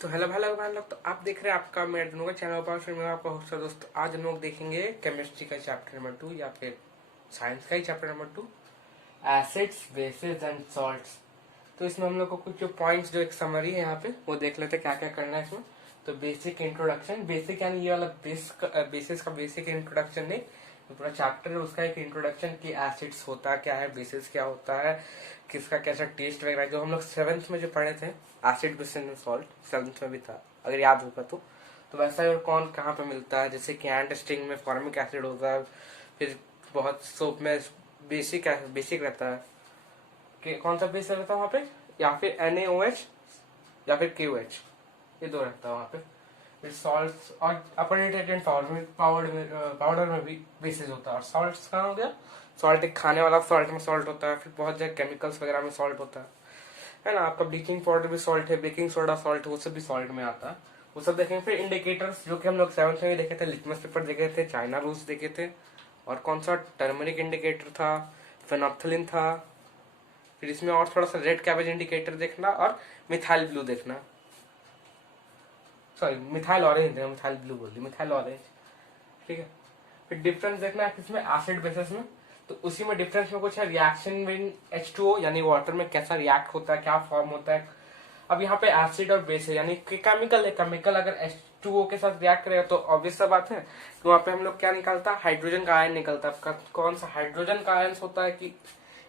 तो hello hello भाई लोग, तो आप देख रहे हैं आपका मेरे दोनों का चैनल पर। मैं आपका होस्ट दोस्त। आज हम लोग देखेंगे केमिस्ट्री का चैप्टर नंबर 2 या फिर साइंस का ही chapter number 2, acids bases and salts. तो इसमें हम लोग को कुछ जो पॉइंट्स, जो एक समरी है यहाँ पे, वो देख लेते हैं क्या क्या करना है इसमें। तो बेसिक इंट्रोडक्शन, बेसिक यानी ये वाला बेसिस का बेसिक इंट्रोडक्शन नहीं, तो पूरा चैप्टर है उसका एक इंट्रोडक्शन कि एसिड्स होता क्या है, बेसिस क्या होता है, किसका कैसा टेस्ट वगैरह, जो हम लोग 7th में जो पढ़े थे। Acid basis and salt 7th में भी था, अगर याद होगा तो वैसा ही। और कौन कहाँ पे मिलता है, जैसे कि एंट स्टिंग में फॉर्मिक एसिड होता है, फिर बहुत सोप में बेसिक बेसिक रहता है कि कौन सा बेस रहता है वहाँ पे, या फिर NaOH या फिर KOH, ये दो रहता है वहाँ पे। फिर सॉल्ट और अपर डिटर्जेंट पाउडर में भी बेसिस होता है। और सॉल्ट कहाँ हो गया, सॉल्ट एक खाने वाला सॉल्ट में सॉल्ट होता है, फिर बहुत जगह केमिकल्स वगैरह में सॉल्ट होता है ना। आपका ब्लीचिंग पाउडर भी सॉल्ट है, बेकिंग सोडा सॉल्ट, वो सब भी सॉल्ट में आता है, वो सब देखेंगे। फिर इंडिकेटर्स जो कि हम लोग 7th में भी देखे थे, लिटमस पेपर देखे थे, चाइना रूल्स देखे थे, और कौन सा टर्मरिक इंडिकेटर था, फेनोप्थलीन था। फिर इसमें और थोड़ा सा रेड कैबेज इंडिकेटर देखना, और मिथाइल ब्लू देखना, सॉरी मिथाइल ऑरेंज देखना, मिथाइल ब्लू बोल दी, मिथाइल ऑरेंज, ठीक है। फिर डिफरेंस देखना है किसमें, एसिड बेसिस में। तो उसी में डिफरेंस में कुछ है, रिएक्शन विन H2O यानी वाटर में कैसा रिएक्ट होता है, क्या फॉर्म होता है। अब यहाँ पे एसिड और बेस है, यानी कि केमिकल है, केमिकल अगर H2O के साथ रिएक्ट करेगा तो ऑब्वियस सा बात है कि वहाँ पे हम लोग क्या निकलता है, हाइड्रोजन का आयन निकलता है। कौन सा हाइड्रोजन का आयन होता है कि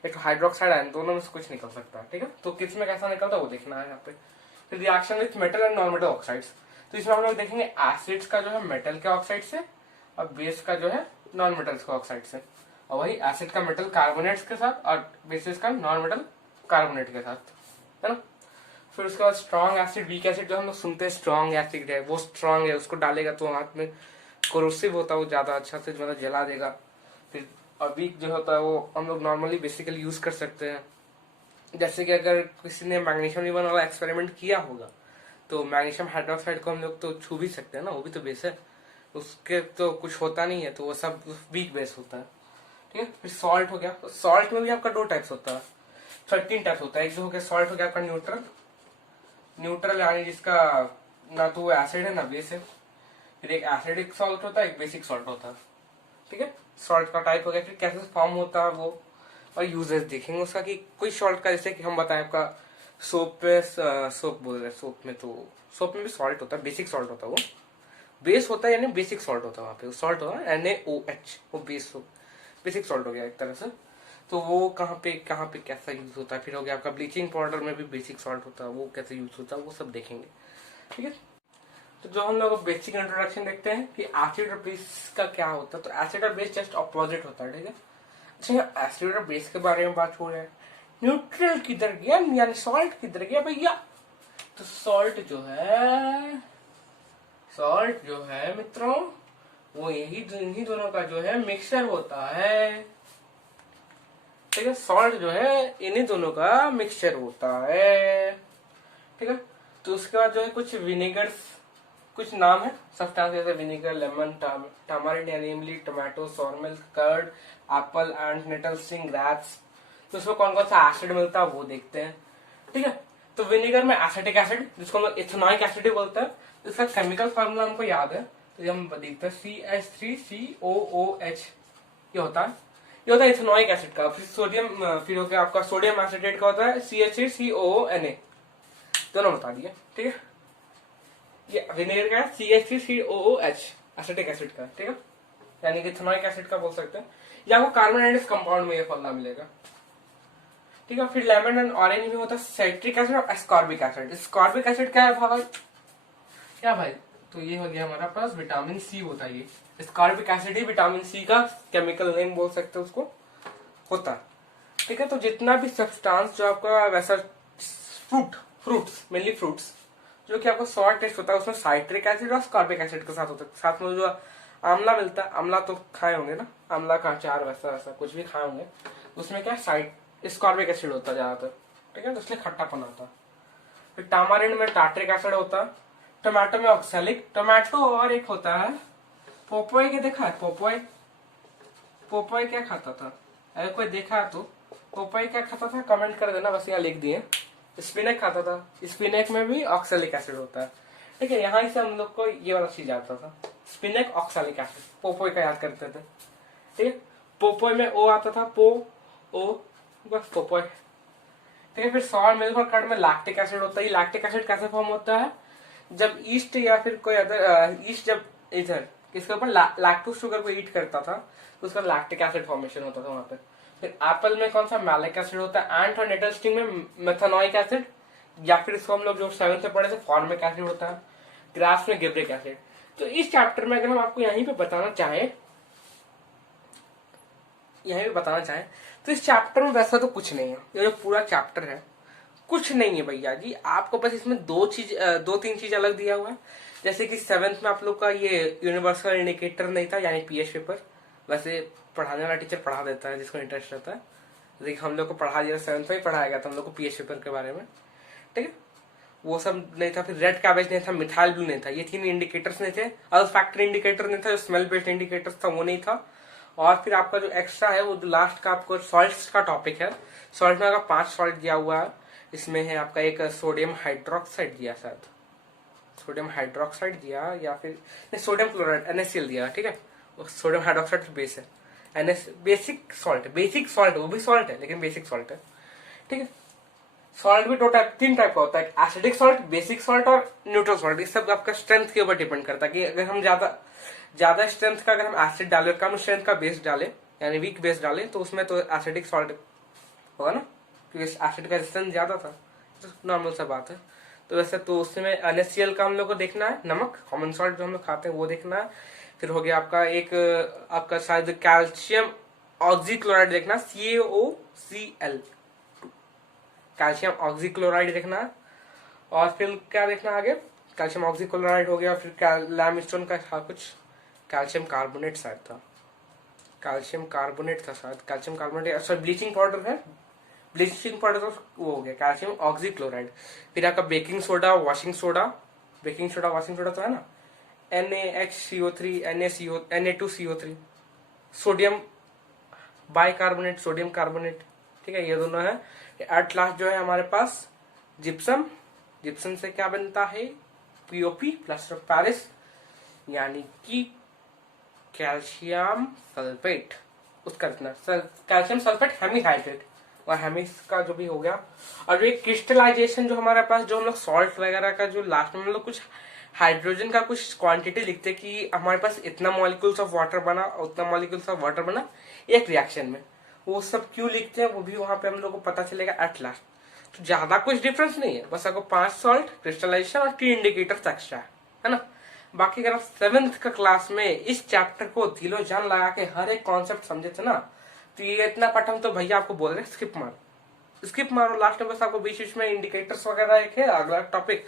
एक हाइड्रोक्साइड आयन, दोनों में से कुछ निकल सकता है, ठीक है। तो किस में कैसा निकलता है वो देखना है यहाँ पे। फिर reaction with metal and non metal oxides, तो इसमें हम लोग देखेंगे एसिड्स का जो है मेटल के ऑक्साइड से, और बेस का जो है नॉन मेटल्स के ऑक्साइड से। और वही एसिड का मेटल कार्बोनेट्स के साथ, और बेसिस का नॉन मेटल कार्बोनेट के साथ, है ना। फिर उसके बाद स्ट्रॉन्ग एसिड, वीक एसिड, जो हम लोग सुनते हैं स्ट्रॉन्ग एसिड है, वो स्ट्रॉन्ग है, उसको डालेगा तो हाथ में कोरोसिव होता है, वो ज्यादा अच्छा से मतलब जला देगा। फिर और वीक जो होता है वो हम लोग नॉर्मली बेसिकली यूज कर सकते हैं। जैसे कि अगर किसी ने मैग्नीशियम रिबन वाला एक्सपेरिमेंट किया होगा, तो मैग्नीशियम हाइड्रोक्साइड को हम लोग तो छू भी सकते हैं ना, वो भी तो बेस है, उसके तो कुछ होता नहीं है, तो वो सब वीक बेस होता है, ठीक है। फिर सॉल्ट हो गया, तो सॉल्ट में भी आपका 2 टाइप्स होता है, 13 टाइप्स होता है। एक जो हो गया सॉल्ट हो गया आपका न्यूट्रल, न्यूट्रल यानी जिसका ना तो वो एसिड है ना बेस है। फिर एक एसिडिक सॉल्ट होता है, एक बेसिक सॉल्ट होता है, ठीक है। सॉल्ट का टाइप हो गया, फिर कैसे फॉर्म होता है वो, और यूजेस देखेंगे उसका कि कोई सॉल्ट का, जैसे कि हम बताएं आपका सोप पे, सोप बोल रहे, सोप में तो सोप में भी सॉल्ट होता है, बेसिक सॉल्ट होता है, वो बेस होता है यानी बेसिक सॉल्ट होता है, वहाँ पे सॉल्ट होता है NaOH, वो बेस हो, बेसिक सॉल्ट हो गया एक तरह से। तो वो कहाँ पे कैसा यूज होता है। फिर हो गया आपका ब्लीचिंग पाउडर में भी बेसिक सॉल्ट होता है, वो कैसे यूज होता है, वो सब देखेंगे, ठीक है। तो जो हम लोग बेसिक इंट्रोडक्शन देखते हैं कि एसिड और बेस का क्या होता है, तो एसिड और बेस जस्ट अपोजिट होता है, ठीक है। अच्छा, एसिड और बेस के बारे में बात हो रहा है, न्यूट्रल किधर गया यानी सॉल्ट किधर गया भैया। तो सॉल्ट जो है मित्रों, वो इन्हीं दोनों का जो है मिक्सचर होता है, ठीक है। सॉल्ट जो है इन्हीं दोनों का मिक्सचर होता है, ठीक है। तो उसके बाद जो है कुछ विनेगर्स, कुछ नाम है सब्सटेंस, जैसे विनेगर, लेमन, टमारिंड यानी इमली, tomato, sour milk, curd, apple and nettle sting, grapes. तो उसमें कौन कौन सा एसिड मिलता है वो देखते हैं, ठीक है। तो विनेगर में एसिटिक एसिड, जिसको हम लोग इथेनॉइक एसिड भी बोलते हैं, तो इसका केमिकल फार्मूला हमको याद है, तो ये हम देखते हैं CH3COOH, ये होता है, ये होता है इथेनॉइक एसिड का। फिर सोडियम, फिर हो गया आपका सोडियम एसिटेट का होता है CH3COONA, दोनों बता दिए, ठीक है। ये विनेगर का है CH3COOH, एसिटिक एसिड का, ठीक है, यानी कि इथेनॉइक एसिड का बोल सकते हैं, या आपको कार्बोनाइड्स कंपाउंड में ये फॉर्मूला मिलेगा, ठीक है। फिर लेमन एंड ऑरेंज में होता है साइट्रिक एसिड और एस्कॉर्बिक एसिड। एस्कॉर्बिक एसिड क्या है भाई, क्या भाई, तो ये हो गया हमारा पास विटामिन सी होता है, ये एस्कॉर्बिक एसिड ही विटामिन सी का केमिकल नेम बोल सकते हैं उसको, होता है, ठीक है। तो जितना भी सब्सटेंस जो आपका वैसा फ्रूट्स मेनली फ्रूट्स जो कि आपको सॉल्ट टेस्ट होता है, उसमें साइट्रिक एसिड और स्कॉर्बिक एसिड के साथ होता है। साथ में जो आंवला मिलता है, आंवला तो खाए होंगे ना, आंवला का अचार वैसा वैसा कुछ भी खाए होंगे, उसमें क्या स्कॉर्बिक एसिड होता है ज्यादातर, ठीक है, तो इसलिए खट्टापन आता है। फिर टामारिंड में टार्ट्रिक एसिड होता है, टोमेटो में ऑक्सैलिक, टोमेटो, और एक होता है पोपोय के, देखा है पोपोय, पोपोय क्या खाता था, अगर कोई देखा है तो पोपोय क्या खाता था कमेंट कर देना, बस यहाँ लिख दिए, स्पिनेक खाता था, स्पिनेक में भी ऑक्सैलिक एसिड होता है। ठीक है, यहाँ से हम लोग को ये वाला चीज आता था, स्पिनेक ऑक्सैलिक एसिड, पोपोय का याद करते थे। ठीक है, पोपोय में ओ आता था, पो ओ, बस पोपोय। ठीक है, फिर सॉल्ट मिल्क और कर्ड में लैक्टिक एसिड होता है। लैक्टिक एसिड कैसे फॉर्म होता है, जब ईस्ट या फिर कोई अदर ईस्ट जब इधर इसके ऊपर लैक्टोज शुगर को ईट करता था तो उसका लैक्टिक एसिड फॉर्मेशन होता था वहां पे। फिर एप्पल में कौन सा, मैलिक एसिड होता है। एंट और नेटल स्टिंग में मेथनोइक एसिड, या फिर इसको हम लोग जो 7th में पढ़े थे फॉर्मिक एसिड होता है। ग्रास में गिब्रिक एसिड। तो इस चैप्टर में अगर हम आपको यहीं पे बताना चाहें तो इस चैप्टर में वैसा तो कुछ नहीं है। ये जो पूरा चैप्टर है कुछ नहीं है भैया जी, आपको बस इसमें दो तीन चीज अलग दिया हुआ है। जैसे कि 7th में आप लोग का ये यूनिवर्सल इंडिकेटर नहीं था, यानी पीएच पेपर। वैसे पढ़ाने वाला टीचर पढ़ा देता है जिसको इंटरेस्ट रहता है, लेकिन हम लोग को पढ़ा दिया 7th में ही पढ़ाया गया था हम लोग को पीएच पेपर के बारे में। ठीक है, वो सब नहीं था। फिर रेड कैबेज नहीं था, मिथाइल ब्लू नहीं था, ये 3 इंडिकेटर्स नहीं थे। फैक्टर इंडिकेटर नहीं था, जो स्मेल बेस्ड इंडिकेटर्स था वो नहीं था। और फिर आपका जो एक्स्ट्रा है वो लास्ट का आपको सॉल्ट्स का टॉपिक है। सॉल्ट में आपका 5 सॉल्ट दिया हुआ है। इसमें है आपका एक सोडियम हाइड्रोक्साइड दिया, शायद सोडियम हाइड्रोक्साइड दिया, या फिर सोडियम क्लोराइड NaCl दिया। ठीक है, सोडियम हाइड्रोक्साइड बेस है, बेसिक सॉल्ट वो भी सॉल्ट है लेकिन बेसिक सॉल्ट है। ठीक है, सॉल्ट भी 3 टाइप का होता है, एसिडिक सॉल्ट, बेसिक सॉल्ट और न्यूट्रल सॉल्ट। इस सब आपका स्ट्रेंथ के ऊपर डिपेंड करता है कि अगर हम ज्यादा स्ट्रेंथ का अगर हम एसिड डाले, कम स्ट्रेंथ का बेस डाले यानी वीक बेस डाले, तो उसमें तो एसिडिक सॉल्ट होगा ना, क्योंकि एसिड का रेजिस्टेंस ज्यादा था। तो नॉर्मल सा बात है। तो वैसे तो उसमें NaCl का हम लोग को देखना है, नमक कॉमन सॉल्ट जो हम लोग खाते हैं वो देखना है। फिर हो गया आपका एक आपका शायद कैल्शियम ऑक्सीक्लोराइड देखना, CaOCl, कैल्शियम ऑक्सीक्लोराइड देखना है। और फिर क्या देखना आगे, कैल्शियम ऑक्सीक्लोराइड हो गया। फिर लैमस्टोन का था कुछ, कैल्शियम कार्बोनेट शायद था, कैल्शियम कार्बोनेट था शायद, calcium carbonate sorry bleaching powder है, ब्लीचिंग पाउडर तो वो हो गया कैल्शियम ऑक्सीक्लोराइड। फिर आपका बेकिंग सोडा, वाशिंग सोडा तो है ना, NaHCO3, Na2CO3, sodium bicarbonate, sodium carbonate. ठीक है, ये दोनों है। एट लास्ट जो है हमारे पास जिप्सम से क्या बनता है, POP प्लास्टर ऑफ पेरिस, यानी कि कैल्शियम सल्फेट, उसका इतना कैल्शियम सल्फेट हेमीहाइड्रेट, और हेमिस का जो भी हो गया। और जो क्रिस्टलाइजेशन जो हमारे पास, जो हम लोग सॉल्ट वगैरह का जो लास्ट में हम लोग कुछ हाइड्रोजन का कुछ क्वांटिटी लिखते कि हमारे पास इतना मॉलिक्यूल्स ऑफ वाटर बना, उतना मॉलिक्यूल्स ऑफ वाटर बना एक रिएक्शन में, वो सब क्यों लिखते हैं वो भी वहां पे हम लोग को पता चलेगा एट लास्ट। तो ज्यादा कुछ डिफरेंस नहीं है, बस आपको 5 सॉल्ट, क्रिस्टलाइजेशन और 3 इंडिकेटर्स एक्स्ट्रा है ना। बाकी अगर आप 7th का क्लास में इस चैप्टर को दिलो जान लगा के हर एक कॉन्सेप्ट समझे थे ना, तो ये इतना पठन तो भैया आपको बोल रहे स्किप मारो। लास्ट में बस आपको बीच में इंडिकेटर्स वगैरह एक है, अगला टॉपिक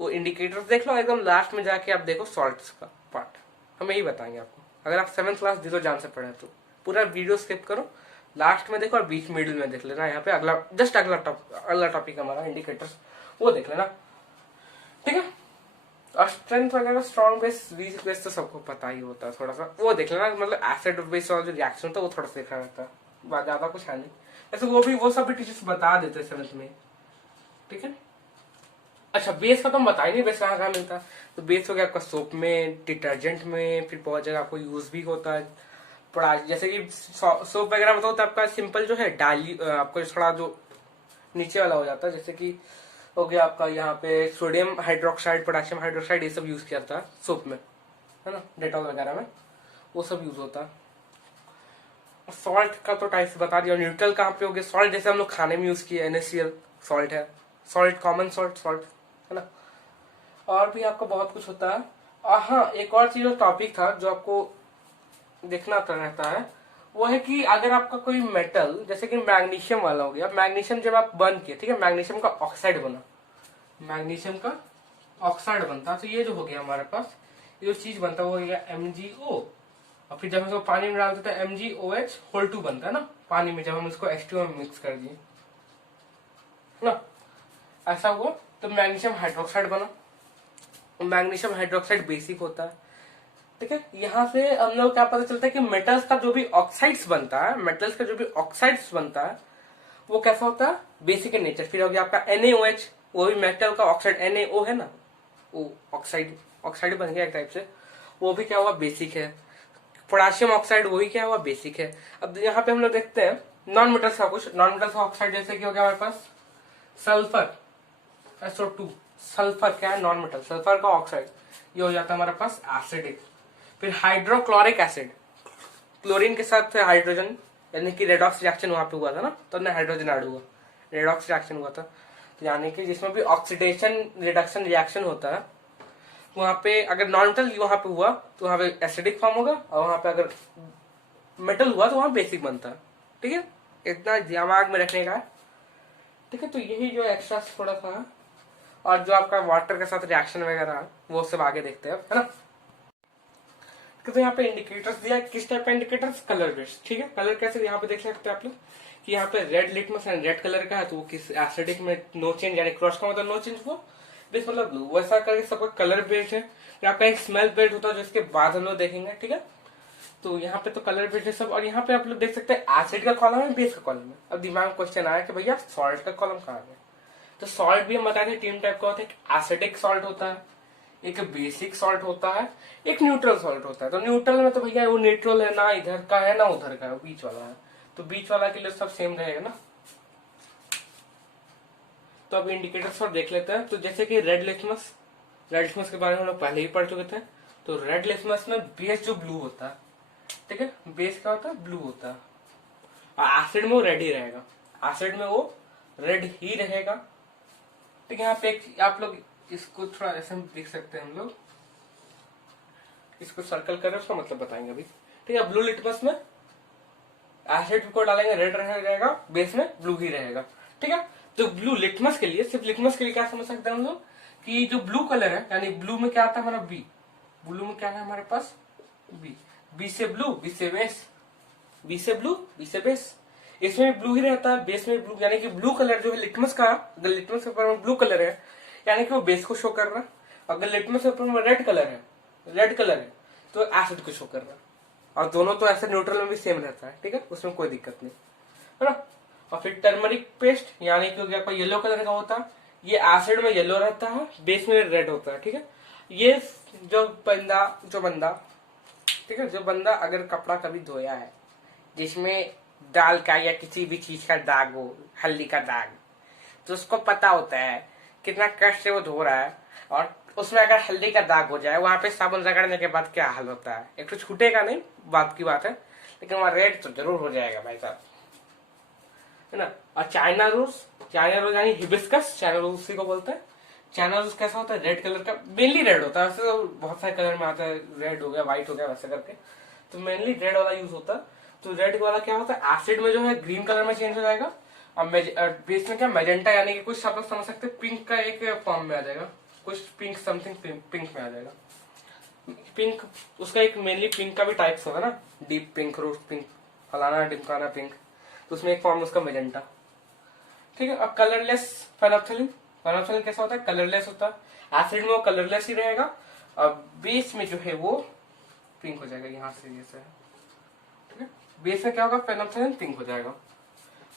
वो इंडिकेटर्स देख लो, एकदम लास्ट में जाके आप देखो सॉल्ट्स का पार्ट, हम यही बताएंगे आपको। अगर आप 7th क्लास दिलो जान से पढ़े तो पूरा वीडियो स्किप करो, लास्ट में देखो और बीच मिडिल में देख लेना। यहाँ पे अगला टॉपिक हमारा इंडिकेटर्स, वो देख लेना। ठीक है, और स्ट्रेंथ वगैरह स्ट्रॉन्ग बेस, वीक बेस तो सबको पता ही होता है, थोड़ा सा वो देख लेना। मतलब एसिड बेस वाला जो रिएक्शन था वो थोड़ा सा देखा रहता है, ज्यादा कुछ है नहीं। ऐसे वो सब भी टीचर्स बता देते हैं 7th में। ठीक है, अच्छा बेस का तो हम बता ही नहीं, बेस कहाँ मिलता है। तो बेस हो गया आपका सोप में, डिटर्जेंट में, फिर बहुत जगह आपको यूज भी होता है। पड़ा जैसे कि सोप वगैरह में तो होता है आपका सिंपल जो है आपको थोड़ा जो नीचे वाला हो जाता है, जैसे कि हो गया आपका यहाँ पे सोडियम हाइड्रोक्साइड, पोटेशियम हाइड्रोक्साइड, ये सब यूज किया जाता है सोप में, है ना, डेटॉल वगैरह में वो सब यूज होता है। सॉल्ट का तो टाइप्स बता दिया। न्यूट्रल कहाँ पे हो गया, सॉल्ट जैसे हम लोग खाने में यूज किए NaCl सॉल्ट है, सॉल्ट कॉमन सॉल्ट है ना। और भी आपको बहुत कुछ होता है। हाँ, एक और चीज टॉपिक था जो आपको देखना रहता है, वो है कि अगर आपका कोई मेटल जैसे कि मैग्नीशियम वाला हो गया, मैग्नीशियम जब आप बर्न किए, ठीक है, मैग्नीशियम का ऑक्साइड बना, मैग्नीशियम का ऑक्साइड बनता, तो ये जो हो गया हमारे पास ये जो चीज बनता है वो हो गया MgO, और फिर जब हम इसको पानी में डालते तो MgOH बनता है ना पानी में, जब हम इसको H2O में मिक्स कर दिए ना, ऐसा हुआ तो मैग्नीशियम हाइड्रोक्साइड बना। मैग्नीशियम हाइड्रोक्साइड बेसिक होता है। ठीक है, यहाँ से हम लोग क्या पता चलता है कि मेटल्स का जो भी ऑक्साइड्स बनता है, वो कैसा होता है, बेसिक इन नेचर। फिर हो गया आपका NaOH, वो भी मेटल का ऑक्साइड, Na है ना, वो ऑक्साइड बन गया एक टाइप से, वो भी क्या हुआ, बेसिक है। पोटेशियम ऑक्साइड, वो भी क्या हुआ, बेसिक है। अब यहाँ पे हम लोग देखते हैं नॉन मेटल्स का कुछ, नॉन मेटल्स का ऑक्साइड जैसे कि हो गया हमारे पास सल्फर, SO2, सल्फर क्या है, नॉन मेटल, सल्फर का ऑक्साइड, ये हो जाता है हमारे पास एसिडिक। फिर हाइड्रोक्लोरिक एसिड, क्लोरीन के साथ हाइड्रोजन, यानी कि रेडॉक्स रिएक्शन वहां पे हुआ था ना, तो ना हाइड्रोजन ऐड हुआ, रेडॉक्स रिएक्शन हुआ था, तो यानी कि जिसमें भी ऑक्सीडेशन रिडक्शन रिएक्शन होता है, वहां पे अगर नॉन मेटल वहां पे हुआ तो वहां पे एसिडिक फॉर्म होगा, और वहां पे अगर मेटल हुआ तो वहां बेसिक बनता है। ठीक है, इतना दिमाग में रखने का है। ठीक है, तो यही जो एक्स्ट्रा थोड़ा सा, और जो आपका वाटर के साथ रिएक्शन वगैरह वो सब आगे देखते हैं, है ना। तो यहाँ पे इंडिकेटर्स दिया, किस टाइप का इंडिकेटर्स, कलर बेस्ड। ठीक है, कलर कैसे, यहाँ पे देख सकते हैं आप लोग कि यहाँ पे red litmus and red colour का है, तो वो किस एसिडिक में नो चेंज, यानी क्रॉस का मतलब नो चेंज, वो बेस मतलब ब्लू, वैसा करके सबका कलर बेस्ड है। फिर आपका एक स्मेल बेस्ड होता है, जो इसके बाद हम लोग देखेंगे। ठीक है, तो यहाँ पे तो कलर बेस्ड है सब। और यहाँ पे आप लोग देख सकते हैं एसिड का कॉलम है, बेस का कॉलम है। अब दिमाग में क्वेश्चन आया कि भैया सॉल्ट का कॉलम कहाँ है, तो सॉल्ट भी हम बताए थे तीन टाइप का होता है, एक एसिडिक सॉल्ट होता है, एक बेसिक सॉल्ट होता है, एक न्यूट्रल सॉल्ट होता है। तो न्यूट्रल में तो भैया वो न्यूट्रल है, ना इधर का है ना उधर का है, बीच वाला है, तो बीच वाला के लिए सब सेम रहेगा ना। तो अब इंडिकेटर्स पर देख लेते हैं। तो जैसे कि रेड लिटमस के बारे में हम लोग पहले ही पढ़ चुके थे। तो रेड लिटमस में बेस जो ब्लू होता है, ठीक है, बेस क्या होता है, ब्लू होता है, और एसिड में वो रेड ही रहेगा, एसिड में वो रेड ही रहेगा। ठीक है, यहाँ पे आप लोग इसको थोड़ा ऐसे देख सकते हैं, हम लोग इसको सर्कल करें, उसका मतलब बताएंगे अभी। ठीक है, ब्लू लिटमस में एसिड को डालेंगे रेड रहेगा, बेस में ब्लू ही रहेगा। ठीक है, तो ब्लू लिटमस के लिए, सिर्फ लिटमस के लिए क्या समझ सकते हैं हम लोग कि जो ब्लू कलर है, यानी ब्लू में क्या आता है हमारा बी, ब्लू में क्या है हमारे पास बी, बी से ब्लू, बी से बेस, बी से ब्लू, बी से बेस, इसमें भी ब्लू ही रहता है, बेस में ब्लू, यानी कि ब्लू कलर जो है लिटमस का, अगर लिटमस पेपर में ब्लू कलर है यानी कि वो बेस को शो कर रहा है, अगर लिटमस पेपर में रेड कलर है तो एसिड को शो कर रहा है, और दोनों तो ऐसे न्यूट्रल में भी सेम रहता है। ठीक है, उसमें कोई दिक्कत नहीं है ना। और फिर टर्मरिक पेस्ट, यानी कि आपका येलो कलर का होता है, ये एसिड में येलो रहता है, बेस में रेड होता है। ठीक है, ये जो बंदा ठीक है, जो बंदा अगर कपड़ा कभी धोया है जिसमें दाल का या किसी भी चीज का दाग हो, हल्दी का दाग, तो उसको पता होता है कितना कष्ट से वो धो रहा है, और उसमें अगर हल्दी का दाग हो जाए, वहां पे साबुन रगड़ने के बाद क्या हाल होता है, एक तो छूटेगा नहीं, बात की बात है, लेकिन वहां रेड तो जरूर हो जाएगा भाई साहब, है ना। और चाइना रोज यानी हिबिस्कस, चाइना रोज उसी को बोलते हैं। चाइना रोज कैसा होता है, रेड कलर का, मेनली रेड होता है, वैसे तो बहुत सारे कलर में आता है, रेड हो गया, व्हाइट हो गया, वैसे करके, तो मेनली रेड वाला यूज होता है। तो रेड वाला क्या होता है, एसिड में जो है ग्रीन कलर में चेंज हो जाएगा, और बेस में क्या मेजेंटा, यानी कि कुछ आप लोग समझ सकते हैं पिंक का एक फॉर्म में आ जाएगा, कुछ पिंक समथिंग पिंक में आ जाएगा। पिंक उसका एक मेनली पिंक का भी टाइप्स होगा ना, डीप पिंक, रोज पिंक, फलाना डिमकाना पिंक, तो उसमें एक फॉर्म उसका मेजेंटा। ठीक है, अब कलरलेस फेनोल्फथालीन कैसा होता है, कलरलेस होता है, एसिड में वो कलरलेस ही रहेगा, और बेस में जो है वो पिंक हो जाएगा, यहाँ से जैसे। ठीक है, बेस में क्या होगा, फेनोल्फथालीन पिंक हो जाएगा।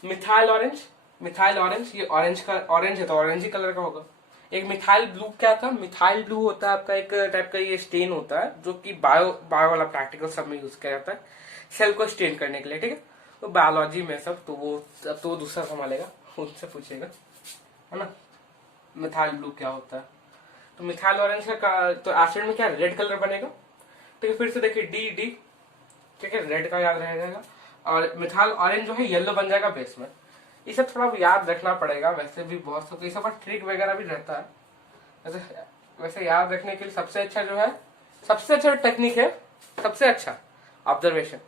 मिथाइल ऑरेंज, ये ऑरेंज है तो ऑरेंज ही कलर का होगा। एक मिथाइल ब्लू क्या था, मिथाइल ब्लू होता है आपका एक टाइप का ये स्टेन होता है, जो कि बायो वाला प्रैक्टिकल सब में यूज किया जाता है सेल को स्टेन करने के लिए। ठीक है, तो बायोलॉजी में सब तो वो दूसरा संभालेगा, उनसे पूछेगा, है ना, मिथाइल ब्लू क्या होता है। तो मिथाइल ऑरेंज का तो एसिड में क्या रेड कलर बनेगा। ठीक है, फिर से देखिए डी, ठीक है, रेड का याद रह जाएगा, और मिथाइल ऑरेंज जो है येलो बन जाएगा बेस में। इसे थोड़ा याद रखना पड़ेगा, वैसे भी बहुत सब इस पर ट्रिक वगैरह भी रहता है। वैसे याद रखने के लिए सबसे अच्छा टेक्निक है, सबसे अच्छा ऑब्जर्वेशन।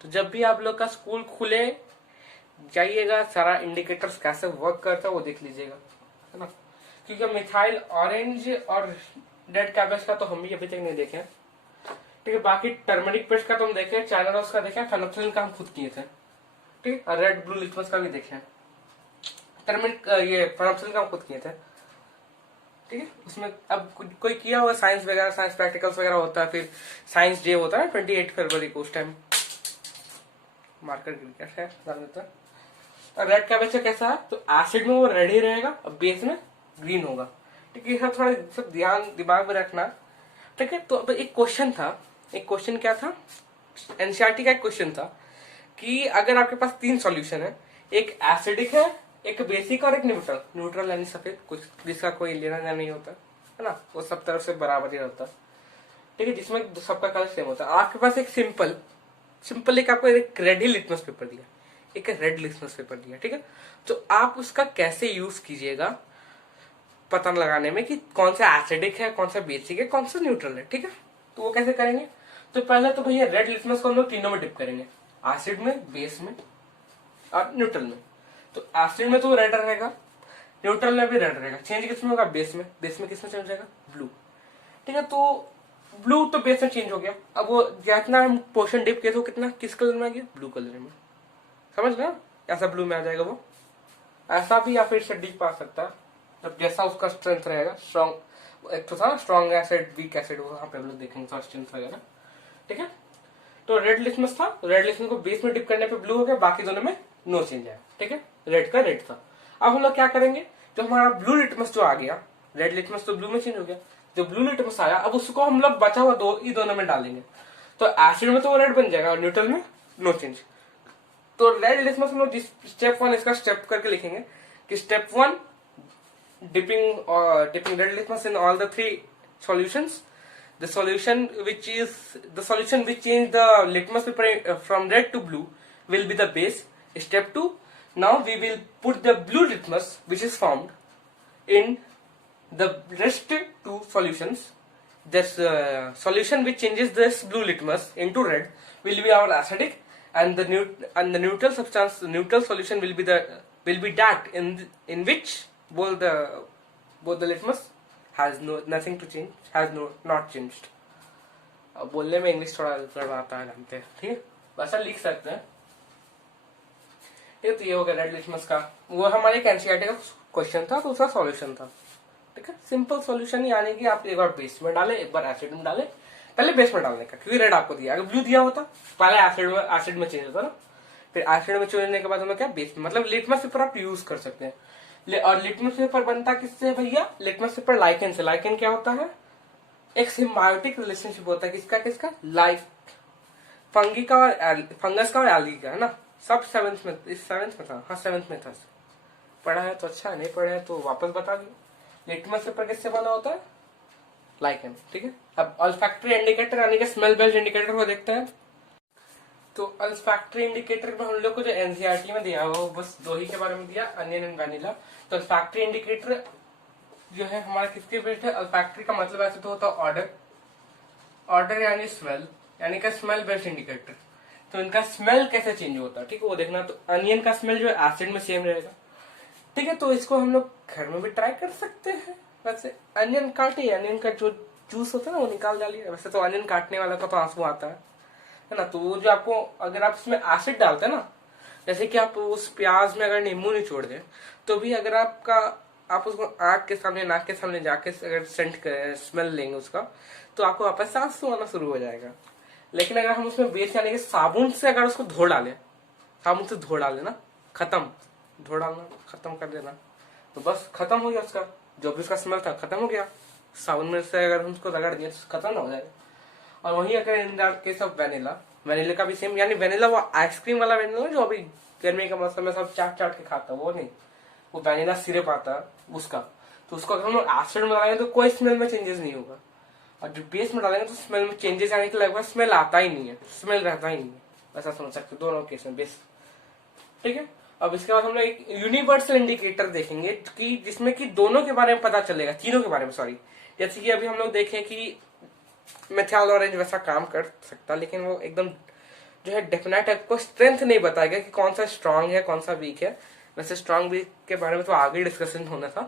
तो जब भी आप लोग का स्कूल खुले जाइएगा, सारा इंडिकेटर्स कैसे वर्क करता है वो देख लीजिएगा, है ना। क्योंकि मिथाइल ऑरेंज और रेड कैबेज का तो हम भी अभी तक नहीं देखे। ठीक है, बाकी टर्मरिक पेस्ट का तो हम देखे, चाइना रोज का देखे, फेनोल्फथालीन का हम खुद किए थे। ठीक है, रेड ब्लू लिटमस का भी देखे, टर्मरिक ये फेनोल्फथालीन का हम खुद किए थे। ठीक है, उसमें अब कोई किया हुआ साइंस वगैरह, साइंस प्रैक्टिकल्स वगैरह होता है, फिर साइंस डे होता है 28 फरवरी को, उस टाइम मार्कर गिर गया है, रेड का वैसे कैसा है, तो एसिड में वो रेड ही रहेगा और बेस में ग्रीन होगा। ठीक है, ये थोड़ा सब ध्यान दिमाग में रखना। ठीक है, तो अब एक क्वेश्चन था, एक क्वेश्चन क्या था, एनसीईआरटी का एक क्वेश्चन था कि अगर आपके पास 3 सॉल्यूशन है, एक एसिडिक है, एक बेसिक और एक न्यूट्रल। न्यूट्रल यानी सफेद, कुछ जिसका कोई लेना देना नहीं होता है ना, वो सब तरफ से बराबर ही रहता है। ठीक है, जिसमें सबका कलर सेम होता है। आपके पास एक सिंपल एक आपको एक रेड ही लिटमस पेपर दिया, एक रेड लिटमस पेपर दिया। ठीक है, तो आप उसका कैसे यूज कीजिएगा पता लगाने में कि कौन सा एसिडिक है, कौन सा बेसिक है, कौन सा न्यूट्रल है। ठीक है, तो वो कैसे करेंगे, तो पहले तो भैया रेड लिटमस को हम लोग तीनों में डिप करेंगे, एसिड में, बेस में और न्यूट्रल में। तो एसिड में तो रेड रहेगा, न्यूट्रल में भी रेड रहेगा। चेंज किसमें होगा, बेस में। बेस में किसमें चेंज होगा, ब्लू। ठीक है, तो ब्लू तो बेस में चेंज हो गया। अब वो जितना हम पोर्शन डिप किया तो कितना किस कलर में आ गया, ब्लू कलर में। समझ गया, ऐसा ब्लू में आ जाएगा वो, ऐसा भी या फिर से डिप आ सकता है, जब जैसा उसका स्ट्रेंथ रहेगा। स्ट्रॉन्ग एक तो था स्ट्रॉन्ग एसिड, वीक एसिड, वहां पे हम लोग देखेंगे तो स्ट्रेंथ वगैरह। ठीक है, तो रेड लिटमस था, रेड लिटमस को बेस में डिप करने पे ब्लू हो गया, बाकी दोनों में नो चेंज आया। ठीक है, रेड का रेड था। अब हम लोग क्या करेंगे, जो हमारा ब्लू लिटमस जो आ गया, रेड लिटमस तो ब्लू में चेंज हो गया, जो ब्लू लिटमस आया अब उसको हम लोग बचा हुआ दोनों में डालेंगे। तो एसिड में तो वो रेड बन जाएगा और न्यूट्रल में नो चेंज। तो रेड लिटमस हम लोग स्टेप 1 इसका स्टेप करके लिखेंगे कि step 1 dipping red litmus in all the 3 solutions. The solution which change the litmus paper from red to blue will be the base. Step 2, now we will put the blue litmus which is formed in the rest 2 solutions. This solution which changes this blue litmus into red will be our acidic, and the neutral substance, the neutral solution will be that in which both the litmus has nothing to change, has not changed. अब बोलने में English थोड़ा आता है, जानते हैं। ठीक है, वैसा लिख सकते हैं। तो ये हो गया रेड लिटमस का, वो हमारे एनसीईआरटी का क्वेश्चन था, तो उसका सॉल्यूशन था। ठीक है, सिंपल सॉल्यूशन ही, यानी कि आप एक बार बेस में डाले, एक बार एसिड में डाले। पहले बेस में डालने का, क्योंकि रेड आपको दिया, अगर ब्लू दिया होता पहले एसिड में चेंज होता ना, फिर एसिड में चेंज होने के बाद हमें क्या बेस में, मतलब लिटमस पेपर आप यूज कर सकते हैं। और लिटमस पेपर बनता किससे भैया, लिटमस पेपर लाइकेन से। लाइकेन क्या होता है, एक सिम्बायोटिक रिलेशनशिप होता है, किसका किसका, लाइफ, फंगी का और फंगस का और एल्गी का, है ना। सब 7th में, इस 7th में था, हाँ 7th में था। पढ़ा है तो अच्छा, नहीं पढ़ा है तो वापस बता दिया। लिटमस पेपर किससे बना होता है, लाइकेन। ठीक है, अब ऑल्फैक्टरी इंडिकेटर यानी कि स्मेल बेस्ड इंडिकेटर को देखते हैं। तो अल्फैक्टरी इंडिकेटर में हम लोग को जो एनसीईआरटी में दिया वो बस 2 ही के बारे में दिया, अनियन एंड वैनिला। तो अल्फैक्टरी इंडिकेटर जो है हमारा किसके बेस्ड है, अल्फैक्टरी का मतलब ऐसे तो होता है ऑर्डर यानी स्मेल, यानी कि स्मेल बेस्ड इंडिकेटर। तो इनका स्मेल कैसे चेंज होता है, ठीक है, वो देखना। तो अनियन का स्मेल जो है एसिड में सेम रहेगा। ठीक है, तो इसको हम लोग घर में भी ट्राई कर सकते हैं। वैसे अनियन काटे, अनियन का जो जूस होता है ना वो निकाल डालिए। वैसे तो अनियन काटने वाला का तो आंसू आता है ना। तो वो जो आपको, अगर आप इसमें एसिड डालते हैं ना, जैसे कि आप उस प्याज में अगर नींबू नहीं छोड़ दें तो भी अगर आप उसको आंख के सामने, नाक के सामने जाके अगर स्मेल लेंगे उसका, तो आपको वापस आंसू आना शुरू हो जाएगा। लेकिन अगर हम उसमें बेस यानी कि साबुन से अगर उसको धो डालें, साबुन से धो डालें ना, धो डालना, खत्म कर देना, तो बस खत्म हो गया उसका जो भी उसका स्मेल था, खत्म हो गया। साबुन में से अगर हम उसको रगड़ दिए तो खत्म हो जाएगा। और वहीं अगर in that case of vanilla का भी सेम, यानी वेनिला वो आइसक्रीम वाला वेनिला जो अभी गर्मी का मौसम में सब चाट के खाता है, वो नहीं, वो वेनिला सिरप आता है उसका। तो उसको अगर हम लोग एसिड में डालेंगे तो कोई स्मेल में चेंजेस नहीं होगा, और जो बेस में डालेंगे तो स्मेल में चेंजेस आने के लगभग स्मेल आता ही नहीं है, स्मेल रहता ही नहीं है। ऐसा समझ सकते दोनों केस में बेस। ठीक है, अब इसके बाद हम लोग एक यूनिवर्सल इंडिकेटर देखेंगे कि जिसमें कि दोनों के बारे में पता चलेगा, तीनों के बारे में, सॉरी। जैसे कि अभी हम लोग देखें कि मेथाइल ऑरेंज वैसा काम कर सकता, लेकिन वो एकदम जो है डेफिनेट है, कोई स्ट्रेंथ नहीं बताएगा कि कौन सा स्ट्रांग है कौन सा वीक है। वैसे स्ट्रांग वीक के बारे में तो आगे डिस्कशन होना था,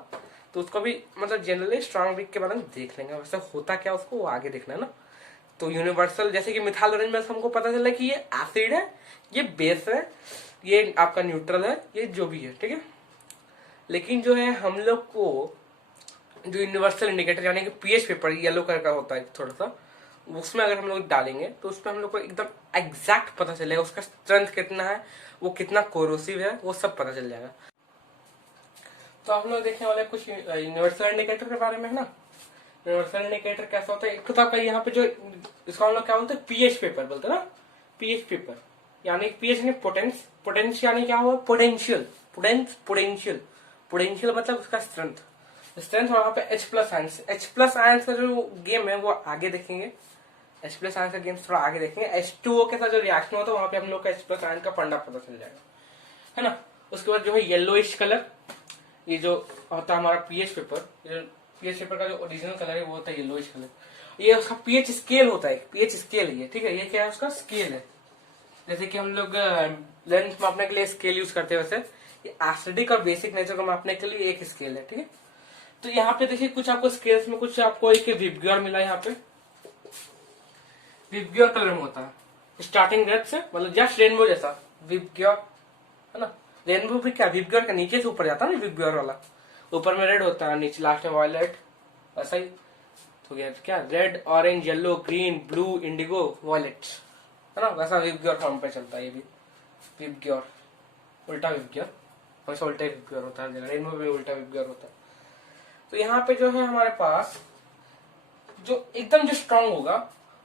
तो उसको भी मतलब जनरली स्ट्रांग वीक के बारे में देख लेंगे। वैसे होता क्या उसको वो आगे देखना है ना। तो यूनिवर्सल जैसे कि मिथाइल ऑरेंज में हमको पता चला कि ये एसिड है, ये बेस है, ये आपका न्यूट्रल है, ये जो भी है। ठीक है, लेकिन जो है हम लोग को जो यूनिवर्सल इंडिकेटर यानी कि पीएच पेपर येलो कलर का होता है थोड़ा सा, उसमें अगर हम लोग डालेंगे तो उसमें हम लोग को एकदम एग्जैक्ट पता चलेगा उसका स्ट्रेंथ कितना है, वो कितना कोरोसिव है, वो सब पता चल जाएगा। तो हम लोग देखने वाले कुछ यूनिवर्सल इंडिकेटर के बारे में है ना। यूनिवर्सल इंडिकेटर कैसा होता है, एक तो आपका यहाँ पे जो इसको हम लोग क्या बोलते हैं, पीएच पेपर बोलते हैं ना, पीएच पेपर यानी पीएच यानी पोटेंस, पोटेंस यानी क्या हुआ, पोटेंशियल, पोटेंशियल, पोटेंशियल मतलब उसका स्ट्रेंथ, स्ट्रेंथ। वहां पे H प्लस आयंस का जो गेम है वो आगे देखेंगे, H प्लस आयंस का गेम थोड़ा आगे देखेंगे। H2O के साथ जो रिएक्शन होता है वहां पे हम लोग का H प्लस आयन का फंडा पता चल जाएगा, है ना। उसके बाद जो है येलोइश कलर, ये जो होता है हमारा पीएच पेपर, पीएच पेपर का जो ओरिजिनल कलर है वो होता है येलोइश कलर। ये उसका पीएच स्केल होता है, पीएच स्केल ये, ठीक है। ये क्या है, उसका स्केल है। जैसे कि हम लोग लेंथ मापने के लिए स्केल यूज करते हैं, वैसे ये एसिडिक और बेसिक नेचर को मापने के लिए एक स्केल है, ठीक है। तो यहाँ पे देखिए कुछ आपको स्केल्स में कुछ आपको एक विबग्योर मिला, यहाँ पे विबग्योर कलर में होता है स्टार्टिंग रेड से, मतलब जस्ट रेनबो जैसा विबग्योर, है ना। रेनबो भी क्या, विबग्योर का नीचे से ऊपर जाता है ना, विबग्योर वाला ऊपर में रेड होता है, नीचे लास्ट में वायलेट, ऐसा ही तो क्या red orange yellow green blue indigo violet, है ना। वैसा विबग्योर फॉर्म पे चलता है ये भी, विबग्योर उल्टा विबग्योर, हमेशा उल्टा विबग्योर होता है, रेनबो में उल्टा विबग्योर होता है। तो यहाँ पे जो है हमारे पास जो एकदम जो स्ट्रांग होगा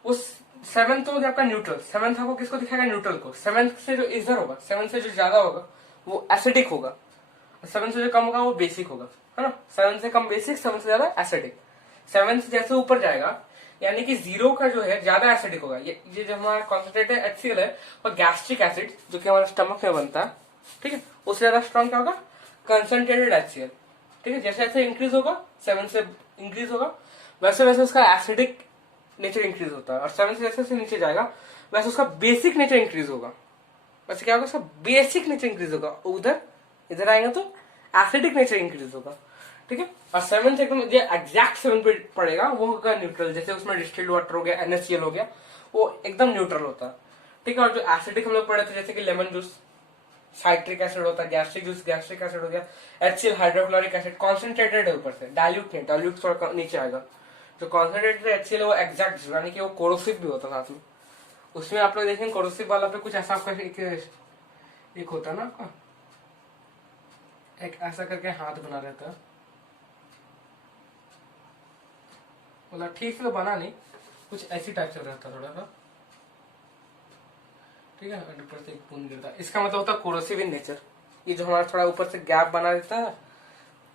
वो सेवंथ हो गया आपका न्यूट्रल। सेवंथ आपको किसको दिखाएगा, न्यूट्रल को। सेवंथ से जो इधर होगा, सेवंथ से जो ज्यादा होगा वो एसिडिक होगा, सेवन से जो कम होगा वो बेसिक होगा, है ना। सेवन से कम बेसिक, सेवन से ज्यादा एसिडिक। सेवन से जैसे ऊपर जाएगा यानी कि 0 का जो है ज्यादा एसिडिक होगा। ये जो हमारा कॉन्सेंट्रेटेड HCl है और गैस्ट्रिक एसिड जो कि हमारे स्टमक में बनता है, ठीक है, उससे ज्यादा स्ट्रॉन्ग क्या होगा, कंसंट्रेटेड HCl, ठीक है। जैसे जैसे इंक्रीज होगा, 7 से इंक्रीज होगा, वैसे वैसे उसका एसिडिक नेचर इंक्रीज होता है, और 7 से जैसे जैसे नीचे जाएगा वैसे उसका बेसिक नेचर इंक्रीज होगा। वैसे क्या होगा, उसका बेसिक नेचर इंक्रीज होगा, उधर इधर आएंगे तो एसिडिक नेचर इंक्रीज होगा, ठीक है। और 7 से एकदम एग्जैक्ट 7 पे पड़ेगा वो होगा न्यूट्रल। जैसे उसमें डिस्टिल्ड वाटर हो गया, NaCl हो गया, वो एकदम न्यूट्रल होता है, ठीक है। और जो एसिडिक हम लोग पढ़े थे जैसे कि लेमन जूस, साइट्रिक एसिड होता है, गैस्ट्रिक जूस गैस्ट्रिक एसिड हो गया, HCl हाइड्रोक्लोरिक एसिड कॉन्सेंट्रेटेड है ऊपर से, डाइल्यूट नहीं, डाइल्यूट थोड़ा नीचे आएगा। जो कॉन्सेंट्रेटेड HCl है वो एग्जैक्ट यानी कि वो कोरोसिव भी होता है साथ में। उसमें आप लोग देखेंगे कोरोसिव वाला पे कुछ ऐसा आपका एक होता है ना, आपका एक ऐसा करके हाथ बना रहता है, मतलब ठीक से तो बना नहीं, कुछ ऐसी टाइप से रहता है थोड़ा सा, ठीक है। ऊपर से एक बूंद गिरता है, इसका मतलब होता है कोरोसिव इन नेचर। ये जो हमारा थोड़ा ऊपर से गैप बना देता है,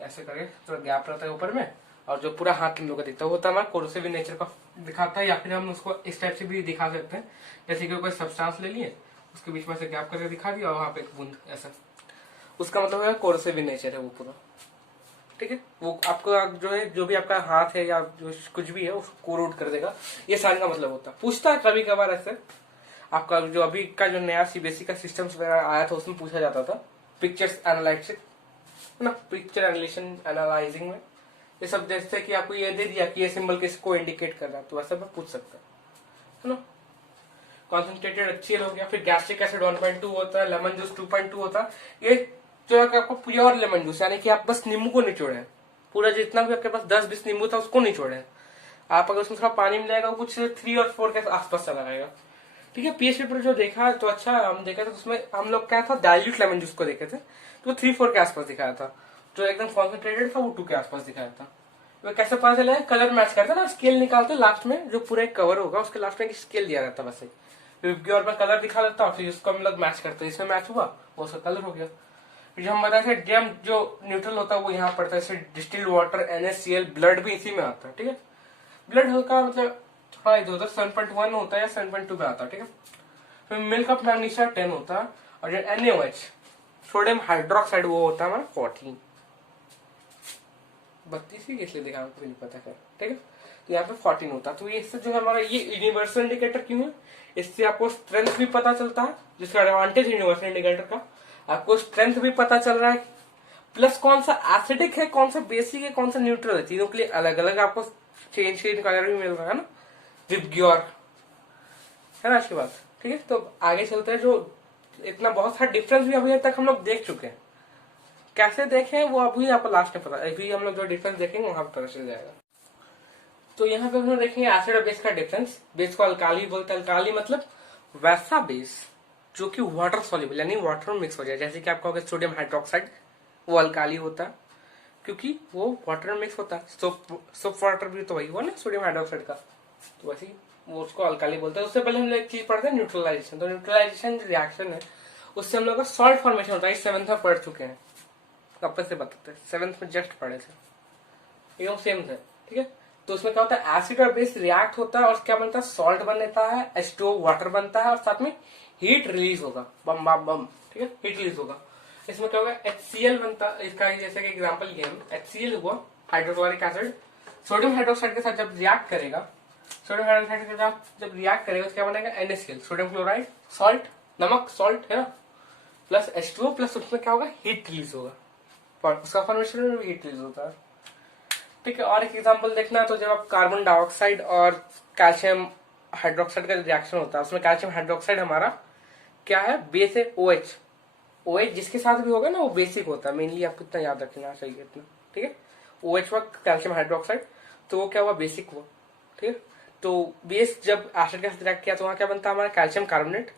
ऐसे करके थोड़ा गैप रहता है ऊपर में, और जो पूरा हाथ इन लोग का दिखता है वो होता है हमारा कोरोसिव इन नेचर का दिखाता है। या फिर हम उसको इस टाइप से भी दिखा सकते हैं, जैसे कि कोई सब्सटेंस ले लिए, उसके बीच में से गैप करके दिखा दिया और वहां पे एक बूंद ऐसा, उसका मतलब है कोरोसिव इन नेचर है वो पूरा, ठीक है। वो आपको जो है जो भी आपका हाथ है या जो कुछ भी है उसको कोरोड कर देगा, ये सारे का मतलब होता है। पूछता है कभी कभार ऐसे, आपका जो अभी का जो नया CBSE का सिस्टम वगैरह आया था उसमें पूछा जाता था पिक्चर्स एनालाइसिस, है ना, पिक्चर एनालिसिस एनालाइजिंग में ये सब जैसे कि आपको ये दे दिया कि ये सिंबल किसको इंडिकेट कर रहा है, तो वैसा मैं पूछ सकता है ना। कॉन्सेंट्रेटेड HCl हो गया, फिर गैस्ट्रिक एसिड 1.2 होता है, लेमन जूस 2.2 होता है। ये जो है आपको प्योर लेमन जूस यानी कि आप बस नींबू को निचोड़े, पूरा जितना भी आपके पास 10-20 नींबू था उसको निचोड़े, आप अगर उसमें थोड़ा पानी मिलाएगा वो कुछ 3 और 4 के आसपास चला जाएगा, ठीक है। पीएच पेपर जो देखा तो अच्छा हम देखा था, उसमें हम लोग क्या था डाइल्यूट लेमन जूस को देखे थे, तो 3-4 के आसपास दिखाया था। जो एकदम कॉन्सेंट्रेटेड था वो 2 के आसपास दिखाया था। वो कैसे पता चला है, कलर मैच करता ना, स्केल निकालते लास्ट में, जो पूरा एक कवर होगा उसके लास्ट में एक स्केल दिया रहता है, वैसे और मैं कलर दिखा देता हूँ, फिर उसको हम लोग मैच करते हैं, इसमें मैच हुआ वो उसका कलर हो गया। फिर जो हम बताए थे डैम जो न्यूट्रल होता है वो यहाँ पड़ता है, जैसे डिस्टिल्ड वाटर, NaCl, ब्लड भी इसी में आता है, ठीक है। ब्लड हल्का मतलब थोड़ा इधर उधर 7.1 होता है या 7.2 में आता है, ठीक है। फिर मिल्क ऑफ मैग्नीशिया 10 होता है, और जो NaOH सोडियम हाइड्रोक्साइड वो होता है हमारा 14, 32 ही इसलिए देखा आपको नहीं पता है, ठीक है। तो यहाँ पे 14 होता है। तो इससे जो है हमारा ये यूनिवर्सल इंडिकेटर क्यों है, इससे आपको स्ट्रेंथ भी पता चलता है, जिसका एडवांटेज यूनिवर्सल इंडिकेटर का, आपको स्ट्रेंथ भी पता चल रहा है, प्लस कौन सा एसिडिक है, कौन सा बेसिक है, कौन सा न्यूट्रल है, तीनों के लिए अलग अलग आपको चेंज कलर भी मिल रहा है ना, विबग्योर, है ना अच्छी बात, ठीक है। तो आगे चलते हैं, जो इतना बहुत सारा डिफरेंस भी अभी तक हम लोग देख चुके हैं, कैसे देखें वो अभी आपको लास्ट में पता, अभी हम लोग जो डिफरेंस देखेंगे वहां पर पता चल जाएगा। तो यहाँ पे हम लोग देखेंगे एसिड और बेस का डिफरेंस। बेस को अल्काली बोलते हैं। अल्काली मतलब वैसा बेस जो कि वाटर सॉल्युबल यानी वाटर में मिक्स हो जाए। जैसे कि आपका होगा सोडियम हाइड्रोक्साइड, वो अल्काली होता है क्योंकि वो वाटर में मिक्स होता है। सोप वाटर भी तो वही हुआ ना सोडियम हाइड्रोक्साइड का, तो वैसे ही वो उसको अल्काली बोलते हैं। उससे पहले हम लोग एक चीज पढ़ते हैं न्यूट्रलाइजेशन। तो न्यूट्रलाइजेशन रिएक्शन है उससे हम लोग का सॉल्ट फॉर्मेशन होता है। 7th में पढ़ चुके हैं, वापस से बताते हैं, 7th में जस्ट पढ़े थे, एकदम सेम थे। ठीक है, तो उसमें क्या होता है एसिड और बेस रिएक्ट होता है और क्या बनता है सॉल्ट बनता है, H2O वाटर बनता है और साथ में हीट रिलीज होगा, बम बम बम। ठीक है, हीट रिलीज होगा। इसमें क्या होगा HCl बनता है। इसका जैसे कि एग्जांपल ये HCl हुआ हाइड्रोक्लोरिक एसिड सोडियम हाइड्रोक्साइड के साथ जब रिएक्ट करेगा, सोडियम हाइड्रोक्साइड के साथ जब रिएक्ट करेगा तो क्या बनेगा NaCl, सोडियम क्लोराइड, सॉल्ट, नमक, सॉल्ट है ना, प्लस H2O प्लस उसमें क्या होगा हीट रिलीज होगा, उसका फॉर्मेशन में हीट रिलीज होता है। ठीक है, और एक एग्जांपल देखना तो जब आप कार्बन डाइऑक्साइड और कैल्शियम हाइड्रोक्साइड का रिएक्शन होता है उसमें कैल्शियम हाइड्रोक्साइड हमारा क्या है बेस है OH। OH जिसके साथ भी होगा ना वो बेसिक होता है, मेनली आपको इतना याद रखना चाहिए इतना। ठीक है, OH हुआ कैल्शियम हाइड्रोक्साइड, तो वो क्या हुआ बेसिक हुआ। ठीक है, तो बेस जब एसिड के साथ रिएक्ट किया तो वहां क्या बनता है हमारा कैल्शियम कार्बोनेट।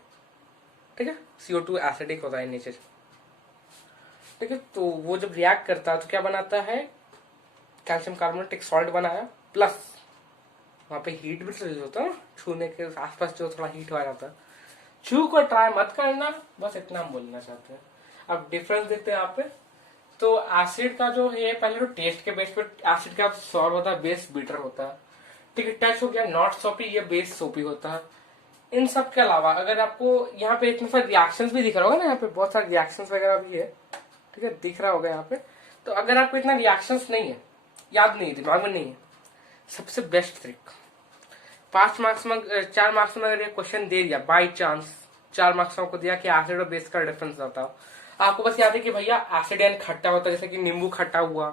ठीक है, CO2 एसिडिक होता है नेचर। ठीक है, तो वो जब रिएक्ट करता है तो क्या बनाता है कैल्शियम कार्बोनेट, एक सॉल्ट बनाया, प्लस वहां पे हीट भी रिलीज होता है ना, छूने के आसपास जो थोड़ा हीट आ जाता है। छू को ट्राई मत करना, बस इतना हम बोलना चाहते हैं। अब डिफरेंस देखते हैं यहाँ पे। तो एसिड का जो है पहले तो टेस्ट के बेस पे एसिड का सॉर होता है, बेस बीटर होता है। ठीक है, टच हो गया नॉट सोपी, ये बेस सोपी होता है। इन सब के अलावा अगर आपको यहाँ पे इतने सारे रिएक्शंस भी दिख रहा होगा ना, यहाँ पे बहुत सारे रिएक्शंस वगैरह भी है। ठीक है, दिख रहा होगा यहाँ पे। तो अगर आपको इतना रिएक्शंस नहीं है, याद नहीं है, दिमाग में नहीं है, सबसे बेस्ट ट्रिक 5 मार्क्स में 4 मार्क्स में अगर ये क्वेश्चन दे दिया बाई चांस, 4 मार्क्स में आपको दिया कि एसिड और बेस का डिफरेंस बताओ, आपको बस याद है कि भैया एसिड यानी खट्टा होता है, जैसे कि नींबू खट्टा हुआ,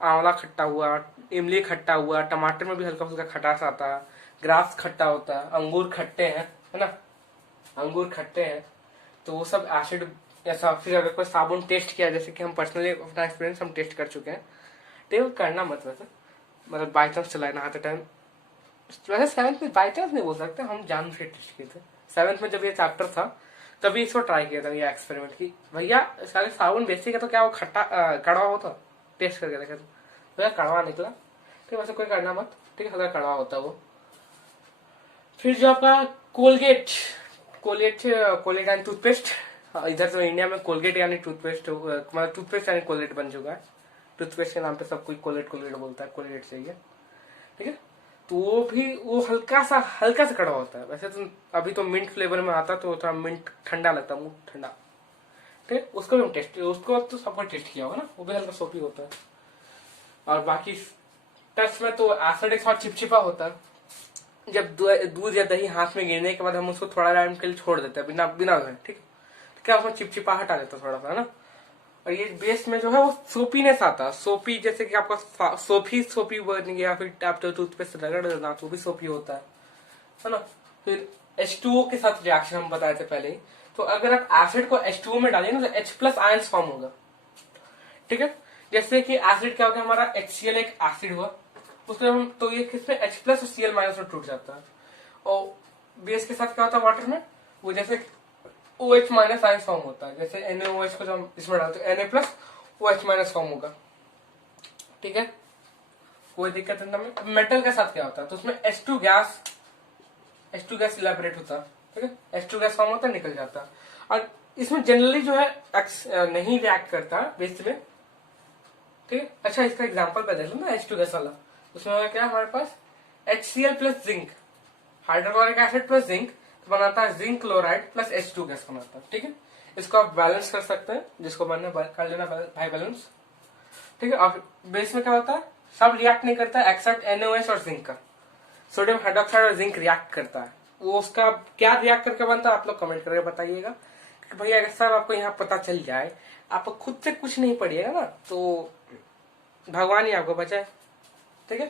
आंवला खट्टा हुआ, इमली खट्टा हुआ, टमाटर में भी हल्का फुल्का खटास आता है, ग्रास खट्टा होता है, अंगूर खट्टे हैं, है ना, अंगूर खट्टे हैं, तो वो सब एसिड। ऐसा फिर अगर कोई साबुन टेस्ट किया, जैसे कि हम पर्सनली अपना एक्सपीरियंस हम टेस्ट कर चुके हैं, तो करना मत वैसे, मतलब बाई चांस चलाए नहाते टाइम। वैसे 7th में बाई चांस नहीं बोल सकते, हम जान से टेस्ट किए थे। 7th में जब ये चैप्टर था तभी इसको ट्राई किया था, ये एक्सपेरिमेंट की भैया सारे साबुन बेसिक है तो क्या वो खट्टा कड़वा होता, टेस्ट करके देखे तो भैया कड़वा निकला। ठीक, वैसे कोई करना मत। ठीक है, अगर कड़वा होता वो। फिर जो आपका कोलगेट कोलगेट यानी टूथपेस्ट, इधर तो इंडिया में कोलगेट यानी टूथपेस्ट, मतलब टूथपेस्ट यानी कोलगेट बन चुका है। टूथपेस्ट के नाम पे सब कोई कोलगेट कोलगेट बोलता है, कोलगेट चाहिए। ठीक है, तो वो भी वो हल्का सा कड़वा होता है। वैसे तो अभी तो मिंट फ्लेवर में आता तो थोड़ा मिंट ठंडा लगता है, मुंह ठंडा। ठीक है, उसको भी हम टेस्ट, उसको तो सबको टेस्ट किया होगा ना, वो भी हल्का सोपी होता है। और बाकी टच में तो एसिड एक साथ चिपचिपा होता है। जब दूध या दही हाथ में गिरने के बाद हम उसको थोड़ा टाइम के लिए छोड़ देते हैं बिना बिना धोए। ठीक है, तो क्या उसमें चिपचिपाहट आ जाता है थोड़ा सा, है ना। और ये बेस में जो है वो सोपीनेस आता है, सोपी, जैसे कि आपका सोपी बन गया, फिर आप तो टूथपेस्ट रगड़ देना तो भी सोपी होता है ना। फिर H2O के साथ रिएक्शन हम बताए थे पहले ही। तो अगर आप एसिड को H2O में डालिए ना तो H+ आयंस फॉर्म होगा। ठीक है, जैसे कि एसिड क्या हो गया हमारा HCl एक एसिड हुआ, उसमें हम तो ये किसमें H+ और Cl- में टूट जाता है। और बेस के साथ क्या होता है वाटर में, वो जैसे OH- आयंस फॉर्म होता है। जैसे NaOH को जब हम इसमें डालते हैं Na+OH- फॉर्म होगा। ठीक है, कोई दिक्कत नहीं। मेटल के साथ क्या होता है तो उसमें H2 गैस इलेबरेट होता है। ठीक है, H2 गैस फॉर्म होता है, निकल जाता है। और इसमें जनरली जो है नहीं रिएक्ट करता बेस में। ठीक है, अच्छा इसका एग्जांपल पे देख लो ना H2 गैस वाला। उसमें क्या हमारे पास HCl plus zinc, hydrochloric acid plus zinc बनाता है zinc chloride plus H2 gas बनाता है। ठीक है, इसको आप बैलेंस कर सकते हैं, जिसको बनना कर लेना भाई बैलेंस। ठीक है, और बेस में क्या होता है सब रिएक्ट नहीं करता एक्सेप्ट NaOH और जिंक का। सोडियम हाइड्रोक्साइड और जिंक रिएक्ट करता है, वो उसका क्या रिएक्ट करके बनता है आप लोग कमेंट करके बताइएगा। कि भैया अगर सर आपको यहाँ पता चल जाए, आप खुद से कुछ नहीं पढ़िएगा ना तो भगवान ही आपको बचाए। ठीक है,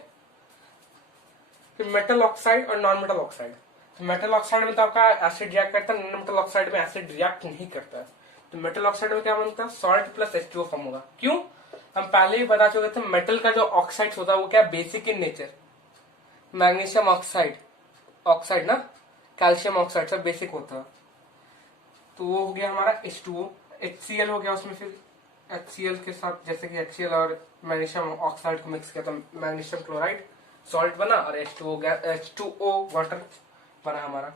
फिर मेटल ऑक्साइड और non metal oxide. Metal oxide में तो आपका एसिड रिएक्ट करता है, नॉन मेटल ऑक्साइड में एसिड रिएक्ट नहीं करता है। तो मेटल ऑक्साइड में क्या बनता है सॉल्ट प्लस H2O फॉर्म होगा। क्यों, हम पहले ही बता चुके थे मेटल का जो ऑक्साइड होता है वो क्या basic in nature, magnesium oxide, oxide ना, कैल्शियम ऑक्साइड सब बेसिक होता है। तो वो हो गया हमारा H2O। HCl हो गया, उसमें फिर HCl के साथ जैसे कि HCl और मैग्नीशियम ऑक्साइड को मिक्स किया तो मैग्नीशियम क्लोराइड सॉल्ट बना, और H2O H2O वाटर बना हमारा,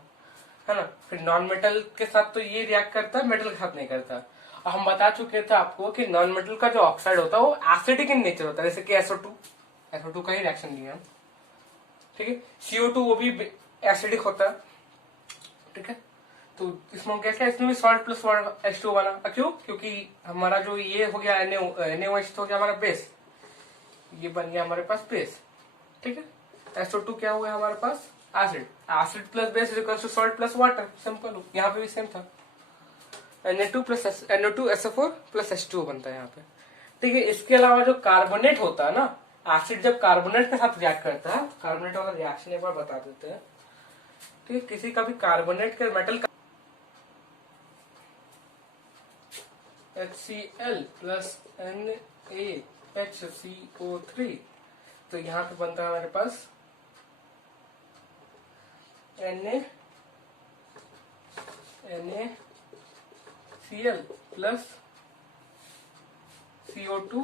है ना। फिर नॉन मेटल के साथ तो ये रिएक्ट करता है, मेटल के साथ नहीं करता। और हम बता चुके थे आपको कि नॉन मेटल का जो ऑक्साइड होता है वो एसिडिक इन नेचर होता है, जैसे कि SO2 का ही रिएक्शन लिया हम, ठीक है। CO2 वो भी एसिडिक होता है, ठीक है। तो इसमें क्या क्या, इसमें भी सॉल्ट प्लस H2O बना। क्यों? क्योंकि हमारा जो ये हो गया NaOH तो हो गया हमारा बेस, ये बन गया हमारे पास बेस, ठीक है। SO2 क्या हुआ हमारे पास, acid. Acid plus base is equal to salt plus water, simple हो। यहाँ पे भी सेम था, Na2 plus NO2SO4 plus H2O बनता है यहाँ पे, ठीक है। इसके अलावा जो कार्बोनेट होता है ना, एसिड जब कार्बोनेट के साथ रिएक्ट करता है, कार्बोनेट वाला रिएक्शन एक बार बता देते हैं, ठीक है। किसी का भी कार्बोनेट के मेटल का HCl प्लस NaHCO3, तो यहाँ पे बनता है हमारे पास NaCl प्लस CO2,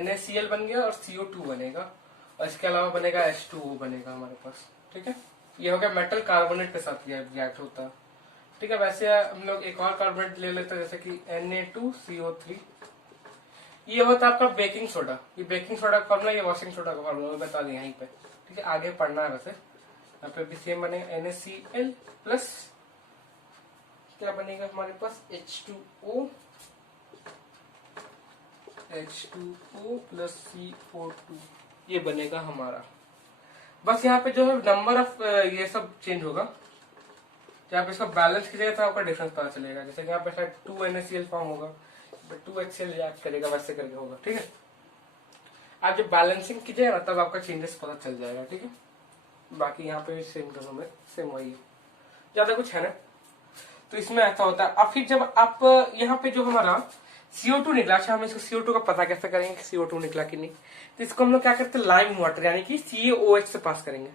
NaCl बन गया और CO2 बनेगा, और इसके अलावा बनेगा H2O बनेगा हमारे पास, ठीक है। ये हो गया मेटल कार्बोनेट के साथ रिएक्ट होता है, ठीक है। वैसे हम लोग एक और कार्बोनेट ले लेते हैं, जैसे कि Na2CO3, ये होता है आपका बेकिंग सोडा। ये बेकिंग सोडा का फॉर्मूला, ये वॉशिंग सोडा का फॉर्मूला मैं बता दें यहीं पे, ठीक है। आगे पढ़ना है वैसे, यहाँ पे भी सेम बनेगा NaCl प्लस क्या बनेगा हमारे पास H2O प्लस CO2, ये बनेगा हमारा। बस यहाँ पे जो है नंबर ऑफ ये सब चेंज होगा, जहाँ पे इसका बैलेंस कीजिएगा तो आपका डिफरेंस पता चलेगा। जैसे कि यहाँ पे शायद 2NaCl फॉर्म होगा, 2HCl रिएक्ट करेगा, वैसे करके होगा, ठीक है। आप जब बैलेंसिंग कीजिएगा तब आपका चेंजेस पता चल जाएगा, ठीक है। बाकी यहाँ पे सेम दोनों में सेम वही है, ज्यादा कुछ है ना। तो इसमें ऐसा होता है। अब फिर जब आप यहाँ पे जो हमारा CO2 निकला, अच्छा हम इसको CO2 का पता कैसे करेंगे कि CO2 निकला कि नहीं, तो इसको हम लोग क्या करते हैं, लाइम वाटर यानी कि CaOH से पास करेंगे।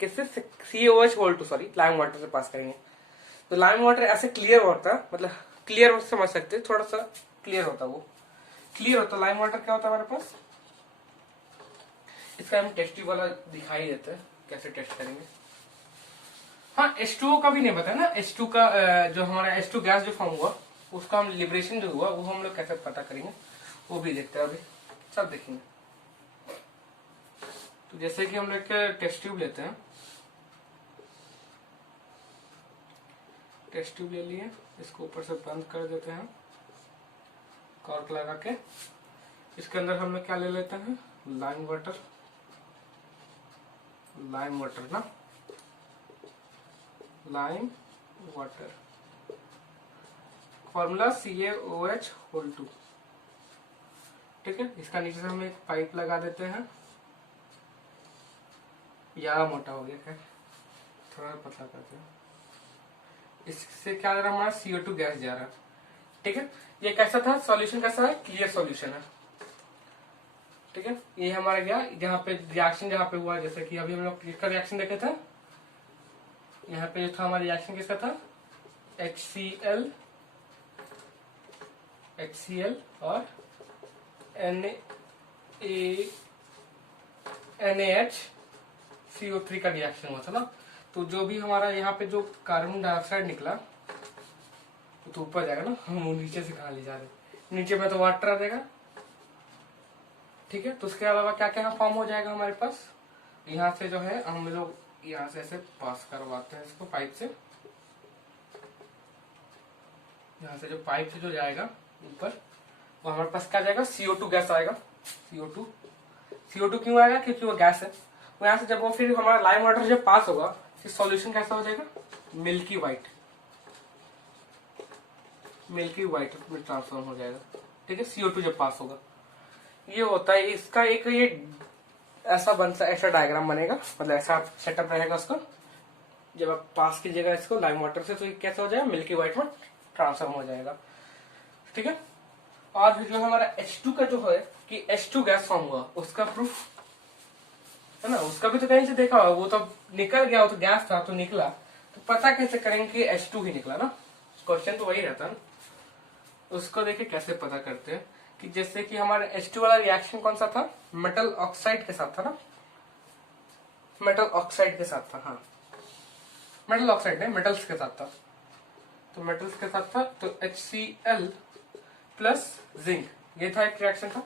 किससे? CaOH whole two, sorry, lime water से पास करेंगे। तो लाइम वाटर ऐसे क्लियर होता है, मतलब क्लियर समझ सकते हैं, थोड़ा सा क्लियर होता है, वो क्लियर होता है। लाइम वाटर क्या होता है हमारे पास, इसका हम टेस्ट ट्यूब वाला दिखाई देते हैं, कैसे टेस्ट करेंगे। हाँ, H2O का भी नहीं पता ना, H2 का जो हमारा H2 गैस जो फॉर्म हुआ, उसका हम लिबरेशन जो हुआ वो हम लोग कैसे पता करेंगे, वो भी देखते हैं, अभी सब देखेंगे। तो जैसे कि हम लोग टेस्ट ट्यूब लेते हैं, टेस्ट ट्यूब ले लिए, इसको ऊपर से बंद कर देते हैं कॉर्क लगा के। इसके अंदर हम लोग क्या ले लेते हैं, लाइम वाटर ना, lime water, formula CaOH whole two, ठीक है। इसका नीचे से हम एक पाइप लगा देते हैं, ज्यादा मोटा हो गया, खैर थोड़ा पतला करते हैं। इससे क्या जा रहा है, हमारा CO2 गैस जा रहा है, ठीक है। ये कैसा था, सॉल्यूशन कैसा है, क्लियर सॉल्यूशन है, ठीक है। ये हमारा गया, जहाँ पे रिएक्शन जहाँ पे हुआ, जैसे कि अभी हम लोग किसका रिएक्शन देखे थे, यहाँ पे जो था हमारा रिएक्शन किसका था, HCl और NaHCO3 का रिएक्शन हुआ था ना। तो जो भी हमारा यहाँ पे जो कार्बन डाइऑक्साइड निकला तो ऊपर जाएगा ना, हम नीचे से कहा ले जा रहे, नीचे में तो वाटर आ जाएगा, ठीक है। तो उसके अलावा क्या क्या फॉर्म हो जाएगा हमारे पास, यहाँ से जो है हम लोग यहाँ से ऐसे पास करवाते हैं इसको पाइप से, यहाँ से जो पाइप से जो जाएगा ऊपर, वो हमारे पास क्या जाएगा, CO2 गैस आएगा। CO2 क्यों आएगा, क्योंकि वो गैस है। वो यहाँ से जब वो फिर हमारा लाइम वाटर जब पास होगा, फिर सॉल्यूशन कैसा हो जाएगा, मिल्की व्हाइट में ट्रांसफॉर्म हो जाएगा, ठीक है। CO2 जब पास होगा, ये होता है इसका एक ये ऐसा डायग्राम बनेगा, मतलब ऐसा सेटअप रहेगा उसका। जब आप पास कीजिएगा इसको लाइम वाटर से, तो ये कैसा हो जाएगा, मिल्की व्हाइट में ट्रांसफॉर्म हो जाएगा, ठीक है। और जो हमारा H2 का जो है कि H2 गैस फॉर्म हुआ, उसका प्रूफ है ना, उसका भी तो कहीं से देखा होगा, वो तो निकल गया, वो तो गैस था तो निकला, तो पता कैसे करेंगे कि H2 ही निकला ना, क्वेश्चन तो वही रहता है ना। उसको देखिए कैसे पता करते हैं कि जैसे कि हमारे H2 वाला रिएक्शन कौन सा था, मेटल ऑक्साइड के साथ था ना, मेटल ऑक्साइड के साथ था, हाँ मेटल ऑक्साइड नहीं, मेटल्स के साथ था, तो मेटल्स के साथ था, तो HCl प्लस जिंक, ये था एक रिएक्शन था,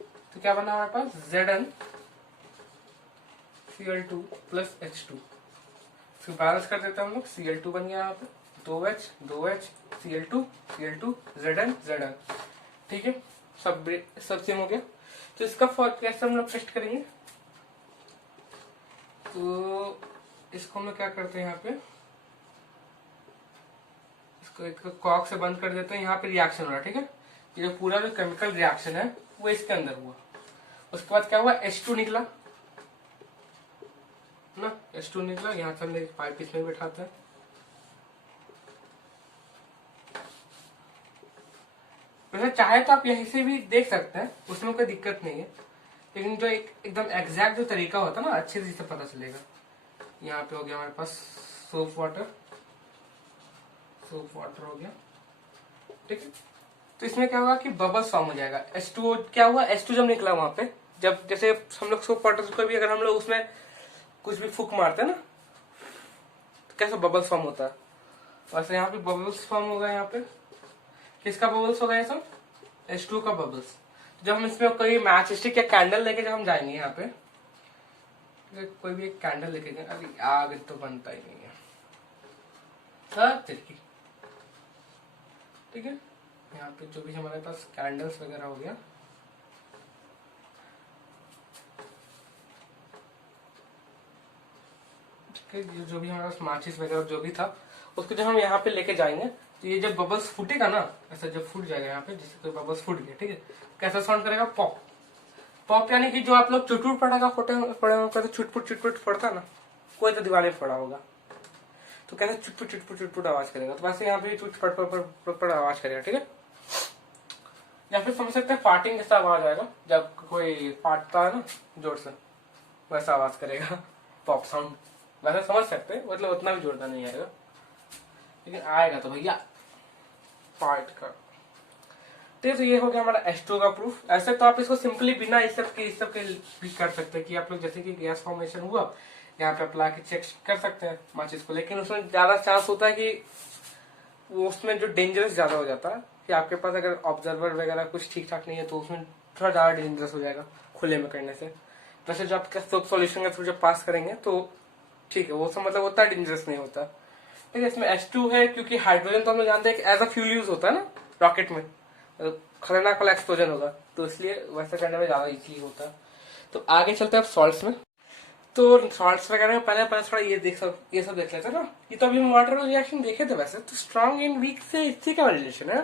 तो क्या बना हमारे पास ZnCl2 प्लस H2, फिर बैलेंस कर देते हैं हम लोग, Cl2 बन गया यहाँ पे, 2H 2H Cl2 Cl2 Zn, ठीक है, सब सेम हो गया। तो इसका फॉर्म कैसे हम लोग टेस्ट करेंगे, तो इसको हम लोग क्या करते हैं यहाँ पे, इसको एक कॉक से बंद कर देते हैं, यहाँ पे रिएक्शन हो रहा है, ठीक है, ये पूरा जो केमिकल रिएक्शन है वो इसके अंदर हुआ, उसके बाद क्या हुआ, H2 निकला ना, H2 निकला, यहाँ से हमने पाइप इसमें बैठाते हैं, वैसे चाहे तो आप यहीं से भी देख सकते हैं, उसमें कोई दिक्कत नहीं है, लेकिन जो एकदम एग्जैक्ट जो तरीका होता है ना, अच्छे से पता चलेगा। यहाँ पे हो गया हमारे पास सोप वाटर हो गया, ठीक है, तो इसमें क्या होगा कि बबल्स फॉर्म हो जाएगा। H2 क्या हुआ, H2 जब निकला वहां पे, जब जैसे हम लोग सोप वाटर को भी अगर हम लोग उसमें कुछ भी फूक मारते हैं ना, तो कैसे बबल्स फॉर्म होता है, वैसे यहाँ पे बबल्स फॉर्म होगा, यहाँ पे किसका बबल्स होगा, ये सब H2 का बबल्स। जब हम इसमें कोई मैच स्टिक या कैंडल लेके जब हम जाएंगे यहाँ पे, कोई भी एक कैंडल लेके जाए, अभी आग तो बनता ही नहीं है, हाँ चलिए, ठीक है, यहाँ पे जो भी हमारे पास कैंडल्स वगैरह हो गया, ठीक है, जो भी हमारे पास माचिस वगैरह जो भी था, उसको जब हम यहाँ पे लेके जाएंगे, तो ये जब बबल्स फूटेगा ना, ऐसा जब फूट जाएगा यहाँ पे, जैसे कोई बबल्स फूट गया, ठीक है, कैसा साउंड करेगा, पॉप पॉप, यानी कि जो आप लोग चुटपुट पटाखा पड़े होगा, तो चुटपुट पड़ता ना, कोई तो दिवाली में पड़ा होगा, तो कैसे चुटपुट आवाज करेगा, तो वैसे यहाँ पे चुटपुट आवाज करेगा, ठीक है, या फिर समझ सकते हैं फाटिंग जैसा आवाज आएगा, जब कोई फाटता है ना जोर से, वैसा आवाज करेगा पॉप साउंड, वैसे समझ सकते हैं, मतलब उतना भी जोरदार नहीं आएगा, लेकिन आएगा तो भैया फाट का। तो ये हो गया हमारा H2 का प्रूफ। ऐसे तो आप इसको सिंपली बिना इस सब के भी कर सकते हैं कि आप लोग जैसे कि गैस फॉर्मेशन हुआ, यहाँ पे अप्लाई के चेक कर सकते हैं माचिस को, लेकिन उसमें ज्यादा चांस होता है कि वो उसमें जो डेंजरस ज्यादा हो जाता है कि आपके पास अगर ऑब्जर्वर वगैरह कुछ ठीक ठाक नहीं है, तो उसमें थोड़ा ज्यादा डेंजरस हो जाएगा खुले में करने से। वैसे जो आपका सोप सॉल्यूशन के थ्रू जब पास करेंगे तो ठीक है, वो सब मतलब उतना डेंजरस नहीं होता। ठीक है, इसमें H2 है क्योंकि हाइड्रोजन तो हम लोग जानते हैं कि एज अ फ्यूल यूज होता है ना रॉकेट में, खतरनाक वाला एक्सप्लोजन होगा, तो इसलिए वैसा करने में ज्यादा इजी होता है। तो आगे चलते हैं अब सॉल्ट्स में। तो सॉल्ट्स वगैरह में पहले थोड़ा ये सब देख लेते हैं ना। ये तो अभी हम वाटर रिएक्शन देखे थे वैसे, तो स्ट्रॉन्ग एंड वीक से इससे क्या रिलेशन है,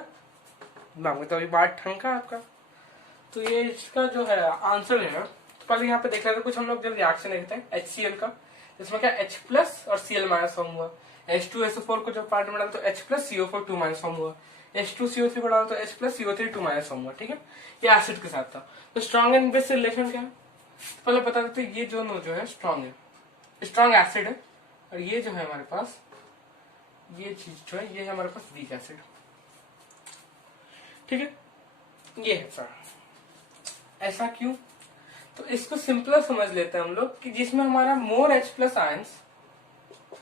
दिमाग तो अभी बात ठंका आपका। तो ये इसका जो है आंसर है, तो पहले यहाँ पे देख लेते हैं कुछ हम लोग जब रिएक्शन देखते हैं HCl का, इसमें क्या H प्लस और Cl माइनस फॉर्म हुआ। H2SO4 को जब पार्ट में डाला तो H plus CO4 2 minus form हुआ। H2CO3 को डाला तो H plus CO3 2 minus form हुआ। ठीक है, ये एसिड के साथ था। तो स्ट्रॉन्ग एंड बेस से रिलेशन क्या है, तो पहले बता देते ये दोनों जो है स्ट्रॉन्ग है, स्ट्रॉन्ग एसिड है, और ये जो है हमारे पास ये चीज जो है ये है हमारे पास वीक एसिड। ठीक है, ये है सर। ऐसा क्यों, तो इसको सिंपलर समझ लेते हैं हम लोग कि जिसमें हमारा मोर H प्लस आयंस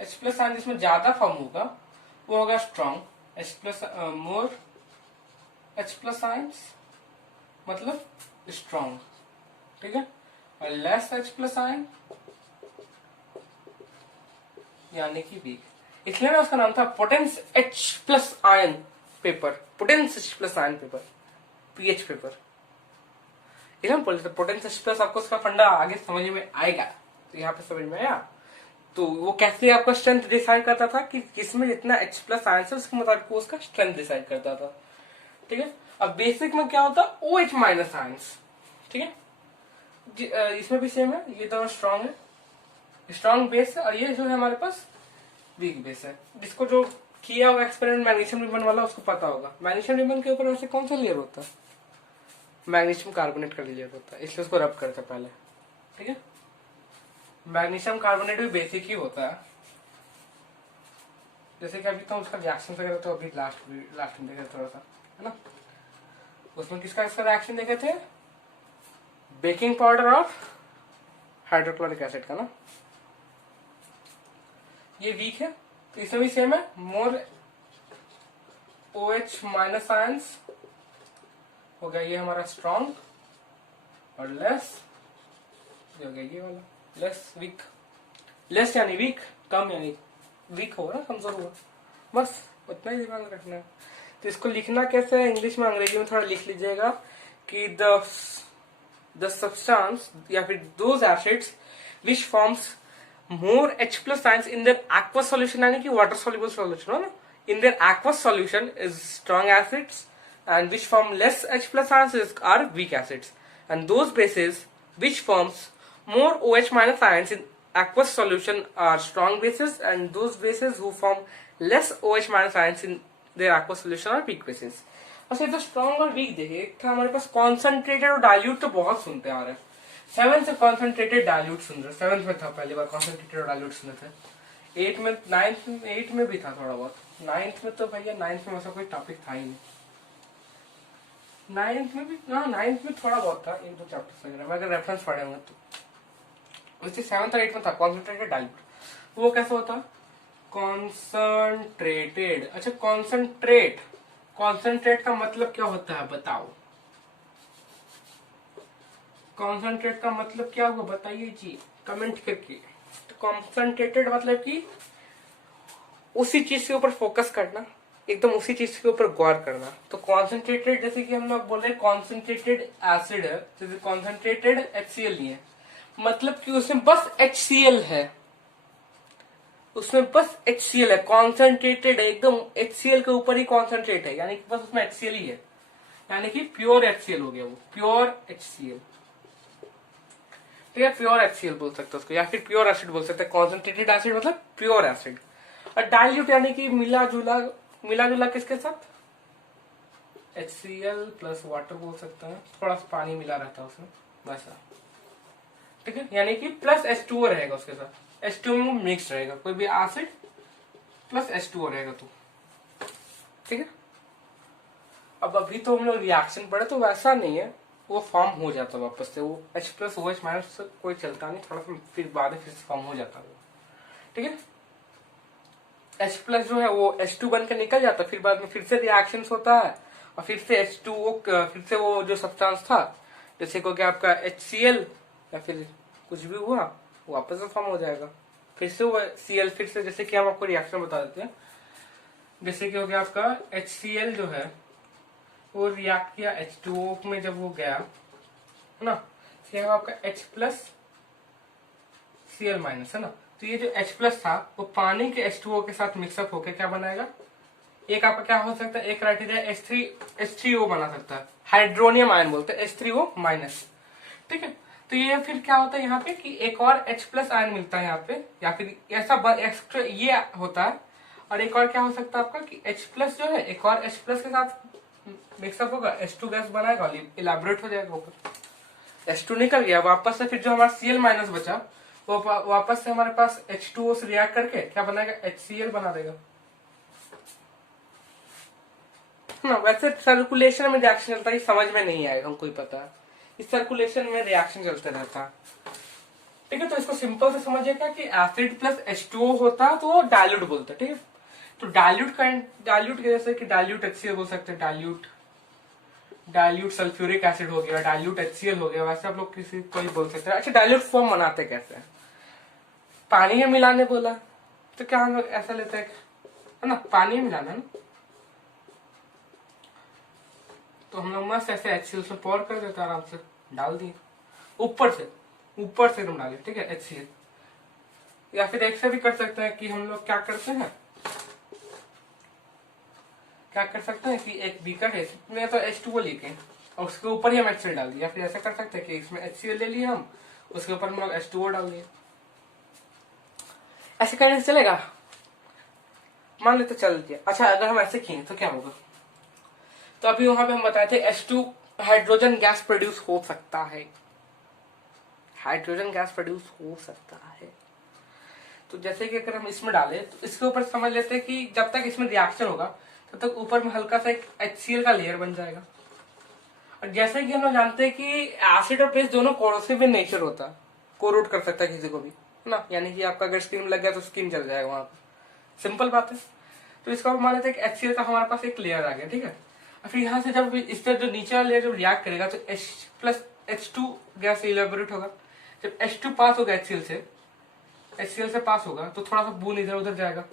जिसमें ज्यादा फॉर्म होगा वो होगा स्ट्रॉन्ग, H प्लस मोर H प्लस आयंस मतलब स्ट्रॉन्ग। ठीक है, और लेस H प्लस आयन यानी कि वीक, इसलिए ना उसका नाम था potence H plus ion paper, potence H plus ion paper, pH paper. बोलते पोटेंस H प्लस, आपको उसका फंडा आगे समझ में आएगा, तो यहाँ पे समझ में आया। तो वो कैसे आपका स्ट्रेंथ डिसाइड करता था कि किसमें जितना H प्लस आयन है उसके मुताबिक उसका स्ट्रेंथ डिसाइड करता था। ठीक है, अब बेसिक में क्या होता है OH माइनस आयंस। ठीक है, इसमें भी सेम है, ये दोनों स्ट्रॉन्ग है, स्ट्रॉन्ग बेस है, और ये जो है हमारे पास वीक बेस है। जिसको जो किया हुआ एक्सपेरिमेंट मैग्नीशियम रिबन वाला उसको पता होगा, मैग्नीशियम रिबन के ऊपर वैसे कौन सा लेयर होता है, मैग्नीशियम कार्बोनेट का लेयर होता है, इसलिए उसको रब करते हैं पहले। ठीक है, मैग्नीशियम कार्बोनेट भी बेसिक ही होता है, जैसे कि अभी तो उसका रिएक्शन वगैरह तो अभी लास्ट में देखे थोड़ा सा, है ना। उसमें किसका इसका रिएक्शन देखे थे, बेकिंग पाउडर और हाइड्रोक्लोरिक एसिड का ना। ये वीक है तो इसमें भी सेम है, मोर OH माइनस आयंस हो गया ये हमारा स्ट्रॉन्ग, और लेस हो गया ये वाला लेस वीक। लेस यानी वीक, कम यानी वीक होगा ना, कमजोर होगा, बस उतना ही दिमाग रखना है। तो इसको लिखना कैसे है, इंग्लिश में अंग्रेजी में थोड़ा लिख लीजिएगा कि द सब्सटेंस या फिर those acids which forms more H+ ions in their aqueous solution, यानी कि वाटर सॉल्युबल सॉल्यूशन है ना, in their aqueous solution is strong acids, and which form less H+ ions are weak acids, and those bases which forms more OH- ions in aqueous solution are strong bases, and those bases who form less OH- ions in their aqueous solution are weak bases। अच्छा, ये तो strong और week देखिए, एक था हमारे पास concentrated और dilute, तो बहुत सुनते आ रहे हैं, 7 से कॉन्सेंट्रेटेड डाइल्यूट सुन रहे, 7th में था पहली बार कॉन्सेंट्रेटेड और डाइल्यूट सुने थे, 8 में 8 में भी था थोड़ा बहुत, 9th में तो भैया 9th में ऐसा कोई टॉपिक था ही नहीं, 9th में भी, हाँ 9th में थोड़ा बहुत था, 1-2 चैप्टर्स वगैरह में अगर रेफरेंस पढ़े होंगे तो। वैसे 7th और 8th में था कॉन्सेंट्रेटेड डाइल्यूट, वो कैसे होता, कॉन्सेंट्रेटेड। अच्छा, कॉन्सेंट्रेट का मतलब क्या होता है बताओ, कॉन्सेंट्रेट का मतलब क्या होगा बताइए जी कमेंट करके। तो कॉन्सेंट्रेटेड मतलब कि उसी चीज के ऊपर फोकस करना, एकदम उसी चीज के ऊपर गौर करना। तो कॉन्सेंट्रेटेड, जैसे कि हम लोग बोल रहे हैं कॉन्सेंट्रेटेड एसिड है, जैसे कॉन्सेंट्रेटेड HCl नहीं है, मतलब कि उसमें बस HCl है, उसमें बस HCl है, कॉन्सेंट्रेटेड है एकदम HCl के ऊपर ही कॉन्सेंट्रेट है, यानी कि बस उसमें HCl ही है, यानी कि प्योर HCl हो गया वो, प्योर HCl, ठीक है, प्योर HCl बोल सकते हैं उसको, या फिर प्योर एसिड बोल सकते हैं। कॉन्सेंट्रेटेड एसिड मतलब प्योर एसिड, और डाइल्यूट यानी कि मिला जुला किसके साथ, HCl प्लस वाटर बोल सकते हैं, थोड़ा सा पानी मिला रहता है उसमें वैसा, ठीक है, यानी कि प्लस H2O रहेगा उसके साथ, H2O में मिक्स रहेगा, कोई भी एसिड प्लस H2O रहेगा तो, ठीक है। अब अभी तो हम लोग रिएक्शन पढ़े तो वैसा नहीं है, वो फॉर्म हो जाता है वापस से, वो H+ OH- से कोई चलता नहीं, थोड़ा सा फिर बाद में फिर फॉर्म हो जाता है, ठीक है। H+ जो है वो H2 बनकर निकल जाता है, फिर बाद में फिर से रिएक्शन होता है, और फिर से H2O, फिर से वो जो सब्सटेंस था, जैसे को क्या आपका HCl या फिर कुछ भी हुआ, वापस से फॉर्म हो जाएगा, फिर से वो Cl, फिर से जैसे कि हम आपको रिएक्शन बता देते हैं, जैसे कि हो गया आपका HCl जो है वो रिएक्ट किया H2O में, जब वो गया है ना, फिर आपका H+ Cl- है ना, तो ये जो H+ था वो पानी के H2O के साथ मिक्सअप होकर क्या बनाएगा, एक आपका क्या हो सकता है, एक राइट जाए H3O बना सकता है, हाइड्रोनियम आयन बोलते हैं, H3O-, ठीक है। तो ये फिर क्या होता है यहाँ पे कि एक और H+ आयन मिलता है यहाँ पे, या फिर ऐसा एक्स्ट्रा ये होता है, और एक और क्या हो सकता है आपका कि H+ जो है एक और H+ के साथ मिक्सअप होगा, H2 गैस बनाएगा, इलेबोरेट हो जाएगा ऊपर, H2 निकल गया, वापस से फिर जो हमारा Cl- बचा वो वापस से हमारे पास H2O से रिएक्ट करके क्या बनाएगा, HCl बना देगा ना। वैसे सर्कुलेशन में रिएक्शन चलता है, समझ में नहीं आएगा हमको ही पता है, इस सर्कुलेशन में रिएक्शन चलते रहता है, ठीक है। तो इसको सिंपल से समझिएगा कि एसिड प्लस H2O होता है तो वो डाइल्यूट बोलते हैं, ठीक है। तो डाइल्यूट जैसे कि डाइल्यूट HCl बोल सकते हैं, डाइल्यूट सल्फ्यूरिक एसिड हो गया, डाइल्यूट HCl हो गया, वैसे आप लोग किसी को ही बोल सकते हैं। अच्छा, डाइल्यूट फॉर्म बनाते कैसे हैं, पानी में मिलाने बोला तो क्या हम लोग ऐसा लेते हैं, है ना, पानी में मिलाना ना, तो हम लोग मस्त ऐसे HCl उसमें पोर कर देते आराम से, डाल दिए ऊपर से एकदम डाले, ठीक है, HCl। या फिर एक से भी कर सकते हैं कि हम लोग क्या करते हैं, क्या कर सकते हैं कि एक बीकर है इसमें तो H2O लेके और उसके ऊपर ही हम HCl डाल दिया, फिर ऐसा कर सकते हैं कि इसमें HCl ले लिए हम, उसके ऊपर हम लोग H2O डाल दिए, ऐसे करने से चलेगा, मान लेते चल दिया। अच्छा, अगर हम ऐसे किए तो क्या होगा, तो अभी वहां पे हम बताए थे H2 हाइड्रोजन गैस प्रोड्यूस हो सकता है, हाइड्रोजन गैस प्रोड्यूस हो सकता है। तो जैसे कि अगर हम इसमें डालें तो इसके ऊपर समझ लेते हैं कि जब तक इसमें रिएक्शन होगा तब तक ऊपर में हल्का सा एक HCl का लेयर बन जाएगा। और जैसे कि हम लोग जानते हैं कि एसिड और बेस दोनों कोरोसिव इन नेचर होता है, कोरोट कर सकता है किसी को भी, है ना। यानी कि आपका अगर स्किन में लग गया तो स्किन जल जाएगा वहां पर, सिंपल बात है। तो इसका मान लेते हैं कि HCl का हमारे पास एक लेयर आ गया, ठीक है। और फिर यहाँ से जब इस तरह जो नीचे वाला लेयर जब रिएक्ट करेगा तो H+H2 गैस इलेबोरेट होगा। जब H2 पास होगा HCl से पास होगा तो थोड़ा सा बूंद इधर उधर जाएगा।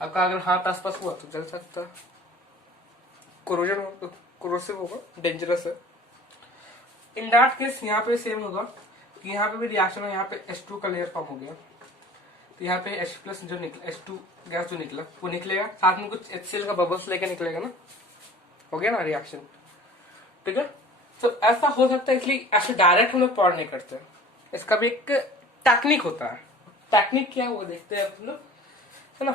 आपका अगर हाथ आसपास हुआ तो जल सकता है, कोरोसिव होगा, डेंजरस है। इन दैट केस यहाँ पे सेम होगा कि यहाँ पे भी रिएक्शन है, यहाँ पे H2 का लेयर फॉर्म हो गया तो यहाँ पे H+ जो निकला, H2 गैस जो निकला वो निकलेगा, साथ में कुछ HCl का बबल्स लेके निकलेगा ना, हो गया ना रिएक्शन, ठीक है। तो ऐसा हो सकता है, इसलिए ऐसे डायरेक्ट हम लोग पॉर नहीं करते, इसका भी एक टेक्निक होता है। टेक्निक क्या है वो देखते हैं हम लोग, है ना।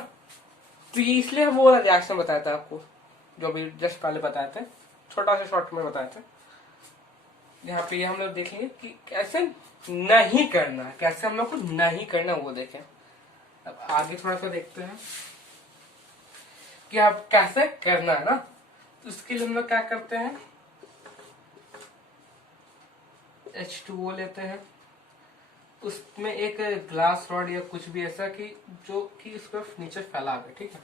तो ये इसलिए हम वो रिएक्शन बताया था आपको, जो भी जस्ट पहले बताए थे, छोटा सा शॉर्ट में बताए थे। यहाँ पे हम लोग देखेंगे कि कैसे नहीं करना है, कैसे हम लोग को नहीं करना वो देखें। अब आगे थोड़ा सा देखते हैं कि आप कैसे करना है ना। तो उसके लिए हम लोग क्या करते हैं, H2O लेते हैं, उसमें एक ग्लास रॉड या कुछ भी ऐसा कि जो कि इसको नीचे फैला दे, ठीक है।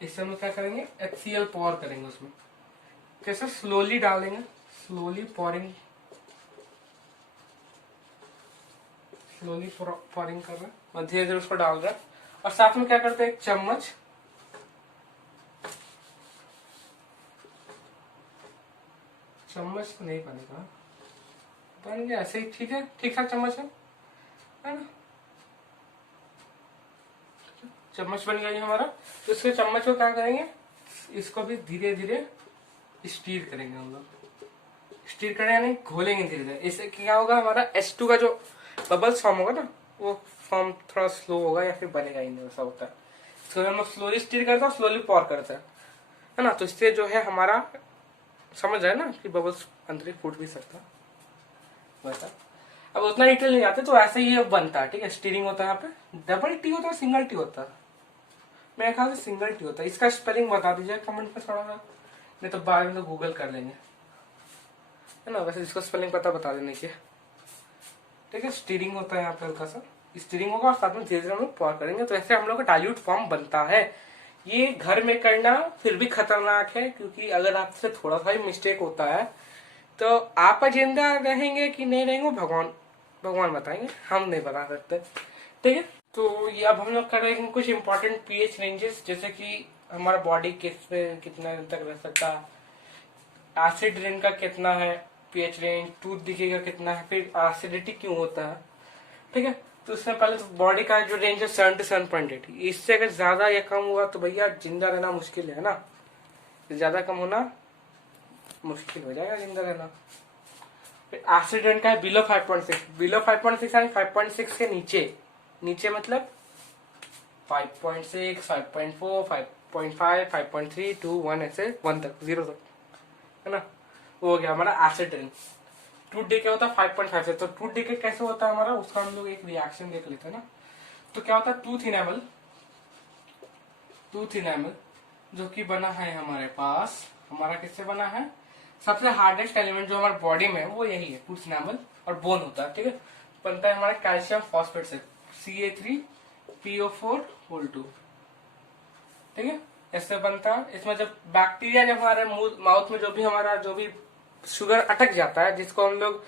इससे हम लोग क्या करेंगे, HCl पॉर करेंगे उसमें। कैसे, स्लोली डालेंगे, स्लोली पॉरिंग कर रहे हैं और धीरे धीरे उसको डाल रहे हैं। और साथ में क्या करते हैं, एक चम्मच नहीं बनेगा, बन गया ऐसे ही, ठीक है, ठीक ठाक चम्मच है ना। चम्मच बन गया ये हमारा। तो इसके चम्मच को क्या करेंगे, इसको भी धीरे धीरे स्टीर करेंगे हम लोग। स्टीर करें यानी घोलेंगे धीरे धीरे। इससे क्या होगा, हमारा H2 का जो बबल्स फॉर्म होगा ना वो फॉर्म थोड़ा स्लो होगा या फिर बनेगा ही नहीं, ऐसा होता है। तो हम लोग स्लोली स्टीर करते हैं, स्लोली पॉर करते हैं, है ना। तो इससे जो है हमारा, समझ रहे हैं ना कि बबल्स अंदर ही फूट भी सकता है वैसा। अब उतना डिटेल नहीं आते, तो ऐसे ही बनता है, ठीक है। स्टीरिंग होता है, यहाँ पे डबल टी होता है, सिंगल टी होता है, मेरे ख्याल से सिंगल टी होता है। इसका स्पेलिंग बता दीजिए कमेंट में थोड़ा सा, नहीं तो बाद में तो गूगल कर लेंगे, है ना। वैसे जिसको स्पेलिंग पता बता देने की, ठीक है। स्टीरिंग होता है यहाँ पे, हल्का सा स्टीरिंग होगा और साथ में धीरे धीरे हम लोग पॉर करेंगे, तो ऐसे हम लोग का डाइल्यूट फॉर्म बनता है। ये घर में करना फिर भी खतरनाक है, क्योंकि अगर आपसे थोड़ा सा ही मिस्टेक होता है तो आप जिंदा रहेंगे कि नहीं रहेंगे भगवान बताएंगे, हम नहीं बता सकते, ठीक है। तो ये अब हम लोग कर रहे हैं कुछ इंपॉर्टेंट पीएच रेंजेस, जैसे कि हमारा बॉडी कितना दिन तक रह सकता है, एसिड रेन का कितना है पीएच रेंज, टूथ दिखेगा कितना है, फिर एसिडिटी क्यों होता है, ठीक है। तो उससे पहले तो बॉडी का जो रेंज है 7 to 7.8, इससे अगर ज्यादा या कम हुआ तो भैया जिंदा रहना मुश्किल है ना, ज्यादा कम होना मुश्किल हो जाएगा जिंदा रहना। फिर एसिड रेन का है बिलो 5.6, बिलो 5.6 यानी 5.6 के नीचे मतलब 5.6, 5.4, 5.5, 5.3, 2, 1 ऐसे 1 तक, 0 तक, है ना। वो हो गया हमारा एसिड रेन। टूथ डिके होता है 5.5 से। तो टूथ डिके कैसे होता है हमारा, उसका हम लोग एक रिएक्शन देख लेते हैं ना। तो क्या होता है, टूथ इनेमल जो कि बना है हमारे पास, हमारा किससे बना है, सबसे हार्डेस्ट एलिमेंट जो हमारे बॉडी में है वो यही है, टूथ इनेमल, और बोन होता है, ठीक है। बनता है हमारा कैल्शियम फॉस्फेट से, Ca3PO4 2, ठीक है, ऐसे बनता है। इसमें जब बैक्टीरिया जब हमारे माउथ में जो भी शुगर अटक जाता है, जिसको हम लोग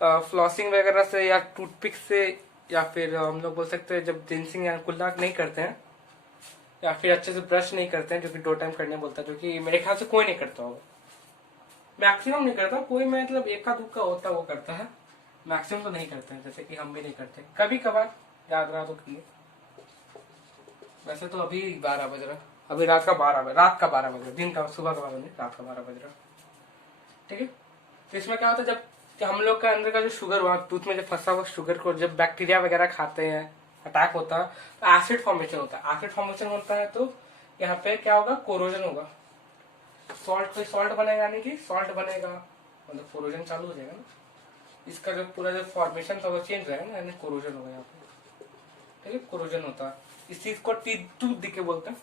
फ्लॉसिंग वगैरह से या टूथपिक से, या फिर हम लोग बोल सकते हैं जब जिंसिंग या कुल्ला नहीं करते हैं, या फिर अच्छे से ब्रश नहीं करते हैं, जो कि 2 टाइम करने बोलता है, जो कि मेरे ख्याल से कोई नहीं करता होगा, मैक्सिमम नहीं करता कोई, मतलब एका दुक्का होता वो करता है, मैक्सिमम तो नहीं करते हैं, जैसे कि हम भी नहीं करते, कभी कभार याद रहा तो किए। वैसे तो अभी 12 बज रहा, अभी रात का 12 बज रहा, दिन का, सुबह का 12 नहीं, रात का 12 बज रहा, ठीक है। तो इसमें क्या होता है, जब हम लोग का अंदर का जो शुगर हुआ टूथ में जब फंसा हुआ शुगर को जब बैक्टीरिया वगैरह खाते हैं, अटैक होता है, तो एसिड फॉर्मेशन होता है। तो यहाँ पे क्या होगा, कोरोजन होगा, सॉल्ट बनेगा, यानी कि सॉल्ट बनेगा मतलब कोरोजन चालू हो जाएगा ना। इसका जो पूरा जो फॉर्मेशन था वो चेंज रहेगा ना, यानी कोरोजन होगा यहाँ पे, ठीक है, कोरोजन होता है। इस चीज को टूथ दिखे बोलते हैं।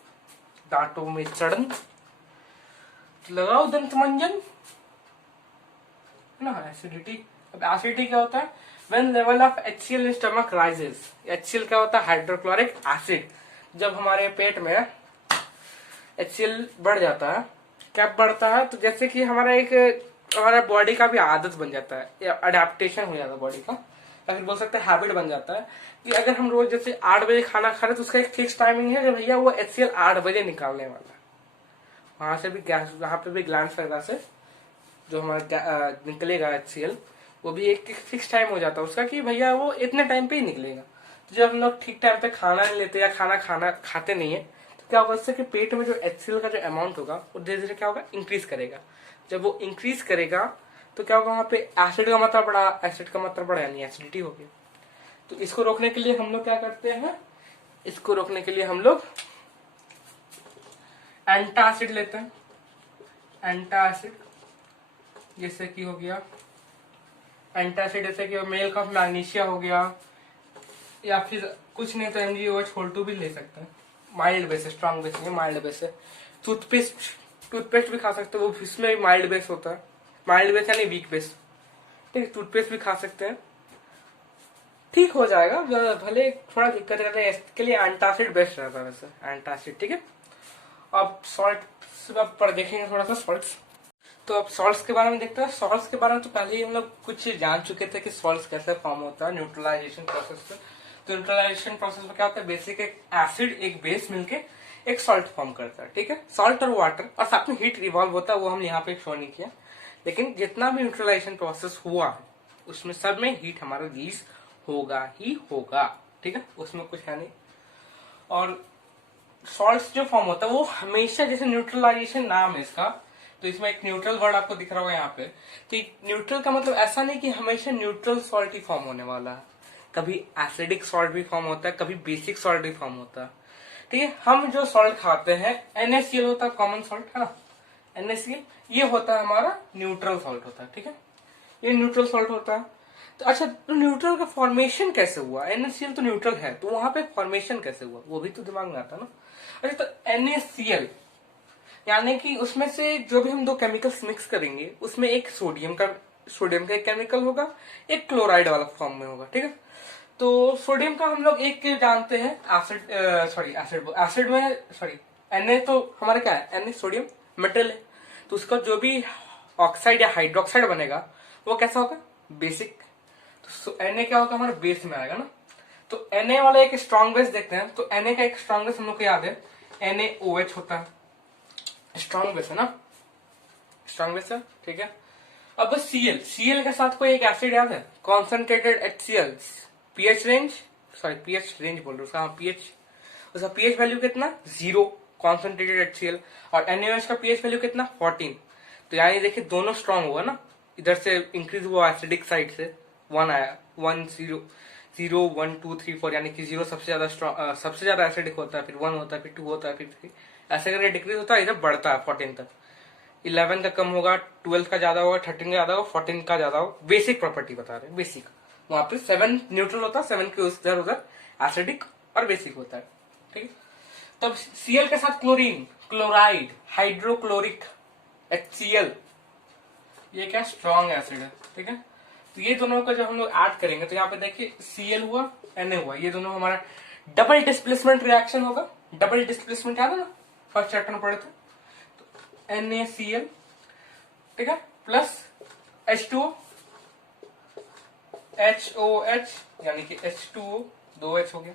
दांतों में सड़न, लगाओ दंत मंजन ना, एसिडिटी। अब एसिडिटी क्या होता है? When level of HCl in stomach rises. HCl क्या होता है? Hydrochloric acid. जब हमारे पेट में HCl बढ़ जाता है, क्या बढ़ता है? तो जैसे कि हमारा बॉडी का भी आदत बन जाता है, या अडेप्टेशन हो जाता है बॉडी का, या फिर बोल सकते हैं हैबिट बन जाता है कि अगर हम रोज जैसे 8 बजे खाना खा रहे हैं तो उसका एक फिक्स टाइमिंग है कि भैया वो HCl 8 बजे निकालने वाला है। वहां से भी गैस, वहां पे भी ग्लैंड्स वगैरह से जो हमारा निकलेगा HCl, वो भी एक फिक्स टाइम हो जाता है उसका कि भैया वो इतने टाइम पे ही निकलेगा। तो जब हम लोग ठीक टाइम पे खाना नहीं लेते या खाना खाते नहीं है, तो क्या होगा इससे कि पेट में जो HCl का जो अमाउंट होगा वो धीरे धीरे क्या होगा? इंक्रीज करेगा। जब वो इंक्रीज करेगा तो क्या होगा? वहां पे एसिड का मात्रा बढ़ा, एसिड का मात्रा बढ़ा यानी एसिडिटी हो गई। तो इसको रोकने के लिए हम लोग क्या करते हैं? इसको रोकने के लिए हम लोग एंटासिड लेते हैं। एंटासिड जैसे कि हो गया एंटासिड, जैसे कि मिल्क ऑफ मैग्नीशिया हो गया, या फिर कुछ नहीं तो MgOH भी ले सकते हैं। माइल्ड बेस है, स्ट्रॉन्ग बेस नहीं, माइल्ड बेस है। टूथपेस्ट भी खा सकते हो, वो इसमें भी माइल्ड बेस होता है। माइल्ड बेस यानी वीक बेस, ठीक है। टूथपेस्ट भी खा सकते हैं, ठीक हो जाएगा। भले थोड़ा दिक्कत रहता है, इसके लिए एंटासिड बेस्ट रहता है वैसे, एंटासिड, ठीक है। अब सॉल्ट पर देखेंगे थोड़ा सा सॉल्ट्स। तो अब सॉल्ट्स के बारे में देखते हैं। सॉल्ट्स के बारे में तो पहले ही हम लोग कुछ जान चुके थे कि सॉल्ट्स कैसे फॉर्म होता है न्यूट्रलाइजेशन प्रोसेस से। तो न्यूट्रलाइजेशन प्रोसेस में क्या होता है? बेसिक एक एसिड एक बेस मिलके एक सॉल्ट फॉर्म करता है, ठीक है। सॉल्ट और वाटर, और साथ में हीट रिवॉल्व होता है, वो हम यहाँ पे शो नहीं किया। लेकिन जितना भी न्यूट्रलाइजेशन प्रोसेस हुआ है उसमें सब में हीट हमारा रिलीज होगा ही होगा, ठीक है, उसमें कुछ है नहीं। और सॉल्ट्स जो फॉर्म होता है वो हमेशा, जैसे न्यूट्रलाइजेशन नाम है इसका, तो इसमें एक न्यूट्रल वर्ड आपको दिख रहा होगा यहाँ पे। तो न्यूट्रल का मतलब ऐसा नहीं कि हमेशा न्यूट्रल सॉल्ट ही फॉर्म होने वाला है। कभी एसिडिक सॉल्ट भी फॉर्म होता है, कभी बेसिक सॉल्ट भी फॉर्म होता है, ठीक है। हम जो सॉल्ट खाते हैं NaCl होता है, कॉमन सॉल्ट है ना, NaCl, ये होता है हमारा न्यूट्रल सॉल्ट होता है, ठीक है, ये न्यूट्रल सॉल्ट होता है। तो अच्छा, तो न्यूट्रल का फॉर्मेशन कैसे हुआ? NaCl तो न्यूट्रल है, तो वहां पे फॉर्मेशन कैसे हुआ वो भी तो दिमाग में आता है ना। अच्छा, तो NaCl यानी कि उसमें से जो भी हम दो केमिकल्स मिक्स करेंगे उसमें एक सोडियम का एक केमिकल होगा, एक क्लोराइड वाला फॉर्म में होगा, ठीक है। तो सोडियम का हम लोग एक जानते हैं, एसिड में Na तो हमारा क्या है? Na सोडियम मेटल है, तो उसका जो भी ऑक्साइड या हाइड्रोक्साइड बनेगा वो कैसा होगा? बेसिक। तो Na क्या होगा? हमारा बेस में आएगा ना। तो Na वाला एक स्ट्रॉन्ग बेस देखते हैं। तो Na का एक स्ट्रॉन्ग बेस हम लोग को याद है, NaOH होता है, स्ट्रॉन्ग बेस है ना, स्ट्रॉन्ग बेस है, ठीक है। अब बस Cl के साथ कोई एक एसिड याद है? कॉन्सेंट्रेटेड HCl, पीएच रेंज बोल रहे उसका, हाँ पीएच, उसका पीएच वैल्यू कितना? 0, कॉन्सेंट्रेटेड HCl। और NaOH का पीएच वैल्यू कितना? 14। तो यानी देखिए दोनों स्ट्रॉन्ग हुआ ना, इधर से इंक्रीज हुआ एसिडिक साइड से 1 आया, 1 0 0 1 2 3 4, यानी कि 0 सबसे ज्यादा एसिडिक होता है, फिर 1 होता है, फिर 2 होता है, फिर 3, ऐसे करके डिक्रीज होता है, इधर बढ़ता है 14 तक। 11 का कम होगा, 12 का ज्यादा होगा, 13 का ज्यादा होगा, 14 का ज्यादा होगा। बेसिक प्रॉपर्टी बता रहे हैं, बेसिक। वहां पे 7 न्यूट्रल होता है, 7 के उधर एसिडिक और बेसिक होता है, ठीक है। तब Cl के साथ क्लोरीन, क्लोराइड, हाइड्रोक्लोरिक HCl, ये क्या? स्ट्रॉन्ग एसिड है, ठीक है। तो ये दोनों का जब हम लोग ऐड करेंगे तो यहाँ पे देखिए Cl हुआ, Na हुआ, ये दोनों हमारा डबल डिस्प्लेसमेंट रिएक्शन होगा। डबल डिस्प्लेसमेंट याद है ना, फर्स्ट चैप्टर में पढ़े थे। तो NaCl, ठीक है, प्लस H2O, HOH, यानी कि H2O, 2H हो गया।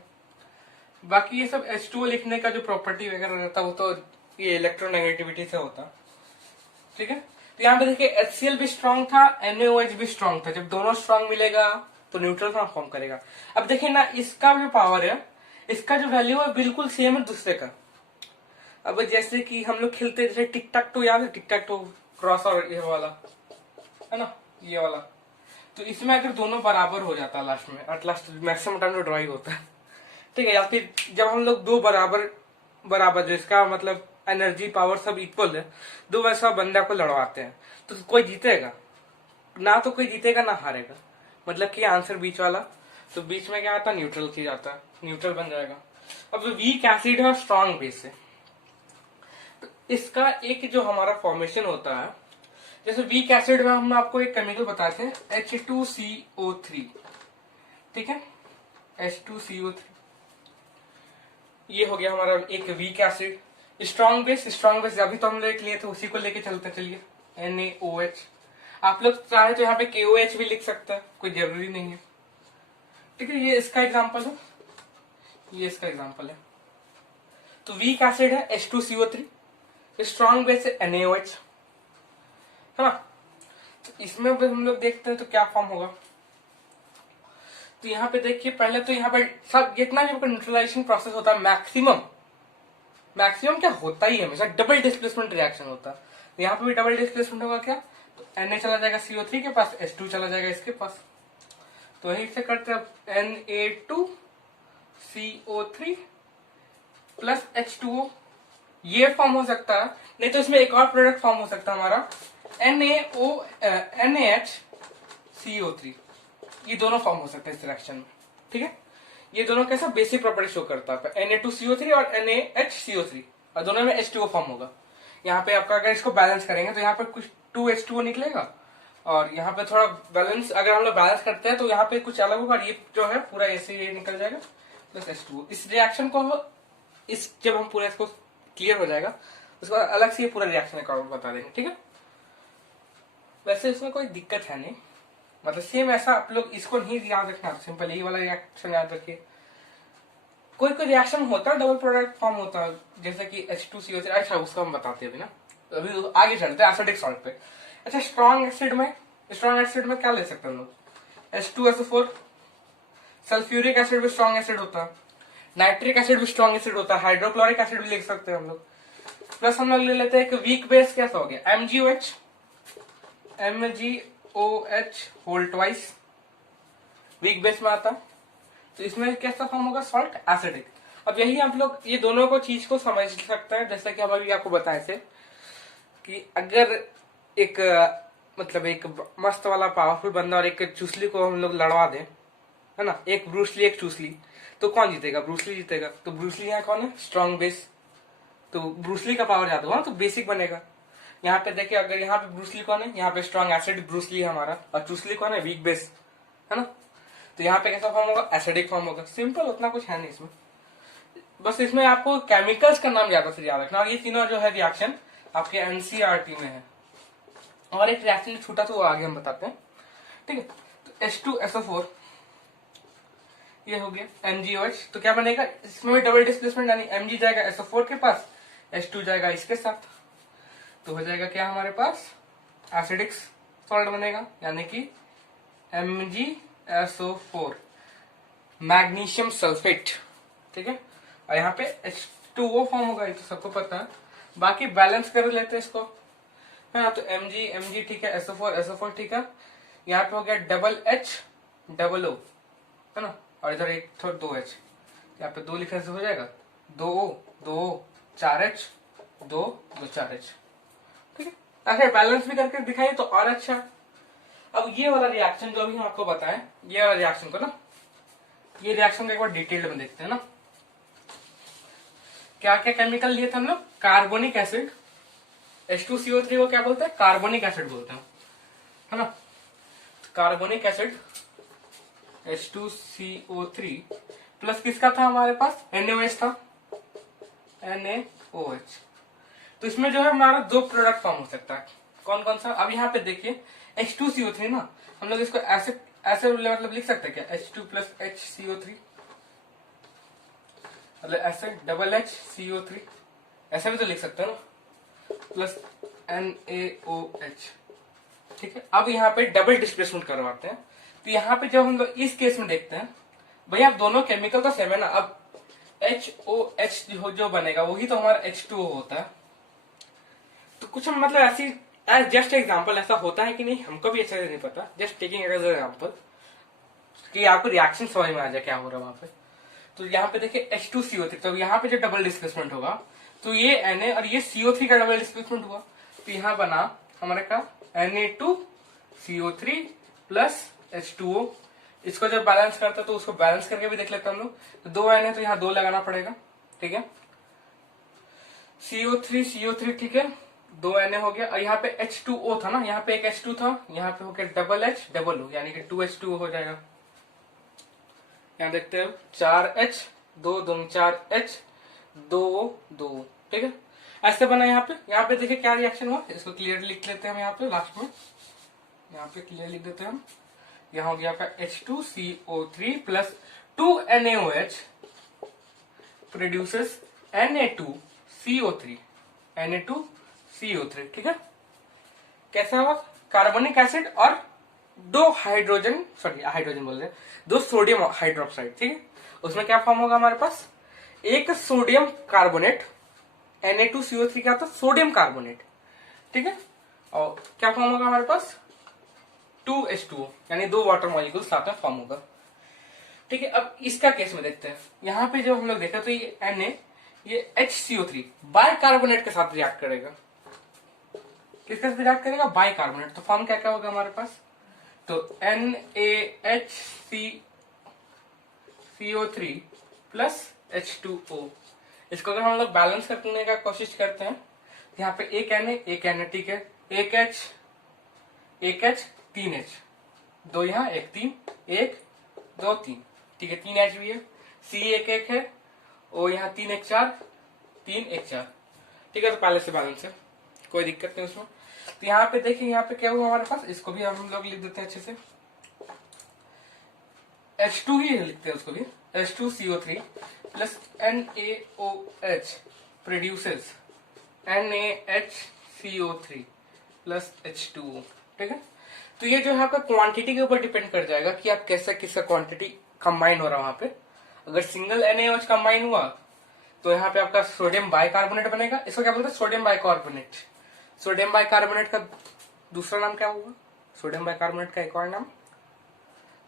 बाकी ये सब H2O लिखने का जो प्रॉपर्टी वगैरह रहता है वो तो ये इलेक्ट्रोनेगेटिविटी से होता, ठीक है। तो यहाँ पे देखिए HCl भी स्ट्रांग था, NaOH भी स्ट्रांग था। जब दोनों स्ट्रांग मिलेगा तो न्यूट्रल फॉर्म करेगा। अब देखिए ना, इसका जो पावर है, इसका जो वैल्यू है बिल्कुल सेम है दूसरे का। अब जैसे कि हम लोग खेलते जैसे टिक टैक टू, याद है टिक टैक टू, क्रॉस और ये वाला है ना, ये वाला। तो इसमें अगर दोनों बराबर हो जाता है लास्ट में, एट लास्ट मैक्सिमम टाइम जो ड्रॉइंग होता है, ठीक है, या फिर जब हम लोग दो बराबर जो इसका मतलब एनर्जी पावर सब इक्वल है, दो वैसा बंदा को लड़वाते हैं तो कोई जीतेगा ना, तो कोई जीतेगा ना हारेगा। मतलब कि आंसर बीच वाला, तो बीच में क्या आता है, न्यूट्रल चीज आता है, न्यूट्रल बन जाएगा। अब जो वीक एसिड है और स्ट्रॉन्ग बेस है, तो इसका एक जो हमारा फॉर्मेशन होता है, जैसे वीक एसिड में हम आपको एक केमिकल बताते हैं H2CO3, ठीक है, H2CO3, ये हो गया हमारा एक वीक एसिड। स्ट्रॉन्ग बेस अभी तो हम देख लिए थे, उसी को लेके चलते चलिए, NaOH। आप लोग चाहे तो यहाँ पे KOH भी लिख सकते हैं, कोई जरूरी नहीं है, ठीक है। ये इसका एग्जांपल है, ये इसका एग्जांपल है। तो वीक एसिड है H2CO3, स्ट्रॉन्ग बेस है NaOH, है ना। तो इसमें हम लोग देखते हैं तो क्या फॉर्म होगा। तो यहाँ पे देखिए, पहले तो यहाँ पे सब जितना भी न्यूट्रलाइजेशन प्रोसेस होता है, मैक्सिमम क्या होता ही है, हमेशा डबल डिस्प्लेसमेंट रिएक्शन होता है। तो यहाँ पे भी डबल डिस्प्लेसमेंट होगा क्या, तो Na चला जाएगा CO3 के पास, H2 चला जाएगा इसके पास। तो यही से करते हैं Na2CO3 प्लस H2O, ये फॉर्म हो सकता है। नहीं तो इसमें एक और प्रोडक्ट फॉर्म हो सकता है हमारा NaHCO3, ये दोनों फॉर्म हो सकता है इस रिएक्शन में, ठीक है। ये दोनों कैसा बेसिक प्रॉपर्टी शो करता है, Na2CO3 और NaHCO3, और दोनों में H2O फॉर्म होगा। यहाँ पे आपका अगर इसको बैलेंस करेंगे तो यहाँ पे कुछ 2H2O निकलेगा, और यहाँ पे थोड़ा बैलेंस, अगर हम लोग बैलेंस करते हैं तो यहाँ पे कुछ अलग होगा, ये जो है पूरा ऐसे ये निकल जाएगा प्लस H2O। इस रिएक्शन को जब हम पूरा इसको क्लियर हो जाएगा उसके बाद अलग से ये पूरा रिएक्शन अकाउंट बता देंगे, ठीक है। वैसे इसमें कोई दिक्कत है नहीं, मतलब सेम ऐसा आप लोग इसको नहीं याद रखना, सिंपल यही वाला रिएक्शन याद रखिए। कोई रिएक्शन होता है डबल प्रोडक्ट फॉर्म होता है, जैसे कि H2CO3, अच्छा उसका हम बताते हैं अभी ना, अभी तो आगे चलते हैं एसिडिक सॉल्ट पे। अच्छा, स्ट्रॉन्ग एसिड में क्या ले सकते हैं हम लोग, H2SO4, सल्फ्यूरिक एसिड भी स्ट्रॉन्ग एसिड होता है, नाइट्रिक एसिड भी स्ट्रॉन्ग एसिड होता है, हाइड्रोक्लोरिक एसिड भी लिख सकते हैं हम लोग। प्लस हम लोग ले लेते हैं एक वीक बेस, कैसा हो गया, MgOH whole twice, weak base में आता है। तो इसमें कैसा फॉर्म होगा, सॉल्ट एसिडिक। अब यही आप लोग ये दोनों को चीज को समझ सकते हैं, जैसा कि हम अभी आपको बताए थे कि अगर एक मतलब एक मस्त वाला पावरफुल बंदा और एक चूसली को हम लोग लड़वा दें, है ना, एक ब्रूसली एक चूसली, तो कौन जीतेगा, ब्रूसली जीतेगा। तो ब्रूसली यहाँ कौन है, स्ट्रॉन्ग बेस, तो ब्रूसली का पावर ज्यादा हुआ तो बेसिक बनेगा। यहाँ पे देखिए, अगर यहाँ पे ब्रूसली कौन है, यहाँ पे स्ट्रॉन्ग एसिड ब्रूसली है हमारा, और चूसली कौन है, वीक बेस, है ना। तो यहाँ पे कैसा फॉर्म होगा, एसिडिक फॉर्म होगा। सिंपल, उतना कुछ है नहीं इसमें, बस इसमें आपको केमिकल्स का नाम ज्यादा से ज्यादा रखना। और ये तीनों जो है रिएक्शन आपके एनसीईआरटी में है, और एक रिएक्शन छूटा तो वो आगे हम बताते हैं, ठीक है। तो H2SO4 ये हो गया MgOH, तो क्या बनेगा, इसमें भी डबल डिस्प्लेसमेंट, यानी Mg जाएगा SO4 के पास, H2 जाएगा इसके साथ, तो हो जाएगा क्या हमारे पास एसिडिक सॉल्ट बनेगा, यानी कि MgSO4 मैग्नीशियम सल्फेट, ठीक है। और यहाँ पे H2O फॉर्म होगा, ये तो सबको पता है। बाकी बैलेंस कर लेते हैं इसको, है ना। तो Mg ठीक है, SO4 ठीक है। यहाँ पे हो गया डबल H डबल O, है ना, और इधर एक थोड़ा 2H, यहाँ पे 2 लिखने से हो जाएगा, 2O 4H 2 4H, ठीक है। अगर बैलेंस भी करके दिखाइए तो और अच्छा। अब ये वाला रिएक्शन जो अभी हम आपको बताएं, ये वाला रिएक्शन को ना, ये रिएक्शन को एक बार डिटेल में देखते हैं ना। क्या क्या केमिकल लिए थे हम लोग, कार्बोनिक एसिड, H2CO3 को क्या बोलते हैं, कार्बोनिक एसिड बोलते हैं, है ना। कार्बोनिक एसिड H2CO3 प्लस किसका था हमारे पास, NaOH था, NaOH। तो इसमें जो है हमारा 2 प्रोडक्ट फॉर्म हो सकता है, कौन कौन सा। अब यहाँ पे देखिए H2CO3 ना, हम लोग इसको ऐसे मतलब लिख सकते हैं क्या, H2 प्लस HCO3, मतलब ऐसे डबल HCO3, ऐसा भी तो लिख सकते हैं ना, प्लस NaOH, ठीक है। अब यहाँ पे डबल डिस्प्लेसमेंट करवाते हैं। तो यहाँ पे जब हम लोग इस केस में देखते हैं, भैया दोनों केमिकल तो सेम है ना। अब HOH जो बनेगा वही तो हमारा H2O होता है। तो कुछ हम मतलब ऐसी एज जस्ट एग्जाम्पल, ऐसा होता है कि नहीं हमको भी अच्छे से नहीं पता, जस्ट टेकिंग एज एग्जाम्पल कि आपको रिएक्शन समझ में आ जाए क्या हो रहा है वहां पे। तो यहाँ पे देखिए H2CO3, तो यहाँ पे जो डबल डिस्प्लेसमेंट होगा, तो ये Na और ये CO3 का डबल डिस्प्लेसमेंट हुआ, तो यहाँ बना हमारे का Na2CO3 प्लस H2O। इसको जब बैलेंस करता है तो उसको बैलेंस करके भी देख लेते हैं हम लोग। तो 2 N है तो यहाँ 2 लगाना पड़ेगा, ठीक है। CO3 ठीक है, 2 Na हो गया। और यहाँ पे H2O था ना, यहाँ पे एक H2 था, यहाँ पे हो गया डबल H डबल O, यानी कि 2H2O हो जाएगा। यहाँ देखते हैं 4H 2 2 4H 2O 2O, ठीक है। ऐसे बना यहाँ पे देखिए क्या रिएक्शन हुआ, इसको क्लियर लिख लेते हैं हम यहाँ पे लास्ट में, यहाँ पे क्लियर लिख देते हैं हम। यहाँ हो गया आपका H2CO3 plus 2NaOH produces Na2CO3 Na2CO3, ठीक है। कैसा हुआ, कार्बोनिक एसिड और 2 हाइड्रोजन बोल रहे, 2 सोडियम हाइड्रोक्साइड, ठीक है। उसमें क्या फॉर्म होगा हमारे पास, एक सोडियम कार्बोनेट, Na2CO3 क्या था, सोडियम कार्बोनेट, ठीक है। और क्या फॉर्म होगा हमारे पास 2H2O, यानी 2 वाटर मॉलिक्यूल साथ में फॉर्म होगा, ठीक है। अब इसका केस में देखते हैं, यहाँ पे जब हम लोग देखा तो ये Na ये HCO3 बाइकार्बोनेट के साथ रिएक्ट करेगा। किसके साथ रिएक्ट करेगा, बाइकार्बोनेट। तो फॉर्म क्या क्या होगा हमारे पास, तो NaHCO3 प्लस H2O। इसको अगर हम लोग बैलेंस करने का कोशिश करते हैं, यहाँ पे एक Na, ठीक है, एक H 3H, 2 यहाँ 1 3 1 2 3, ठीक है, 3H भी है, C एक है, और यहाँ 3 1 4 3 1 4, ठीक है। तो पहले से बैलेंस है, कोई दिक्कत नहीं उसमें। तो यहाँ पे देखिए, यहाँ पे क्या हुआ हमारे पास, इसको भी हम लोग लिख देते हैं अच्छे से, H2 ही लिखते हैं उसको भी, H2CO3 plus NaOH produces NaHCO3 plus H2O, ठीक है। तो ये जो है आपका क्वांटिटी के ऊपर डिपेंड कर जाएगा कि आप कैसा किसका क्वांटिटी कंबाइन हो रहा है वहां पे। अगर सिंगल NaOH कंबाइन हुआ तो यहाँ पे आपका सोडियम बाइकार्बोनेट बनेगा। इसको क्या बोलते हैं, सोडियम बाइकार्बोनेट। सोडियम बाइकार्बोनेट का दूसरा नाम क्या होगा, सोडियम बाइकार्बोनेट का एक और नाम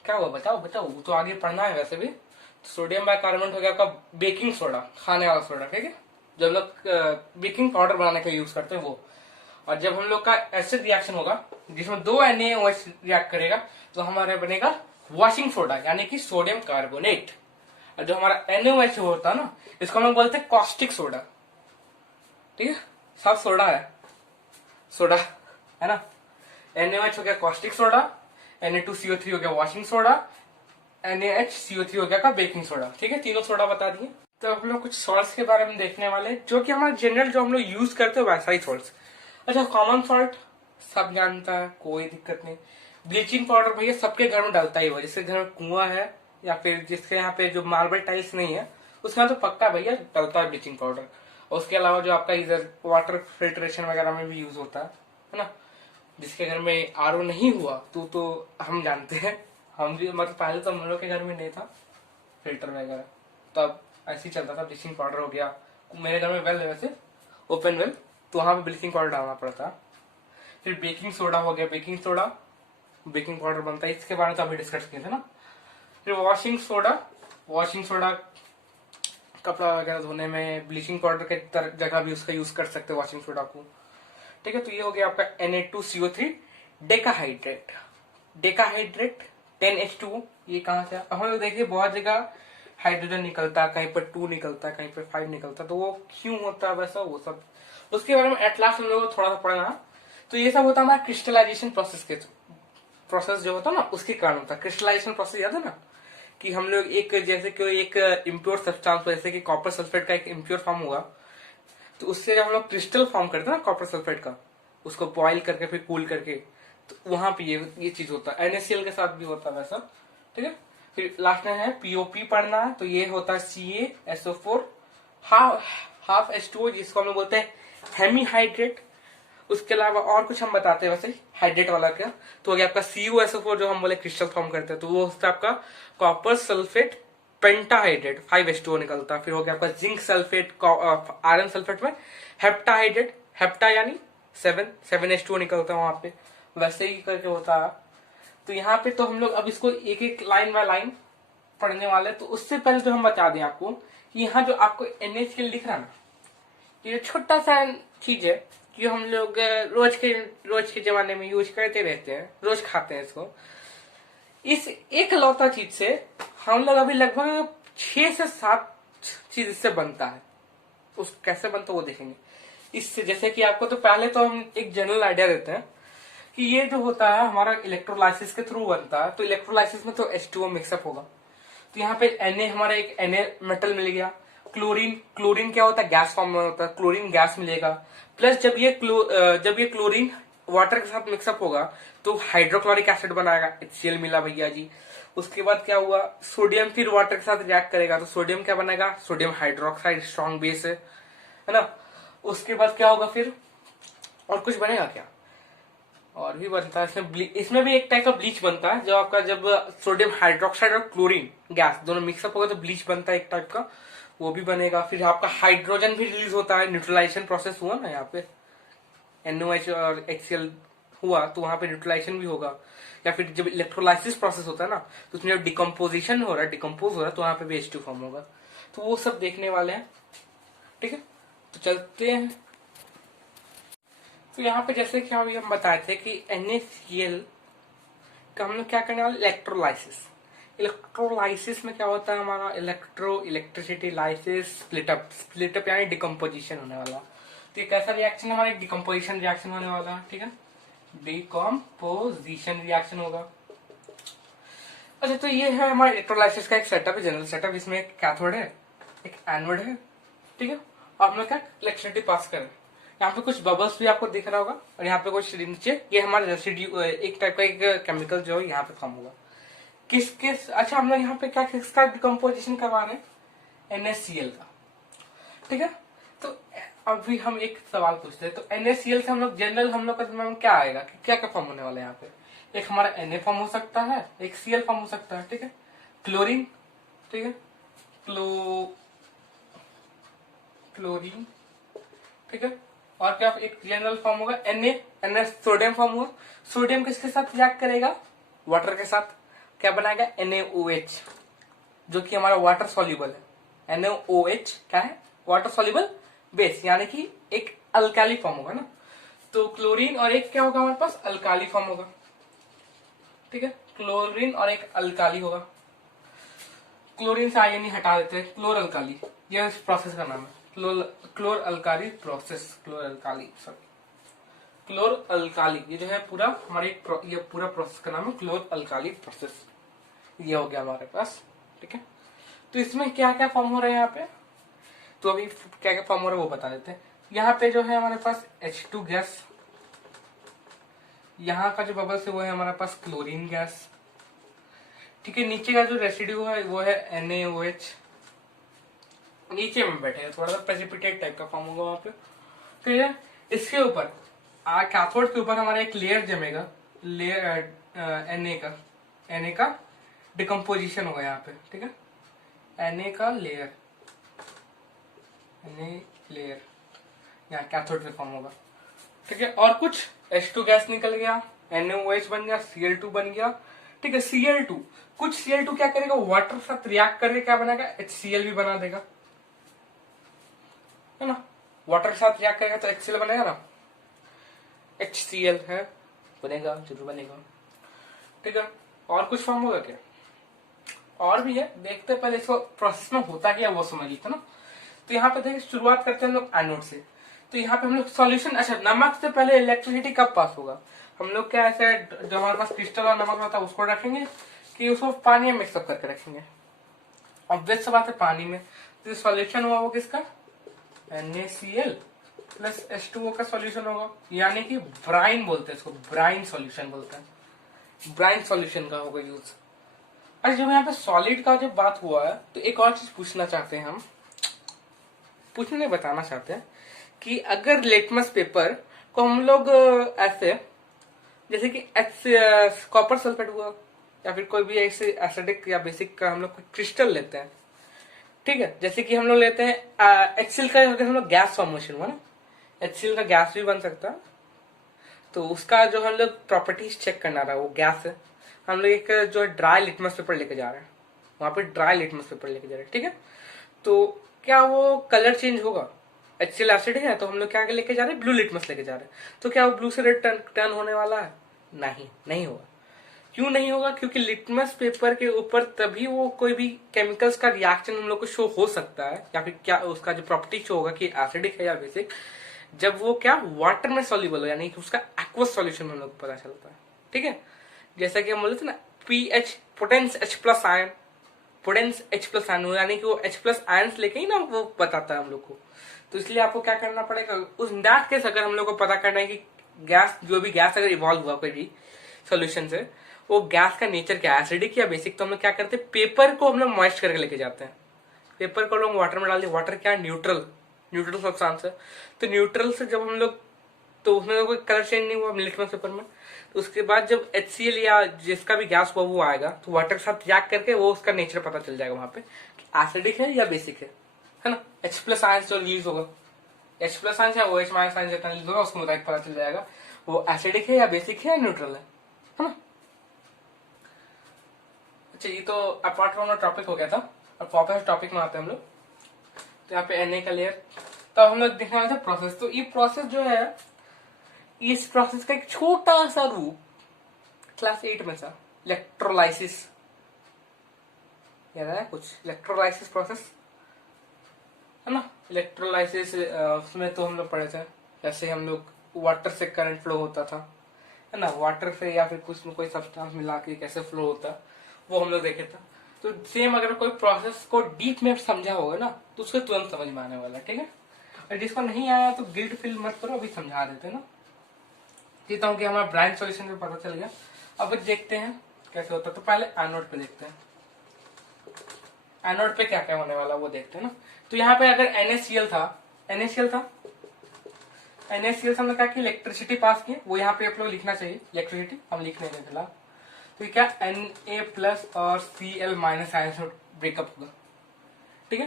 क्या हुआ, बताओ तो आगे पढ़ना है वैसे भी। सोडियम बाइकार्बोनेट हो गया आपका बेकिंग सोडा, खाने वाला सोडा, ठीक है, जो हम लोग बेकिंग पाउडर बनाने के लिए यूज करते हैं वो। और जब हम लोग का एसिड रिएक्शन होगा जिसमें 2 NaOH रिएक्ट करेगा तो हमारा बनेगा वॉशिंग सोडा, यानी कि सोडियम कार्बोनेट। और जो हमारा NaOH होता है ना, इसको हम लोग बोलते हैं कॉस्टिक सोडा, ठीक है। सब सोडा है, सोडा है ना। NaOH हो गया कॉस्टिक सोडा, Na2CO3 हो गया वॉशिंग सोडा, NaHCO3 हो गया का बेकिंग सोडा, ठीक है। तीनों सोडा बता दिए। तो हम लोग कुछ सॉल्ट्स के बारे में देखने वाले, जो कि हमारा जनरल जो हम लोग यूज करते हैं वैसा ही सॉल्ट्स। अच्छा, कॉमन सॉल्ट सब जानता है, कोई दिक्कत नहीं। ब्लीचिंग पाउडर भैया सबके घर में डालता ही हुआ, जिसके घर में कुआं है या फिर जिसके यहाँ पे जो मार्बल टाइल्स नहीं है उसमें तो पक्का भैया डलता है ब्लीचिंग पाउडर। और उसके अलावा जो आपका इधर वाटर फिल्ट्रेशन वगैरह में भी यूज होता है ना। जिसके घर में RO नहीं हुआ तो हम जानते हैं, हम भी मतलब पहले तो हम लोग के घर में नहीं था फिल्टर वगैरह, तब ऐसे ही चलता था। ब्लीचिंग पाउडर हो गया, मेरे घर में वेल है वैसे, ओपन वेल, तो वहां पे ब्लीचिंग पाउडर डालना पड़ता। फिर बेकिंग सोडा हो गया, बेकिंग सोडा बेकिंग पाउडर बनता है, इसके बारे में तो अभी डिस्कस किए थे ना। फिर वॉशिंग सोडा कपड़ा वगैरह धोने में ब्लीचिंग पाउडर के जगह भी उसका यूज कर सकते हैं वॉशिंग सोडा को, ठीक है। तो ये हो गया आपका Na2CO3 डेकाहाइड्रेट 10H2O। ये कहाँ से, हम लोग देखिए बहुत जगह हाइड्रोजन निकलता है, कहीं पर 2 निकलता है, कहीं पर 5 निकलता है, तो वो क्यों होता है वैसा, वो सब उसके बारे में एट लास्ट हम लोग को थोड़ा सा पढ़ना। तो ये सब होता है हमारा क्रिस्टलाइजेशन प्रोसेस जो होता है ना, उसके कारण होता है। क्रिस्टलाइजेशन प्रोसेस याद है ना, कि हम लोग एक जैसे कोई एक इम्प्योर सब्सटेंस, जैसे कि कॉपर सल्फेट का एक इम्प्योर फॉर्म हुआ, तो उससे जब हम लोग क्रिस्टल फॉर्म करते हैं ना कॉपर सल्फेट का, उसको बॉइल करके फिर कूल करके, तो वहां पे ये चीज होता है। NaCl के साथ भी होता है वैसा, ठीक है। फिर लास्ट में है POP पढ़ना है, तो ये होता है CaSO4 हाफ H2O, जिसको हम लोग बोलते हैं हेमीहाइड्रेट। उसके अलावा और कुछ हम बताते हैं वैसे हाइड्रेट वाला क्या, तो हो गया आपका CuSO4 जो हम बोले क्रिस्टल फॉर्म करते हैं, तो वो होता है आपका कॉपर सल्फेट पेंटाहाइड्रेट 5H2O निकलता है। फिर हो गया आपका जिंक सल्फेट, आयरन सल्फेट में हेप्टाहाइड्रेट, हेप्टा यानी 7H2O निकलता है वहां पे, वैसे ही करके होता है। तो यहाँ पे तो हम लोग अब इसको एक एक लाइन बाय लाइन पढ़ने वाले। तो उससे पहले तो हम बता दें आपको कि यहाँ जो आपको NaCl दिख रहा है ना, ये छोटा सा चीज है कि हम लोग रोज के जमाने में यूज करते रहते हैं, रोज खाते हैं इसको। इस एक लौता चीज से हम लोग अभी लगभग 6 से 7 चीज इससे बनता है। उस कैसे बनता है वो देखेंगे इससे। जैसे कि आपको तो पहले तो हम एक जनरल आइडिया देते हैं कि ये जो होता है हमारा इलेक्ट्रोलाइसिस के थ्रू बनता है। तो इलेक्ट्रोलाइसिस में तो H2O मिक्सअप होगा, तो यहाँ पे Na हमारा एक Na मेटल मिल गया। क्लोरीन, क्लोरीन क्या होता है, गैस फॉर्म में होता है, क्लोरीन गैस मिलेगा। प्लस जब ये क्लोरीन वाटर के साथ मिक्सअप होगा तो हाइड्रोक्लोरिक एसिड बनाएगा, HCl मिला भैया जी। उसके बाद क्या हुआ, सोडियम फिर वाटर के साथ रिएक्ट करेगा तो सोडियम क्या बनेगा, सोडियम हाइड्रोक्साइड, स्ट्रॉन्ग बेस है ना। उसके बाद क्या होगा फिर, और कुछ बनेगा क्या, और भी बनता है इसमें भी एक टाइप का ब्लीच बनता है। जब आपका जब सोडियम हाइड्रोक्साइड और क्लोरीन गैस दोनों मिक्सअप होगा तो ब्लीच बनता है एक टाइप का, वो भी बनेगा। फिर आपका हाइड्रोजन भी रिलीज होता है, न्यूट्रलाइजेशन प्रोसेस हुआ ना यहाँ पे, NOH और HCl हुआ तो वहां पे न्यूट्रलाइजेशन भी होगा। या फिर जब इलेक्ट्रोलाइसिस प्रोसेस होता है ना तो उसमें जब डिकम्पोजिशन हो रहा है, डिकम्पोज हो रहा है, तो वहां पे भी H2 फॉर्म होगा। तो वो सब देखने वाले हैं, ठीक है। तो चलते हैं। तो यहाँ पे जैसे कि अभी हम बताए थे कि NaCl का हम लोग क्या करने वाले, इलेक्ट्रोलाइसिस। इलेक्ट्रोलाइसिस में क्या होता है हमारा, इलेक्ट्रिसिटी लाइसिस, स्प्लिटअप यानी डिकम्पोजिशन होने वाला। तो ये कैसा रिएक्शन हमारा, एक डिकम्पोजिशन रिएक्शन होने वाला है, ठीक है। डिकम्पोजिशन रिएक्शन होगा। अच्छा, तो ये है हमारे इलेक्ट्रोलाइसिस का एक सेटअप है, जनरल सेटअप। इसमें एक कैथोड है, एक एनोड है, ठीक है। और हम लोग क्या इलेक्ट्रिसिटी पास करें। यहाँ पे कुछ बबल्स भी आपको दिख रहा होगा, और यहाँ पे कुछ नीचे ये हमारा रेसिड्यू, एक टाइप का एक केमिकल जो है यहाँ पे फॉर्म होगा। किस अच्छा, हम लोग यहाँ पे क्या किसका डिकम्पोजिशन करवा रहे हैं, NaCl का, ठीक है। तो अभी हम एक सवाल पूछते हैं, तो NaCl से हम लोग जनरल हम लोग का दिमाग में क्या आएगा कि क्या क्या फॉर्म होने वाला है यहाँ पे। एक हमारा Na फॉर्म हो सकता है, एक Cl फॉर्म हो सकता है, ठीक है। क्लोरीन, ठीक है, क्लोरीन, ठीक है। और क्या एक जनरल फॉर्म होगा Na सोडियम फॉर्म हुआ। सोडियम किसके साथ रिएक्ट करेगा, वाटर के साथ, क्या बनाएगा, NaOH, जो कि हमारा वाटर सॉल्युबल है। NaOH क्या है, वाटर सॉल्युबल बेस, यानी कि एक अल्काली फॉर्म होगा ना। तो क्लोरीन और एक क्या होगा हमारे पास, अल्काली फॉर्म होगा, ठीक है। क्लोरीन और एक अल्काली होगा। क्लोरीन से आयन हटा देते हैं, क्लोर अल्काली, यह इस प्रोसेस का नाम है, क्लोर अल्काली प्रोसेस, क्लोर अल्काली, ये जो है पूरा हमारे ये पूरा प्रोसेस का नाम है क्लोर अल्काली प्रोसेस। ये हो गया हमारे पास, ठीक है। तो इसमें क्या क्या फॉर्म हो रहे हैं यहाँ पे, तो अभी क्या क्या फॉर्म हो रहा है वो बता देते हैं। यहाँ पे जो है हमारे पास H2 गैस, यहाँ का जो बबल्स है वो है हमारे पास क्लोरीन गैस, ठीक है। नीचे का जो रेसिड्यू है वो है NaOH, नीचे में बैठेगा, थोड़ा सा प्रेसिपिटेट टाइप का फॉर्म होगा वहां पे, ठीक है। इसके ऊपर कैथोड के ऊपर हमारा एक लेयर जमेगा, लेयर Na का डिकम्पोजिशन होगा यहाँ पे, ठीक है। Na का लेयर, यहाँ कैथोड में फॉर्म होगा, ठीक है। और कुछ H2 गैस निकल गया, NaOH बन गया, Cl2 बन गया, ठीक है। Cl2 कुछ Cl2 क्या करेगा, वाटर के साथ रिएक्ट करके क्या बनाएगा, HCl भी बना देगा, है ना। वाटर के साथ रिएक्ट करेगा तो HCl बनेगा ना, HCl है, बनेगा, जरूर बनेगा, ठीक है। और कुछ फॉर्म होगा क्या, और भी है, देखते पहले इसको प्रोसेस में होता क्या वो समझ लेते ना। तो यहाँ पे देखिए शुरुआत करते हैं हम लोग एनोड से। तो यहाँ पे हम लोग सॉल्यूशन, अच्छा नमक से पहले इलेक्ट्रिसिटी कब पास होगा, हम लोग क्या ऐसे जो हमारे पास क्रिस्टल और नमक होता है उसको रखेंगे कि उसको पानी में मिक्सअप करके रखेंगे, ऑब्वियस सा बात है पानी में। तो सॉल्यूशन हुआ वो किसका, NaCl प्लस H2O का सॉल्यूशन होगा, यानी कि ब्राइन बोलते हैं इसको, ब्राइन सॉल्यूशन बोलते हैं, ब्राइन सॉल्यूशन का होगा यूज। अच्छा, जब यहाँ पे सॉलिड का जब बात हुआ है तो एक और चीज पूछना चाहते हैं हम, पूछने बताना चाहते हैं कि अगर लिटमस पेपर को हम लोग ऐसे, जैसे कि कॉपर सल्फेट हुआ या फिर कोई भी ऐसे एसिडिक या बेसिक का हम लोग क्रिस्टल लेते हैं, ठीक है। जैसे कि हम लोग लेते हैं HCl का, अगर हम लोग गैस फॉर्मेशन हुआ ना, HCl का गैस भी बन सकता है, तो उसका जो हम लोग प्रॉपर्टीज चेक करना रहा वो गैस है। हम लोग एक जो ड्राई लिटमस पेपर लेके जा रहे हैं, वहां पे ड्राई लिटमस पेपर लेके जा रहे हैं, ठीक है। तो क्या वो कलर चेंज होगा, HCl एसिड है तो हम लोग क्या लेके जा रहे हैं, ब्लू लिटमस लेके जा रहे हैं, तो क्या वो ब्लू से रेड टर्न होने वाला है, नहीं होगा। क्यों नहीं होगा? क्योंकि लिटमस पेपर के ऊपर तभी वो कोई भी केमिकल्स का रिएक्शन हम लोग को शो हो सकता है, या फिर क्या उसका जो प्रॉपर्टी शो होगा कि एसिडिक है या बेसिक, जब वो क्या वाटर में सॉल्युबल हो, यानी कि उसका एक्वस सॉल्यूशन में हम लोग को पता चलता है। ठीक है, जैसा कि हम बोलते थे ना pH, potence H plus ion, potence H plus ion, यानी कि वो एच प्लस आयन लेके ही ना वो बताता है हम लोग को। तो इसलिए आपको क्या करना पड़ेगा, उस दैट केस अगर हम लोग को पता करना है कि गैस, जो भी गैस अगर इवॉल्व हुआ कोई भी सोल्यूशन से, वो गैस का नेचर क्या है, एसिडिक या बेसिक, तो हम लोग क्या करते हैं, पेपर को हम लोग मॉइस्ट करके लेके जाते हैं। पेपर को लोग वाटर में डाल दिए, वाटर क्या है, न्यूट्रल, न्यूट्रल सब्सटेंस है। तो न्यूट्रल से जब हम लोग, तो उसमें तो कोई कलर चेंज नहीं हुआ लिटमस पेपर में। तो उसके बाद जब HCl या जिसका भी गैस हुआ वो आएगा, तो वाटर के साथ रिएक्ट करके वो उसका नेचर पता चल जाएगा वहां पे कि एसिडिक है या बेसिक है ना। H प्लस आयन जो यूज होगा, H प्लस आयन या OH माइनस आयन जितना यूज होगा उसको मुताबिक पता चल जाएगा वो एसिडिक है या बेसिक है या न्यूट्रल है ना। अच्छा, ये तो अपार्ट फ्रॉम टॉपिक हो गया था, और वापस टॉपिक में आते हैं हम लोग। तो यहाँ पे Na का लेयर, तो हम लोग देखने वाले थे प्रोसेस। तो ये प्रोसेस जो है, इस प्रोसेस का एक छोटा सा रूप क्लास 8 में था, इलेक्ट्रोलाइसिस, याद है कुछ, इलेक्ट्रोलाइसिस प्रोसेस है ना। इलेक्ट्रोलाइसिस उसमें तो हम लोग पढ़े थे, जैसे हम लोग वाटर से करंट फ्लो होता था, है ना, वाटर से या फिर कुछ में कोई सब्सटेंस मिला के कैसे फ्लो होता, वो हम लोग देखे था। तो सेम अगर कोई प्रोसेस को डीप में समझा होगा ना, तो उसको तुरंत समझ में आने वाला है। ठीक है, और जिसको नहीं आया तो गिल्ट फील मत करो, अभी समझा देते ना। कहता हूँ कि हमारा ब्रांच सॉल्यूशन भी पता चल गया। अब देखते हैं कैसे होता है। तो पहले एनोड पे देखते हैं, एनोड पे क्या क्या होने वाला वो देखते हैं ना। तो यहाँ पे अगर NaCl था, NaCl था, NaCl से हमने क्या किया, इलेक्ट्रिसिटी पास की, वो यहाँ पे आप लोग लिखना चाहिए, इलेक्ट्रिसिटी हम लिख नहीं रहे फिलहाल। तो क्या Na प्लस और Cl माइनस आयन से ब्रेकअप होगा। ठीक है,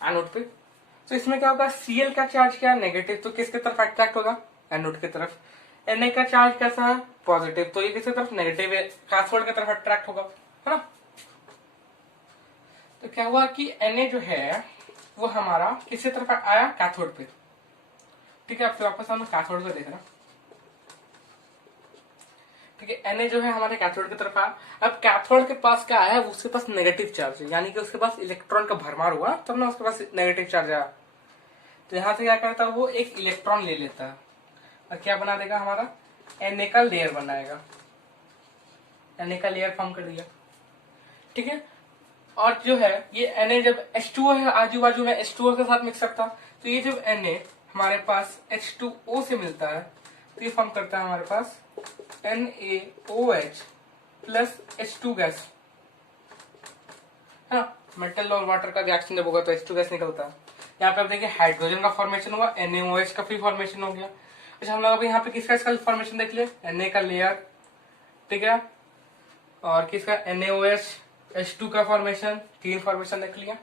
एनोड पे। तो इसमें क्या होगा, Cl का चार्ज क्या है, नेगेटिव, तो किसके तरफ अट्रैक्ट होगा, एनोड की तरफ। Na का चार्ज कैसा है, पॉजिटिव, तो ये किसकी तरफ, नेगेटिव है, कैथोड की तरफ अट्रैक्ट होगा, है ना। तो क्या हुआ कि Na जो है वो हमारा किसी तरफ आया, कैथोड पे। ठीक है, फिर वापस हम कैथोड पे देख रहे हैं। ठीक है, Na जो है हमारे कैथोड की तरफ आया। अब कैथोड के पास क्या आया, उसके पास नेगेटिव चार्ज है, यानी कि उसके पास इलेक्ट्रॉन का भरमार हुआ, तब ना उसके पास नेगेटिव चार्ज आया। तो यहां से क्या करता है, वो एक इलेक्ट्रॉन ले लेता है और क्या बना देगा, हमारा Na का लेयर बनाएगा, Na का लेयर फॉर्म कर दिया। ठीक है, और जो है ये Na जब H2O है आजू बाजू में, H2O के साथ मिक्स करता, तो ये जब Na हमारे पास H2O से मिलता है, तो ये फॉर्म करता है हमारे पास NaOH प्लस H2 गैस। हाँ, मेटल और वाटर का रिएक्शन जब होगा तो H2 गैस निकलता है। यहाँ पे आप देखिए हाइड्रोजन का फॉर्मेशन हुआ, NaOH का फ्री फॉर्मेशन हो गया। अच्छा, हम लोग अभी यहाँ पे किसका फॉर्मेशन देख लिया, Na का लेयर, ठीक है, और किसका NaOH H2 का फॉर्मेशन, 3 फॉर्मेशन देख लिया।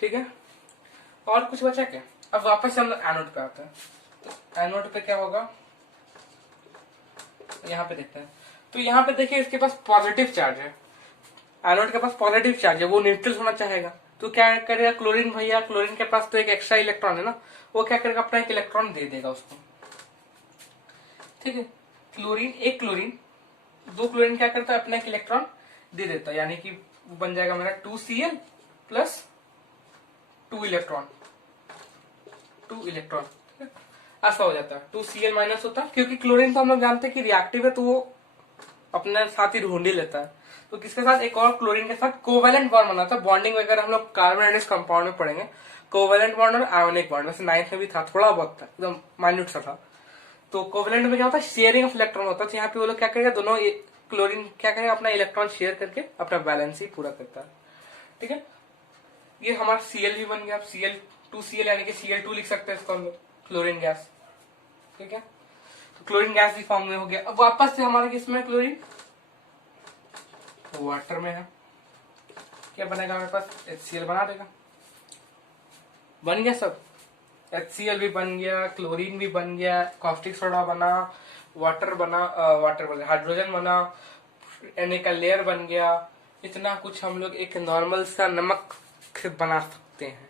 ठीक है, और कुछ बचा क्या। अब वापस हम लोग एनोड पे आते हैं। तो एनोड पे क्या होगा, यहाँ पे देखते हैं। तो यहाँ पे देखिए इसके पास पॉजिटिव चार्ज है, एनोड के पास पॉजिटिव चार्ज है, वो न्यूट्रल होना चाहेगा। तो क्या करेगा क्लोरीन भैया, क्लोरीन के पास तो एक एक्स्ट्रा इलेक्ट्रॉन है ना, वो क्या करेगा, अपना एक इलेक्ट्रॉन दे देगा उसको। ठीक है, क्लोरीन, एक क्लोरीन, 2 क्लोरीन क्या करता है, अपना एक इलेक्ट्रॉन दे देता है, यानी कि बन जाएगा मेरा 2Cl प्लस 2 इलेक्ट्रॉन, 2 इलेक्ट्रॉन। ऐसा हो जाता है, 2Cl माइनस होता है, क्योंकि क्लोरीन तो हम लोग जानते हैं कि रिएक्टिव है, तो वो अपने साथ ही ढूंढ ही लेता है। तो किसके साथ, एक और क्लोरीन के साथ कोवेलेंट बॉन्ड बनाता है। बॉन्डिंग वगैरह हम लोग कार्बन कंपाउंड में पढ़ेंगे, कोवेलेंट बॉन्ड और आयोनिक बॉन्ड, वैसे 9th में भी था, थोड़ा बहुत था, एकदम माइन्यूट सा था। तो कोवेलेंट में क्या होता है, शेयरिंग ऑफ इलेक्ट्रॉन होता है। तो यहाँ पे वो लोग क्या करेगा, दोनों क्लोरीन क्या करेगा, अपना इलेक्ट्रॉन शेयर करके अपना बैलेंस ही पूरा करता है। ठीक है, ये हमारा Cl भी बन गया। अब Cl 2Cl यानी कि Cl2 लिख सकते हैं इसको हम लोग, क्लोरीन गैस। ठीक है, तो क्लोरीन गैस भी फॉर्म में हो गया। अब वापस से हमारा किसमें क्लोरीन, वाटर में है, क्या बनेगा हमारे पास, HCl बना देगा, बन गया सब। HCl भी बन गया, क्लोरीन भी बन गया, कॉस्टिक सोडा बना, वाटर बना, वाटर बना, हाइड्रोजन बना, Na का लेयर बन गया। इतना कुछ हम लोग एक नॉर्मल सा नमक बना सकते हैं।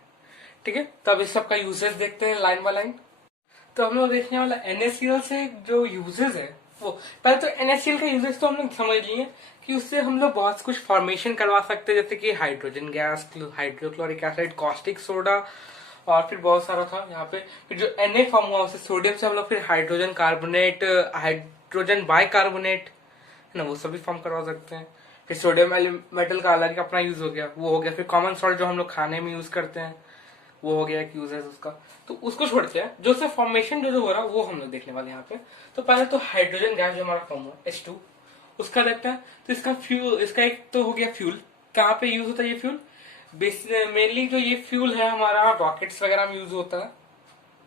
ठीक है, तो अब इस सब का यूजेस देखते हैं लाइन बाय लाइन। तो हम लोग देखने वाला NaCl से जो यूजेस है, वो पहले तो NaCl का यूजेस तो हम लोग समझ लिए कि उससे हम लोग बहुत कुछ फॉर्मेशन करवा सकते हैं, जैसे कि hydrogen gas, hydrochloric acid, caustic soda, और फिर बहुत सारा था यहाँ पे। फिर जो Na फॉर्म हुआ उससे सोडियम से हम लोग फिर हाइड्रोजन कार्बोनेट, हाइड्रोजन बाइकार्बोनेट है ना, वो सभी फॉर्म करवा सकते हैं। फिर सोडियम मेटल का अलग अपना यूज हो गया, वो हो गया। फिर कॉमन सॉल्ट जो हम लोग खाने में यूज करते हैं, वो हो गया एक यूजेस उसका। तो उसको छोड़ते हैं, जो से फॉर्मेशन जो हो रहा है वो हम लोग देखने वाले यहाँ पे। तो पहले तो हाइड्रोजन गैस जो हमारा फॉर्म हुआ H2, उसका देखते हैं। तो इसका फ्यूल, इसका एक तो हो गया फ्यूल। कहाँ पे यूज होता है ये फ्यूल? मेनली जो ये फ्यूल है हमारा रॉकेट्स वगैरह में यूज होता है,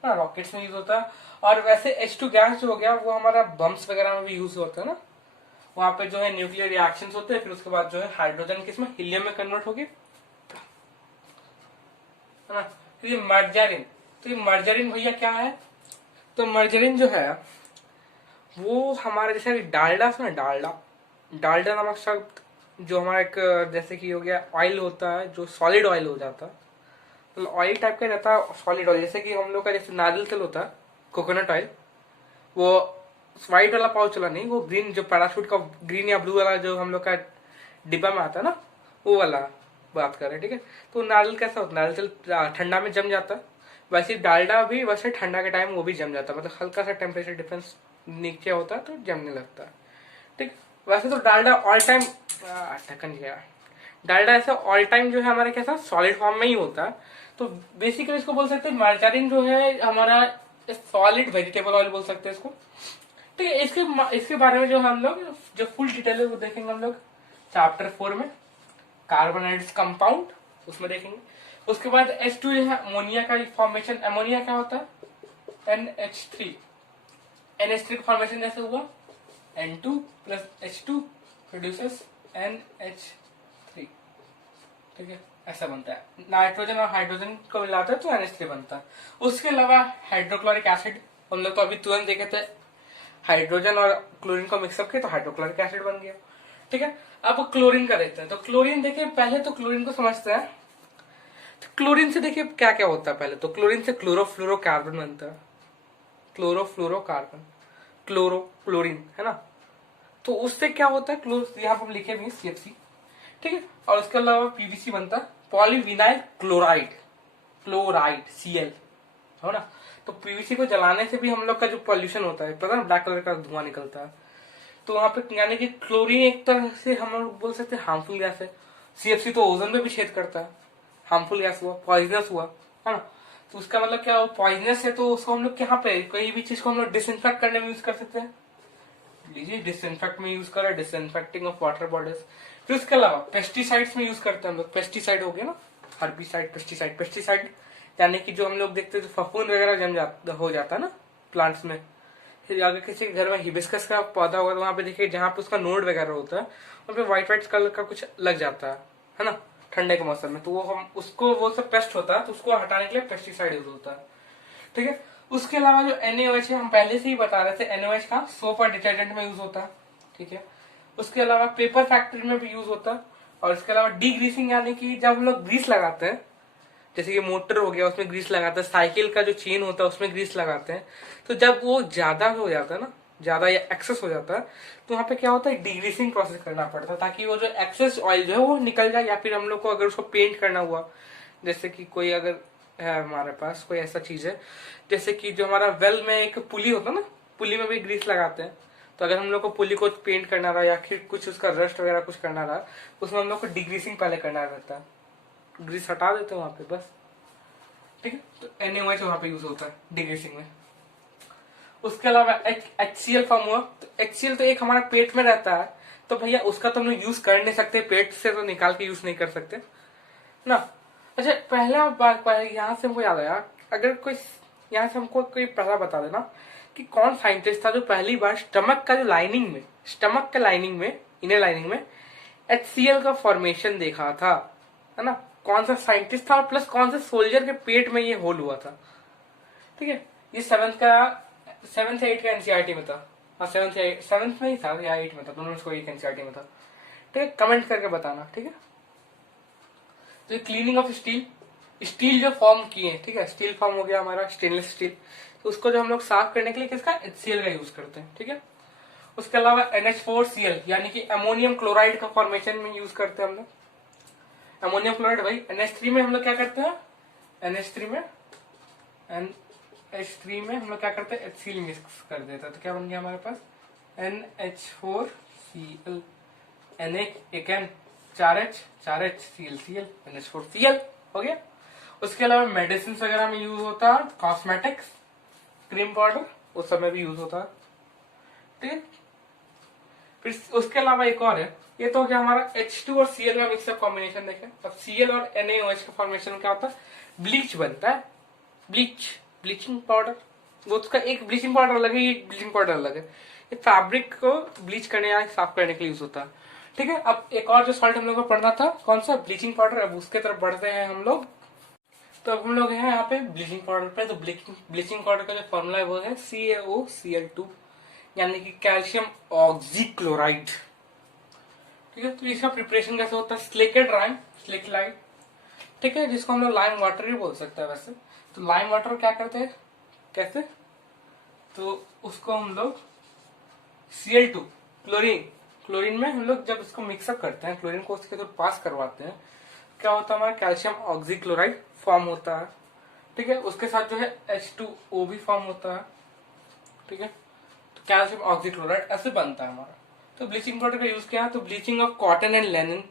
हाँ रॉकेट्स में यूज होता है। और वैसे H2 गैस जो हो गया वो हमारा बम्स वगैरह में भी यूज होता है ना, वहां पे जो है न्यूक्लियर रिएक्शन होते हैं, फिर उसके बाद जो है हाइड्रोजन किसमें, हीलियम में कन्वर्ट होगी, है ना। तो ये मर्जरिन, तो ये मर्जरिन भैया क्या है? तो मर्जरिन जो है वो हमारा जैसे डालडा ना, डालडा, डालडा नामक शब्द जो हमारा एक जैसे कि हो गया ऑयल होता है जो सॉलिड ऑयल हो जाता है, तो ऑयल टाइप का रहता है सॉलिड ऑयल। जैसे कि हम लोग का जैसे नारियल तेल होता है, कोकोनट ऑयल, वो व्हाइट वाला पाउच वाला नहीं, वो ग्रीन जो पैराशूट का ग्रीन या ब्लू वाला जो हम लोग का डिब्बा में आता है ना, वो वाला बात कर रहे हैं, ठीक है। तो नारियल कैसा होता है, नारियल तेल ठंडा में जम जाता है, वैसे डालडा भी वैसे ठंडा के टाइम वो भी जम जाता है, मतलब हल्का सा टेम्परेचर डिफरेंस नीचे होता है तो जमने लगता है, ठीक। वैसे तो डालडा ऑल टाइम ढक्कन गया, डालडा ऐसा ऑल टाइम जो है हमारे कैसा सॉलिड फॉर्म में ही होता है। तो बेसिकली इसको बोल सकते हैं मार्जारिन जो है हमारा सॉलिड वेजिटेबल ऑयल बोल सकते हैं इसको, ठीक है। इसके बारे में जो हम लोग जो फुल डिटेल है वो देखेंगे हम लोग चैप्टर 4 में, कार्बोनाइड्स कंपाउंड, उसमें देखेंगे। उसके बाद H2 है अमोनिया का फॉर्मेशन। अमोनिया क्या होता है? NH3, NH3 का फॉर्मेशन जैसे हुआ N2 plus H2 produces NH3, ठीक है, ऐसा बनता है। नाइट्रोजन और हाइड्रोजन को मिलाते हैं तो NH3 बनता है। उसके अलावा हाइड्रोक्लोरिक एसिड, हम लोग तो अभी तुरंत देखे थे, हाइड्रोजन और क्लोरीन को मिक्सअप किया तो हाइड्रोक्लोरिक एसिड बन गया, ठीक है। अब क्लोरीन का देखते हैं। तो क्लोरीन देखिए, पहले तो क्लोरीन को समझते हैं। तो क्लोरीन से देखिए क्या क्या होता है। पहले तो क्लोरीन से क्लोरोफ्लोरोकार्बन बनता है, क्लोरोफ्लोरोकार्बन, क्लोरो क्लोरीन, है ना। तो उससे क्या होता है, यहाँ पर लिखे भी CFC, ठीक है। और उसके अलावा PVC बनता है, पॉलीविनाइल क्लोराइड, क्लोराइड Cl, हो ना। तो PVC को जलाने से भी हम लोग का जो पॉल्यूशन होता है, पता है, ब्लैक कलर का धुआं निकलता है। तो वहां पे यानी कि क्लोरीन एक तरह से हम लोग बोल सकते हैं हार्मफुल गैस है। CFC तो ओजोन में भी छेद करता है, हार्मफुल गैस हुआ, पॉइजनस हुआ, है ना। तो उसका मतलब क्या हुआ, पॉइजनस है तो उसको हम लोग यहाँ पे कोई भी चीज को हम लोग डिसइंफेक्ट करने में यूज कर सकते हैं। लीजिए डिसइंफेक्ट में यूज करा, डिसइंफेक्टिंग ऑफ वाटर बॉडीज। फिर उसके अलावा पेस्टिसाइड्स में यूज करते हैं हम लोग। पेस्टिसाइड हो गया ना, हर्बिसाइड, पेस्टिसाइड। पेस्टिसाइड यानी कि जो हम लोग देखते हैं फफूंद वगैरह हो जाता है ना प्लांट्स में। फिर अगर किसी के घर में हिबिस्कस का पौधा होगा तो वहां पे देखिए जहाँ पे उसका नोड वगैरह होता है वहां पे व्हाइट व्हाइट कलर का कुछ लग जाता है ना, ठंडे के मौसम में। तो वो हम उसको, वो सब पेस्ट होता है तो उसको हटाने के लिए पेस्टिसाइड यूज होता है, ठीक है। उसके अलावा जो NaOH है, हम पहले से ही बता रहे थे, NaOH का सोप और डिटर्जेंट में यूज होता है, ठीक है। उसके अलावा पेपर फैक्ट्री में भी यूज होता है। और इसके अलावा डीग्रीसिंग यानी कि जब हम लोग ग्रीस लगाते हैं, जैसे कि मोटर हो गया उसमें ग्रीस लगाते हैं, साइकिल का जो चेन होता है उसमें ग्रीस लगाते हैं, तो जब वो ज्यादा हो जाता है ना, ज्यादा या एक्सेस हो जाता है, तो वहां पे क्या होता है, डीग्रीसिंग प्रोसेस करना पड़ता है ताकि वो जो एक्सेस ऑयल जो है वो निकल जाए। या फिर हम लोग को अगर उसको पेंट करना हुआ, जैसे कि कोई अगर है हमारे पास कोई ऐसा चीज है, जैसे कि जो हमारा वेल में एक पुली होता है ना, पुली में भी ग्रीस लगाते हैं। तो अगर हम लोग को पुली को पेंट करना रहा या फिर कुछ उसका रस्ट वगैरह कुछ करना रहा, उसमें हम लोग को डिग्रीसिंग पहले करना रहता है, ग्रीस हटा देते हैं वहां पे बस, ठीक है। तो NaOH वहां पे यूज होता है डिग्रीसिंग में। उसके अलावा HCl फॉर्म हुआ। तो HCl तो एक हमारा पेट में रहता है, तो भैया उसका तो हम लोग यूज कर नहीं सकते, पेट से तो निकाल के यूज नहीं कर सकते ना। अच्छा पहला बात यहाँ से हमको याद आया, अगर कोई यहाँ से हमको कोई पहला बता देना कि कौन साइंटिस्ट था जो पहली बार स्टमक का जो लाइनिंग में, स्टमक के लाइनिंग में, इनर लाइनिंग में HCl का फॉर्मेशन देखा था, है ना। कौन सा साइंटिस्ट था और प्लस कौन से सोल्जर के पेट में ये होल हुआ था, ठीक है। ये 7th से 8 का NCERT में था, हाँ 7th में ही था या 8 में था, दोनों को एक NCERT में था, ठीक है। कमेंट करके बताना, ठीक है। तो क्लीनिंग ऑफ स्टील, स्टील जो फॉर्म किए, ठीक है, स्टील फॉर्म हो गया हमारा स्टेनलेस स्टील, तो उसको जो हम लोग साफ करने के लिए किसका, HCl का यूज करते हैं, ठीक है। उसके अलावा NH4Cl यानी कि अमोनियम क्लोराइड का फॉर्मेशन में यूज करते हैं हम लोग। अमोनियम क्लोराइड भाई NH3 में हम लोग क्या करते हैं, NH3 में हम लोग क्या करते हैं, HCl मिक्स कर देते हैं। तो क्या बन गया हमारे पास NH4Cl, Na 4H Cl NH4Cl हो गया। उसके अलावा मेडिसिन वगैरह में यूज होता है, कॉस्मेटिक्स, क्रीम पाउडर, उस समय भी यूज होता है, ठीक है। फिर उसके अलावा एक और है, ये तो क्या हमारा H2 और Cl का मिक्सअप कॉम्बिनेशन देखें। अब Cl और NaOH का फॉर्मेशन क्या होता है, ब्लीच बनता है, ब्लीचिंग पाउडर। वो उसका एक ब्लीचिंग पाउडर अलग है, एक ब्लीचिंग पाउडर अलग है। ये फैब्रिक को ब्लीच करने या साफ करने के लिए यूज होता है, ठीक है। अब एक और जो सॉल्ट हम लोग को पढ़ना था, कौन सा, ब्लीचिंग पाउडर। अब उसके तरफ बढ़ते हैं हम लोग। तो अब हम लोग हैं यहाँ पे ब्लीचिंग पाउडर पे। तो ब्लीचिंग पाउडर का जो फॉर्मूला है वो है CaOCl2 यानी कि कैल्शियम ऑक्सीक्लोराइड, ठीक है। तो इसका प्रिपरेशन कैसे होता है, स्लिक लाइम, ठीक है, जिसको हम लोग लाइम वाटर भी बोल सकते हैं वैसे। तो लाइम वाटर क्या करते हैं, कैसे, तो उसको हम लोग Cl2 क्लोरीन में हम लोग जब इसको मिक्सअप करते हैं, क्लोरीन को उसके थ्रू पास करवाते हैं, क्या होता है, हमारा कैल्शियम ऑक्सीक्लोराइड फॉर्म होता है, ठीक है। उसके साथ जो है H2O भी फॉर्म होता है, ठीक है। तो कैल्शियम ऑक्सीक्लोराइड ऐसे बनता है हमारा। तो ब्लीचिंग पाउडर का यूज क्या है, तो bleaching of cotton and Lenin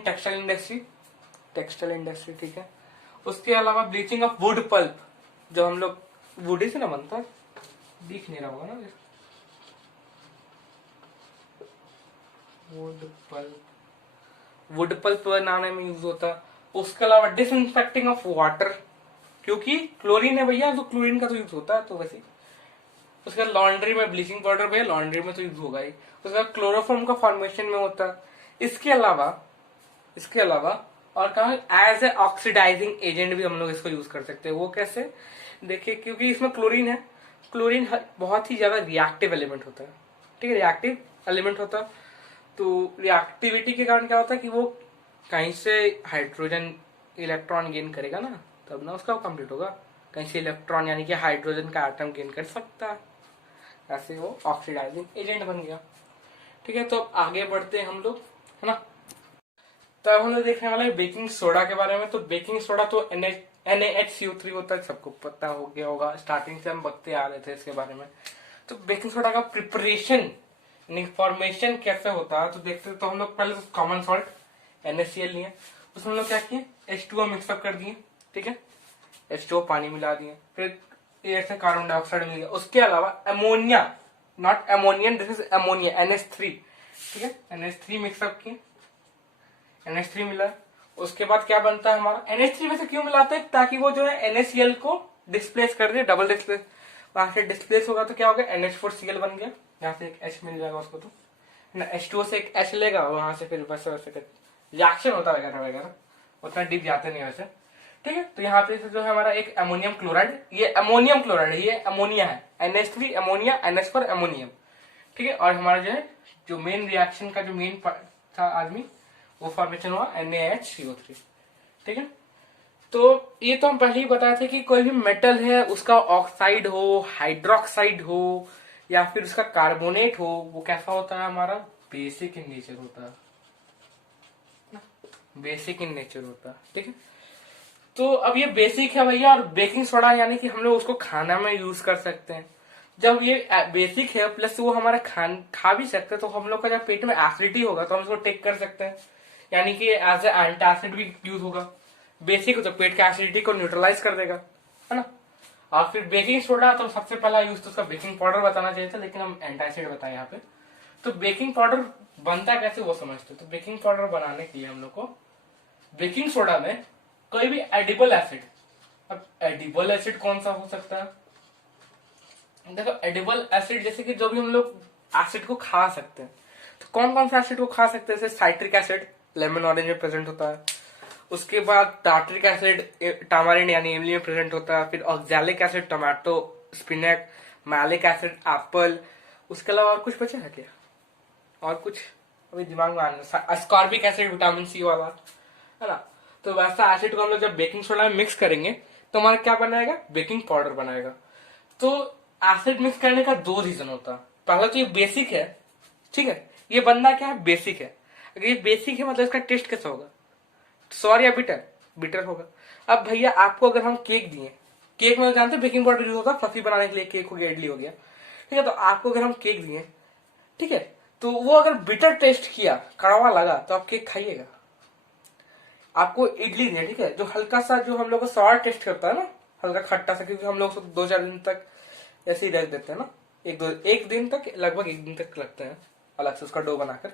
textile industry, ठीक है। उसके अलावा ब्लीचिंग ऑफ वुड पल्प, जो हम लोग वुड ही से ना बनता है, दिख नहीं रहा होगा ना, वुड पल्प बनाने में यूज होता है। उसके अलावा डिसइंफेक्टिंग ऑफ वाटर, क्योंकि क्लोरीन है भैया, तो क्लोरीन का तो यूज होता है, तो वैसे। उसके बाद लॉन्ड्री में ब्लीचिंग पाउडर भैया, लॉन्ड्री में तो यूज होगा ही। उसके बाद क्लोरोफॉर्म का फॉर्मेशन में होता है। इसके अलावा और कहा एज ए ऑक्सीडाइजिंग एजेंट भी हम लोग इसको यूज कर सकते हैं। वो कैसे, देखिए, क्योंकि इसमें क्लोरीन बहुत ही ज्यादा रिएक्टिव एलिमेंट होता है, ठीक है, रिएक्टिव एलिमेंट होता है। तो रिएक्टिविटी के कारण क्या होता है कि वो कहीं से हाइड्रोजन इलेक्ट्रॉन गेन करेगा ना, तब ना उसका कंप्लीट होगा। कहीं से इलेक्ट्रॉन यानी कि हाइड्रोजन का एटम गेन कर सकता है, ऐसे वो ऑक्सीडाइजिंग एजेंट बन गया, ठीक है। तो अब आगे बढ़ते हैं हम लोग, है ना। तब हम लोग देखने वाले हैं बेकिंग सोडा के बारे में। तो बेकिंग सोडा तो NaHCO3 होता है, सबको पता हो गया होगा, स्टार्टिंग से हम बकते आ रहे थे इसके बारे में। तो बेकिंग सोडा का प्रिपरेशन फॉर्मेशन कैसे होता है, तो देखते तो हम लोग पहले कॉमन सॉल्ट NaCl लिए, उसमें हम लोग क्या किए, H2O मिक्सअप कर दिए, ठीक है, H2O पानी मिला दिए, फिर एयर से कार्बन डाइऑक्साइड मिल गया। उसके अलावा ammonia, not ammonian, this is ammonia, NH3, ठीक है, NH3 मिक्सअप किए, NH3 मिला। उसके बाद क्या बनता है हमारा, NH3 में से क्यों मिलाते हैं, ताकि वो जो है NaCl को डिस्प्लेस कर दे, डबल डिस्प्लेस, वहां से डिस्प्लेस होगा तो क्या होगा, NH4Cl बन गया, यहाँ से एक H मिल जाएगा उसको, तो H2O से एक H लेगा, वहां से फिर वैसे रिएक्शन होता है वगैरह वगैरह, उतना डीप जाते नहीं वैसे, ठीक है। तो यहाँ पे जो है हमारा एक अमोनियम क्लोराइड, ये अमोनियम क्लोराइड है, ये अमोनिया है, NH3 अमोनिया, NH4 अमोनियम, ठीक है। और हमारा जो है जो मेन रिएक्शन का जो मेन था आदमी, वो फॉर्मेशन हुआ NaHCO3, ठीक है। तो ये तो हम पहले ही बताए थे कि कोई भी मेटल है उसका ऑक्साइड हो, हाइड्रोक्साइड हो, या फिर उसका कार्बोनेट हो, वो कैसा होता है हमारा, बेसिक इन नेचर होता है, बेसिक इन नेचर होता है, ठीक है। तो अब ये बेसिक है भैया, और बेकिंग सोडा यानी कि हम लोग उसको खाना में यूज कर सकते हैं। जब ये बेसिक है प्लस वो हमारा खा भी सकते हैं, तो हम लोग का जब पेट में एसिडिटी होगा तो हम इसको टेक कर सकते हैं, यानी कि एज ए एंटासिड भी यूज होगा। बेसिक तो पेट के एसिडिटी को न्यूट्रलाइज कर देगा, है ना। और फिर बेकिंग सोडा, तो सबसे पहला यूज तो उसका बेकिंग पाउडर बताना चाहिए था, लेकिन हम एंटासिड बताए यहाँ पे। तो बेकिंग पाउडर बनता कैसे वो समझते, तो बेकिंग पाउडर बनाने के लिए हम लोग को बेकिंग सोडा में कोई भी एडिबल एसिड, अब एडिबल एसिड कौन सा हो सकता है, देखो एडिबल एसिड जैसे कि जो भी हम लोग एसिड को खा सकते हैं, तो कौन कौन सा एसिड को खा सकते हैं, जैसे साइट्रिक एसिड लेमन ऑरेंज में प्रेजेंट होता है, उसके बाद टार्ट्रिक एसिड टामारिंड यानी इमली में प्रेजेंट होता है, फिर oxalic acid tomato spinach, malic acid apple, उसके अलावा और कुछ बचा है क्या, और कुछ अभी दिमाग में आना, अस्कॉर्बिक एसिड विटामिन सी वाला, है ना। तो वैसा एसिड को हम लोग जब बेकिंग सोडा में मिक्स करेंगे तो हमारा क्या बनाएगा, बेकिंग पाउडर बनाएगा। तो एसिड मिक्स करने का दो रीजन होता है, पहला तो ये बेसिक है, ठीक है, ये बनना क्या है, बेसिक है। अगर ये बेसिक है मतलब इसका टेस्ट कैसा होगा, सॉरी या बिटर, बिटर होगा। अब भैया आपको अगर हम केक दिए, केक में जानते हैं बेकिंग पाउडर यूज होता है फ्लफी बनाने के लिए, केक हो गया, इडली हो गया, ठीक है, तो आपको अगर हम केक दिए, ठीक है, तो वो अगर बिटर टेस्ट किया, कड़वा लगा, तो आप केक खाइएगा। आपको इडली दिया, ठीक है, जो हल्का सा, जो हम लोग को सॉर टेस्ट करता है ना, हल्का खट्टा सा, क्योंकि हम लोग 2-4 दिन तक ऐसे ही रख देते हैं ना, एक दिन तक, लगभग एक दिन तक लगते हैं अलग से उसका डो बनाकर।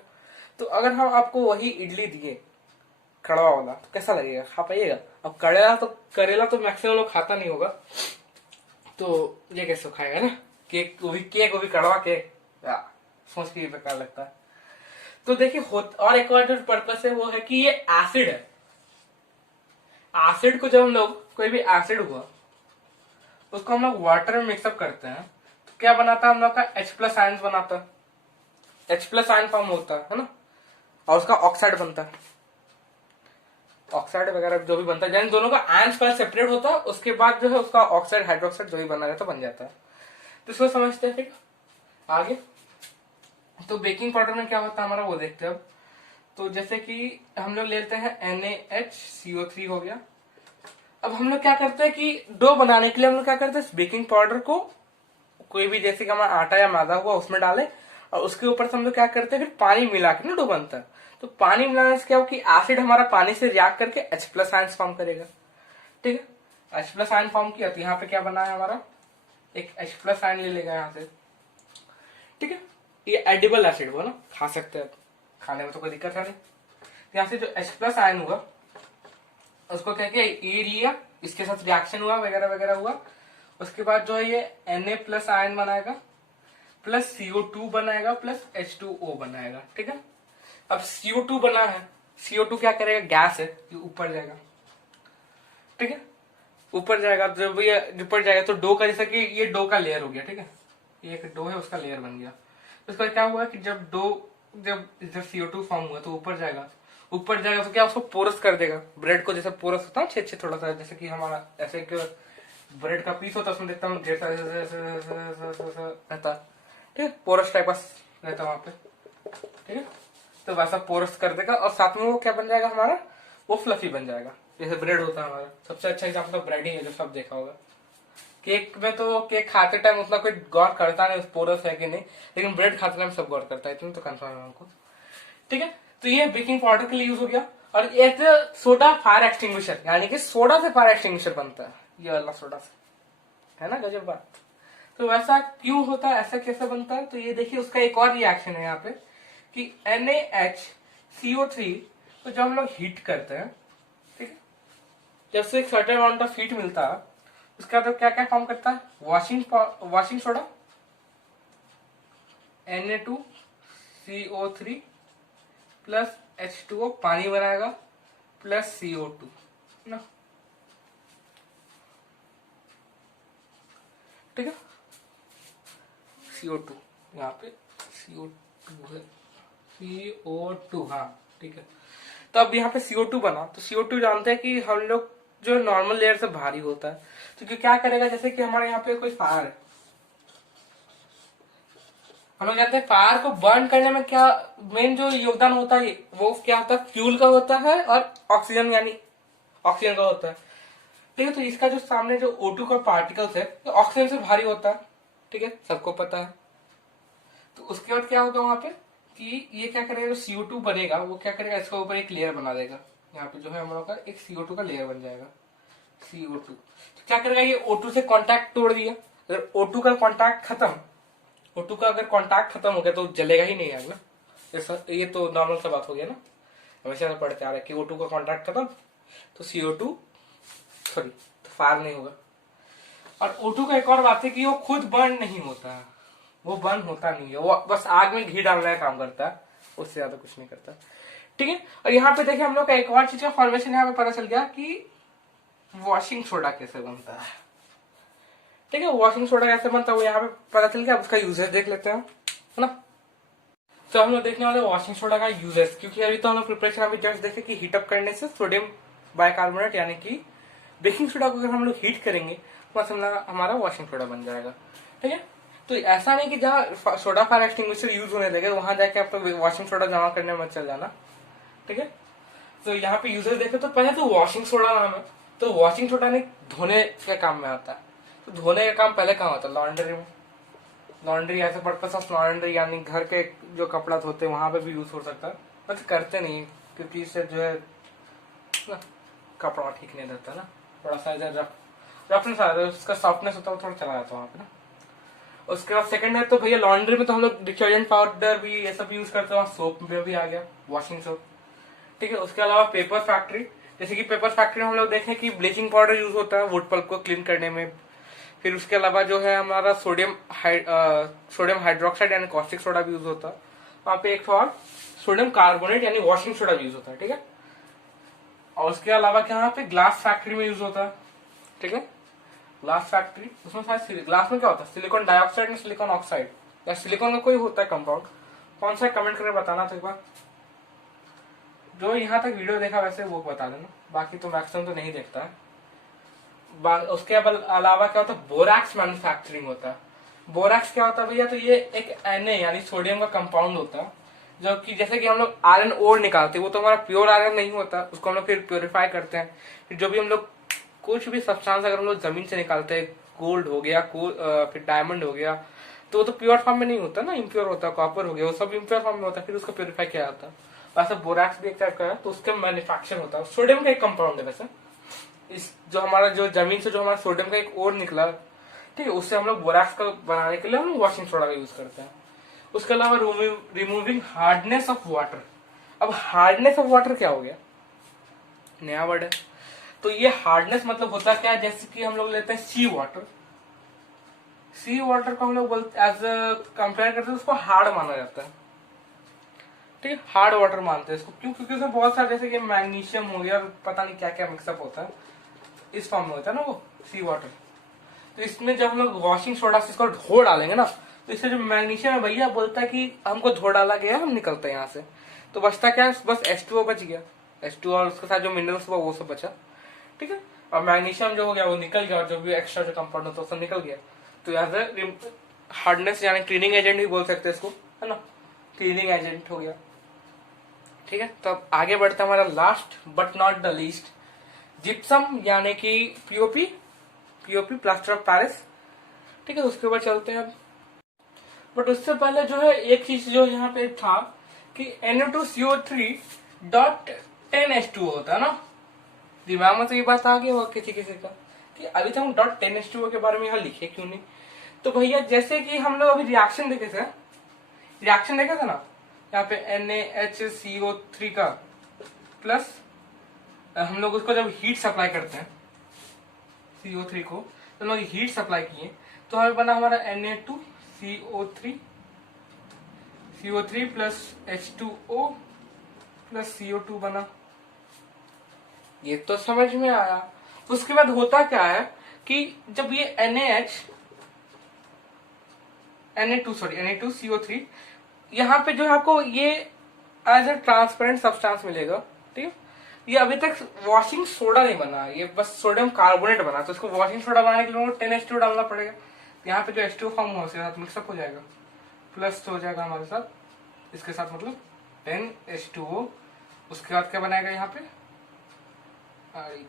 तो अगर हम आपको वही इडली दिए कड़वा वाला, तो कैसा लगेगा, खा पाइएगा? अब करेला तो मैक्सिमम लोग खाता नहीं होगा, तो ये कैसे खाएगा ना, केक वो भी कड़वा केक, सोच के बेकार लगता है। तो देखिए और एक और जो पर्पस है वो है कि ये एसिड है। एसिड को जब हम लोग, कोई भी एसिड हुआ उसको हम लोग वाटर में मिक्सअप करते हैं, तो क्या बनाता है हम लोग का H+ आयन बनाता है, H+ आयन फॉर्म होता है ना, और उसका ऑक्साइड बनता है, ऑक्साइड वगैरह जो भी बनता है, यानी दोनों का आयंस पहले सेपरेट होता है, उसके बाद जो है उसका ऑक्साइड हाइड्रोक्साइड जो भी बना रहता है बन जाता है। तो इसको समझते हैं, ठीक आगे। तो बेकिंग पाउडर में क्या होता है हमारा वो देखते हैं अब। तो जैसे कि हम लोग लेते हैं NaHCO3 हो गया। अब हम लोग क्या करते हैं कि डो बनाने के लिए हम लोग क्या करते हैं, बेकिंग पाउडर को कोई भी, जैसे कि हमारा आटा या मैदा हुआ उसमें डाले, और उसके ऊपर से हम लोग क्या करते हैं, फिर पानी मिला के ना डो बनता है। तो पानी मिलाने से क्या हो कि एसिड हमारा पानी से रिएक्ट करके H+ आयन फॉर्म करेगा, ठीक है, H+ आयन फॉर्म किया, तो यहाँ पे क्या बना है हमारा, एक H+ आयन ले लेगा यहाँ से, ठीक है, ये एडिबल एसिड हुआ ना, खा सकते हैं, खाने में तो कोई दिक्कत है नहीं। यहाँ से जो H+ आयन हुआ उसको क्या किया, ये लिया, इसके साथ रिएक्शन हुआ वगैरह वगैरह हुआ, उसके बाद जो है ये Na+ आयन बनाएगा, प्लस CO2 बनाएगा, प्लस H2O बनाएगा, ठीक है। अब CO2 बना है, CO2 क्या करेगा, गैस है, ये ऊपर जाएगा, ठीक है, ऊपर जाएगा, जब ये ऊपर जाएगा तो डो का, जैसा कि ये डो का लेयर हो गया, ठीक है, ये एक डो है उसका लेयर बन गया। उसका क्या हुआ कि जब CO2 फॉर्म हुआ तो ऊपर जाएगा, तो क्या उसको पोरस कर देगा, ब्रेड को जैसे पोरस होता है छेद थोड़ा सा, जैसे कि हमारा ऐसे एक ब्रेड का पीस होता है, उसमें देखता हूँ जैसा रहता, ठीक है, पोरस टाइप का रहता वहां पे, ठीक है, तो वैसा पोरस कर देगा, और साथ में वो क्या बन जाएगा हमारा, वो फ्लफी बन जाएगा, जैसे ब्रेड होता है हमारा। सबसे अच्छा एग्जाम्पल तो ब्रेड ही है, जो सब देखा होगा। केक में तो केक खाते टाइम उतना कोई गौर करता नहीं उस पोरस है कि नहीं, लेकिन ब्रेड खाते टाइम सब गौर करता है, इतना तो कंफर्म है हमको, ठीक है। तो ये बेकिंग पाउडर के लिए यूज हो गया। और एक सोडा फायर एक्सटिंग्विशर, यानी कि सोडा से फायर एक्सटिंग्विशर बनता है, ये वाला सोडा से, है ना, गजब बात। तो वैसा क्यों होता है, ऐसा कैसे बनता है, तो ये देखिए उसका एक और रिएक्शन है यहाँ पे कि NaHCO3 को जब हम लोग हीट करते हैं, ठीक है, जब से एक सर्टेन अमाउंट ऑफ हीट मिलता है, उसका तो क्या क्या फॉर्म करता है, washing soda, Na2CO3 plus H2O, पानी बनाएगा, प्लस CO2 ना, ठीक है, CO2 यहाँ पे CO2 है, CO2, हाँ ठीक है। तो अब यहाँ पे CO2 बना, तो CO2 जानते हैं कि हम लोग जो नॉर्मल लेयर से भारी होता है, तो क्या करेगा, जैसे कि हमारे यहाँ पे कोई फायर है, हम लोग जानते हैं फायर को बर्न करने में क्या मेन जो योगदान होता है, वो क्या होता है, फ्यूल का होता है और ऑक्सीजन, यानी ऑक्सीजन का होता है, ठीक है। तो इसका जो सामने जो O2 का पार्टिकल्स है, तो ऑक्सीजन से भारी होता है, ठीक है, सबको पता है। तो उसके बाद क्या होगा वहां पे कि ये क्या करेगा, जो CO2 बनेगा वो क्या करेगा, इसके ऊपर एक लेयर बना देगा, यहाँ पे जो है हम लोग का एक CO2 का लेयर बन जाएगा, CO2। तो क्या करेगा, ये O2 से कांटेक्ट तोड़ दिया, अगर O2 का कांटेक्ट खत्म, O2 का अगर कांटेक्ट खत्म हो गया तो जलेगा ही नहीं यार ना, ये तो नॉर्मल सा बात हो गया ना, हमेशा से पढ़ते आ रहा है कि O2 का कांटेक्ट खत्म तो CO2 सॉरी तो फायर नहीं होगा। और O2 का एक और बात है कि वो खुद बर्न नहीं होता है, वो बर्न होता नहीं है, वो बस आग में घी डालने का काम करता है, उससे ज्यादा कुछ नहीं करता, ठीक है। और यहाँ पे देखिए हम लोग का एक और चीज का फॉर्मेशन यहाँ पे पता चल गया कि वॉशिंग सोडा कैसे बनता है, ठीक है, वॉशिंग सोडा कैसे बनता है वो यहाँ पे पता चल गया। अब उसका यूजेस देख लेते हैं, है ना। तो हम लोग देखने वाले वॉशिंग सोडा का यूजेस, क्योंकि अभी तो हम लोग प्रिपरेशन अभी जस्ट देखे कि हीट अप करने से सोडियम बाइकार्बोनेट यानी कि बेकिंग सोडा को अगर हम लोग हीट करेंगे तो हमारा वॉशिंग सोडा बन जाएगा, ठीक है। तो ऐसा नहीं कि जहाँ सोडा फायर एक्सटिंग्विशर यूज होने लगे वहां जाके आपको वॉशिंग सोडा जमा करने में चल जाना, ठीक है। तो यहाँ पे यूजर देखे तो पहले तो वॉशिंग सोडा नाम है, तो वॉशिंग सोडा नहीं धोने के काम में आता है। तो धोने का काम पहले कहाँ होता है? लॉन्ड्री में। Laundry as a purpose of laundry, यानी घर के जो कपड़ा धोते हैं वहां पे भी यूज हो सकता है, बट करते नहीं क्योंकि इससे जो है ना कपड़ा ठीक नहीं रहता ना, थोड़ा सा रफनेस आ जाता है, उसका सॉफ्टनेस होता है थोड़ा चला जाता है वहाँ पे ना। उसके बाद सेकंड है तो भैया लॉन्ड्री में तो हम लोग डिटर्जेंट पाउडर भी ये सब यूज करते हैं, सोप में भी आ गया वॉशिंग सोप, ठीक है। उसके अलावा पेपर फैक्ट्री, जैसे कि पेपर फैक्ट्री में हम लोग देखें कि ब्लीचिंग पाउडर यूज होता है वुड पल्प को क्लीन करने में। फिर उसके अलावा जो है हमारा सोडियम हाइड्रोक्साइड यानी कॉस्टिक सोडा भी यूज होता है। वहाँ पे एक और सोडियम कार्बोनेट यानी वॉशिंग सोडा यूज होता है, ठीक है। और उसके अलावा क्या यहाँ पे ग्लास फैक्ट्री में यूज होता है, ठीक है। ग्लास फैक्ट्री, उसमें शायद ग्लास में क्या होता है? सिलिकॉन डाइऑक्साइड या सिलिकॉन ऑक्साइड या सिलिकॉन का कोई होता है कंपाउंड, कौन सा कमेंट करके बताना तो एक बार। जो यहाँ तक वीडियो देखा वैसे वो बता देना, बाकी तो मैक्सिमम तो नहीं देखता है। उसके अलावा क्या होता है? बोरैक्स मैन्युफैक्चरिंग होता है। बोरैक्स क्या होता है भैया? तो ये एक Na यानी सोडियम का कंपाउंड होता है, जो कि जैसे कि हम लोग आयरन ओर निकालते हैं, वो तो हमारा प्योर आयरन नहीं होता, उसको हम लोग फिर प्योरीफाई करते हैं। फिर जो भी हम लोग कुछ भी सब्सटेंस अगर हम लोग जमीन से निकालते हैं, गोल्ड हो गया, फिर डायमंड हो गया, तो वो तो प्योर फॉर्म में नहीं होता ना, इम्प्योर होता है। कॉपर हो गया, वो सब इम्प्योर फॉर्म में होता है, फिर उसको प्योरीफाई किया जाता है। वैसे बोरैक्स भी एक टाइप का है, तो उसका मैन्युफैक्चर होता है। सोडियम का एक कंपाउंड है वैसे, इस जो हमारा जो जमीन से जो हमारा सोडियम का एक और निकला, ठीक है, उससे हम लोग बोरैक्स का बनाने के लिए हम लोग वॉशिंग सोडा का यूज करते हैं। उसके अलावा रिमूविंग हार्डनेस ऑफ वाटर। अब हार्डनेस ऑफ वाटर क्या हो गया? नया वर्ड है। तो ये हार्डनेस मतलब होता क्या है? जैसे कि हम लोग लेते हैं सी वाटर, सी वाटर को हम लोग बोलते एज कंपेयर करते हैं, उसको हार्ड माना जाता है, ठीक है। हार्ड वाटर मानते हैं इसको, क्यों? क्योंकि उसमें बहुत सारे जैसे कि मैग्नीशियम हो गया, पता नहीं क्या क्या मिक्सअप होता है, इस फॉर्म में होता है ना वो सी वाटर। तो इसमें जब हम लोग वॉशिंग सोडा से इसको धो डालेंगे ना, तो इससे जो मैग्नीशियम है भैया बोलता है कि हमको धो डाला गया, हम निकलते हैं यहाँ से। तो बचता क्या है? बस H2O बच गया, H2O और उसके साथ जो मिनरल्स हुआ वो सब बचा, ठीक है। और मैग्नीशियम जो हो गया वो निकल गया, और जो भी एक्स्ट्रा जो कंपाउंड होता है वो सब निकल गया। तो यहाँ हार्डनेस यानी क्लीनिंग एजेंट भी बोल सकते हैं इसको, है ना, क्लीनिंग एजेंट हो गया, ठीक है। तो अब आगे बढ़ता है हमारा last but not the least, gypsum यानी कि POP, POP plaster of Paris, ठीक है। उसके बाद चलते हैं अब। बट उससे पहले जो है एक चीज जो यहाँ पे था कि Na2CO3.10H2O होता है ना, दिमाग में तो ये बात आ गई होगा किसी किसी का कि अभी तक हम .10H2O के बारे में यहाँ लिखे क्यों नहीं। तो भैया जैसे कि हम लोग अभी रिएक्शन देखे थे ना, यहाँ पे NaHCO3 का प्लस हम लोग उसको जब हीट सप्लाई करते हैं CO3 को, तो हम लोग हीट सप्लाई किए तो हमें बना हमारा Na2CO3 plus H2O plus CO2 बना। ये तो समझ में आया। उसके बाद होता क्या है कि जब ये Na2CO3 यहाँ पे जो है आपको ये एज ए ट्रांसपेरेंट सब्सटेंस मिलेगा, ठीक है। ये अभी तक वॉशिंग सोडा नहीं बना, ये बस सोडियम कार्बोनेट बना, तो इसको वॉशिंग सोडा बनाने के लिए 10H2O डालना पड़ेगा। यहाँ पे जो H2O फॉर्म हुआ उसके साथ मिक्सअप हो जाएगा, प्लस हो जाएगा हमारे साथ, इसके साथ मतलब 10H2O। उसके बाद क्या बनाएगा यहाँ पे?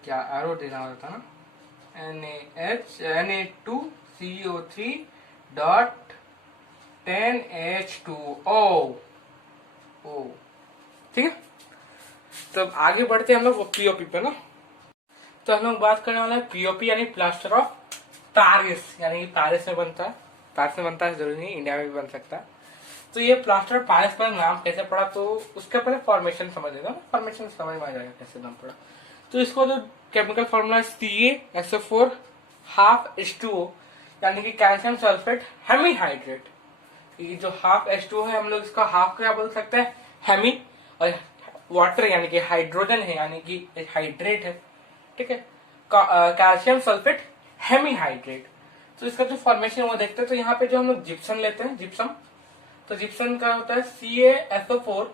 क्या एरो देना होता ना, Na2CO3.10H2O, ठीक है। तो आगे बढ़ते हैं हम लोग पीओपी पे ना। तो हम लोग बात करने वाले हैं पीओपी यानी प्लास्टर ऑफ पेरिस, यानी पेरिस में बनता है, पेरिस में बनता है, जरूरी नहीं इंडिया में भी बन सकता है। तो ये प्लास्टर ऑफ पेरिस पर नाम कैसे पड़ा? तो उसका पहले फॉर्मेशन समझ लेना, फॉर्मेशन समझ में आ जाएगा कैसे नाम पड़ा। तो इसको जो chemical formula CaSO4 half H2O यानी कि कैल्शियम सल्फेट हेमीहाइड्रेट। ये जो हाफ H2O है हम लोग इसका हाफ क्या बोल सकते हैं? हेमी, और वाटर यानी कि हाइड्रोजन है यानी कि हाइड्रेट है, ठीक है। Calcium sulphate hemihydrate. तो इसका जो फॉर्मेशन वो देखते हैं। तो यहाँ पे जो हम लोग जिप्सम लेते हैं, जिप्सम, तो जिप्सम का होता है CaSO4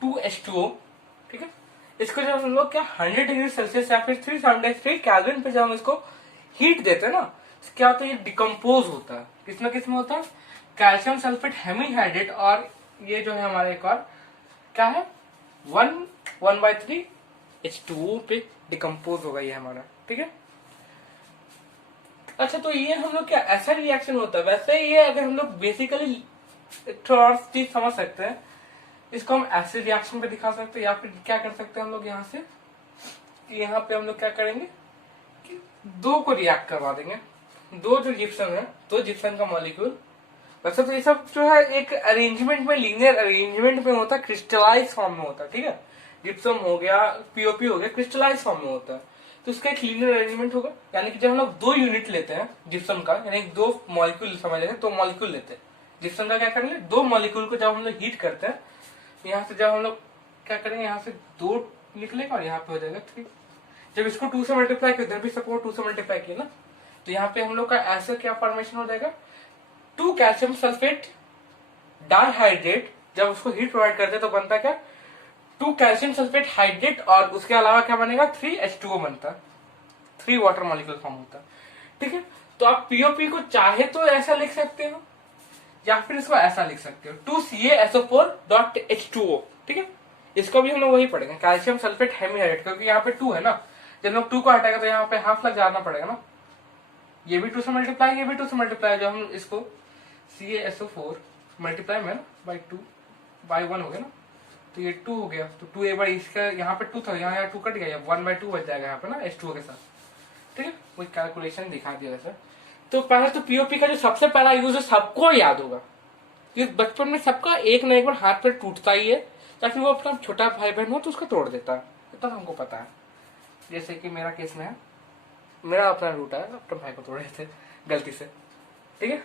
2H2O, ठीक है। इसको जब हम लोग क्या 100 डिग्री सेल्सियस या फिर 373 केल्विन पे जब हम इसको हीट देते हैं ना, क्या होता है, ये डिकम्पोज होता है। किसमें किसमें होता है, कैल्शियम सल्फेट हेमीहाइड्रेट, और ये जो है हमारा एक और क्या है 1/3 H2O पे डिकम्पोज होगा ये हमारा, ठीक है। अच्छा, तो ये हम लोग क्या ऐसा रिएक्शन होता है, वैसे ये अगर हम लोग बेसिकली थोड़ा चीज समझ सकते हैं, इसको हम एसिड रिएक्शन पे दिखा सकते हैं, या फिर क्या कर सकते हैं हम लोग यहाँ से, कि यहाँ पे हम लोग क्या करेंगे कि दो को रिएक्ट करवा देंगे, दो जो जिप्सम है, दो जिप्सम का मॉलिक्यूल। वैसे तो ये सब जो है एक अरेंजमेंट में, लीनियर अरेंजमेंट में होता है, क्रिस्टलाइज फॉर्म में होता है, ठीक है। जिप्सम हो गया, पीओपी हो गया, क्रिस्टलाइज फॉर्म में होता है, तो उसका एक लीनियर अरेंजमेंट होगा। यानी कि जब हम लोग दो यूनिट लेते हैं जिप्सम का, यानी दो मॉलिक्यूल समझ लेते हैं, दो मॉलिक्यूल लेते हैं जिप्सम का, क्या करेंगे दो मॉलिक्यूल को जब हम लोग हीट करते हैं, यहाँ से जब हम लोग क्या करेंगे, यहाँ से दो निकलेगा और यहाँ पे हो जाएगा 3। जब इसको 2 से मल्टीप्लाई किया, इधर भी सपोर्ट 2 से मल्टीप्लाई किया ना, तो यहाँ पे हम लोग का ऐसा क्या फॉर्मेशन हो जाएगा, 2 कैल्शियम सल्फेट डाइहाइड्रेट। जब उसको हीट प्रोवाइड करते हैं तो बनता क्या, 2 कैल्शियम सल्फेट हाइड्रेट, और उसके अलावा क्या बनेगा 3 H2O बनता, 3 वाटर मॉलिक्यूल फॉर्म होता, ठीक है। तो आप पीओपी को चाहे तो ऐसा लिख सकते हो, या फिर इसको ऐसा लिख सकते हो 2CaSO4.H2O, ठीक है। इसको भी हम लोग वही पढ़ेंगे, कैल्शियम सल्फेट हेमीहाइड्रेट, क्योंकि यहाँ पे 2 है ना, जब लोग 2 को हटाएगा तो यहाँ पे हाफ लग जाना पड़ेगा ना, ये भी 2 से मल्टीप्लाई, ये भी 2 से मल्टीप्लाई, जब हम इसको CaSO4 मल्टीप्लाई में बाई 2 बाई 1 हो गया ना, तो ये 2 हो गया, तो 2a बाई, इसका यहाँ पे 2 था, यहाँ 2 कट गया, 1/2 बच जाएगा यहाँ पे ना H2O के साथ, ठीक है। वही कैलकुलेशन दिखा दिया वैसे। तो पहले तो पीओपी का जो सबसे पहला यूज है सबको याद होगा, क्योंकि बचपन में सबका एक ना एक बार हाथ पैर टूटता ही है, ताकि वो अपना छोटा भाई बहन हो तो उसको तोड़ देता है, इतना हमको पता है। जैसे कि मेरा केस में है, मेरा अपना टूटा है, अपने भाई को तोड़े थे गलती से, ठीक है।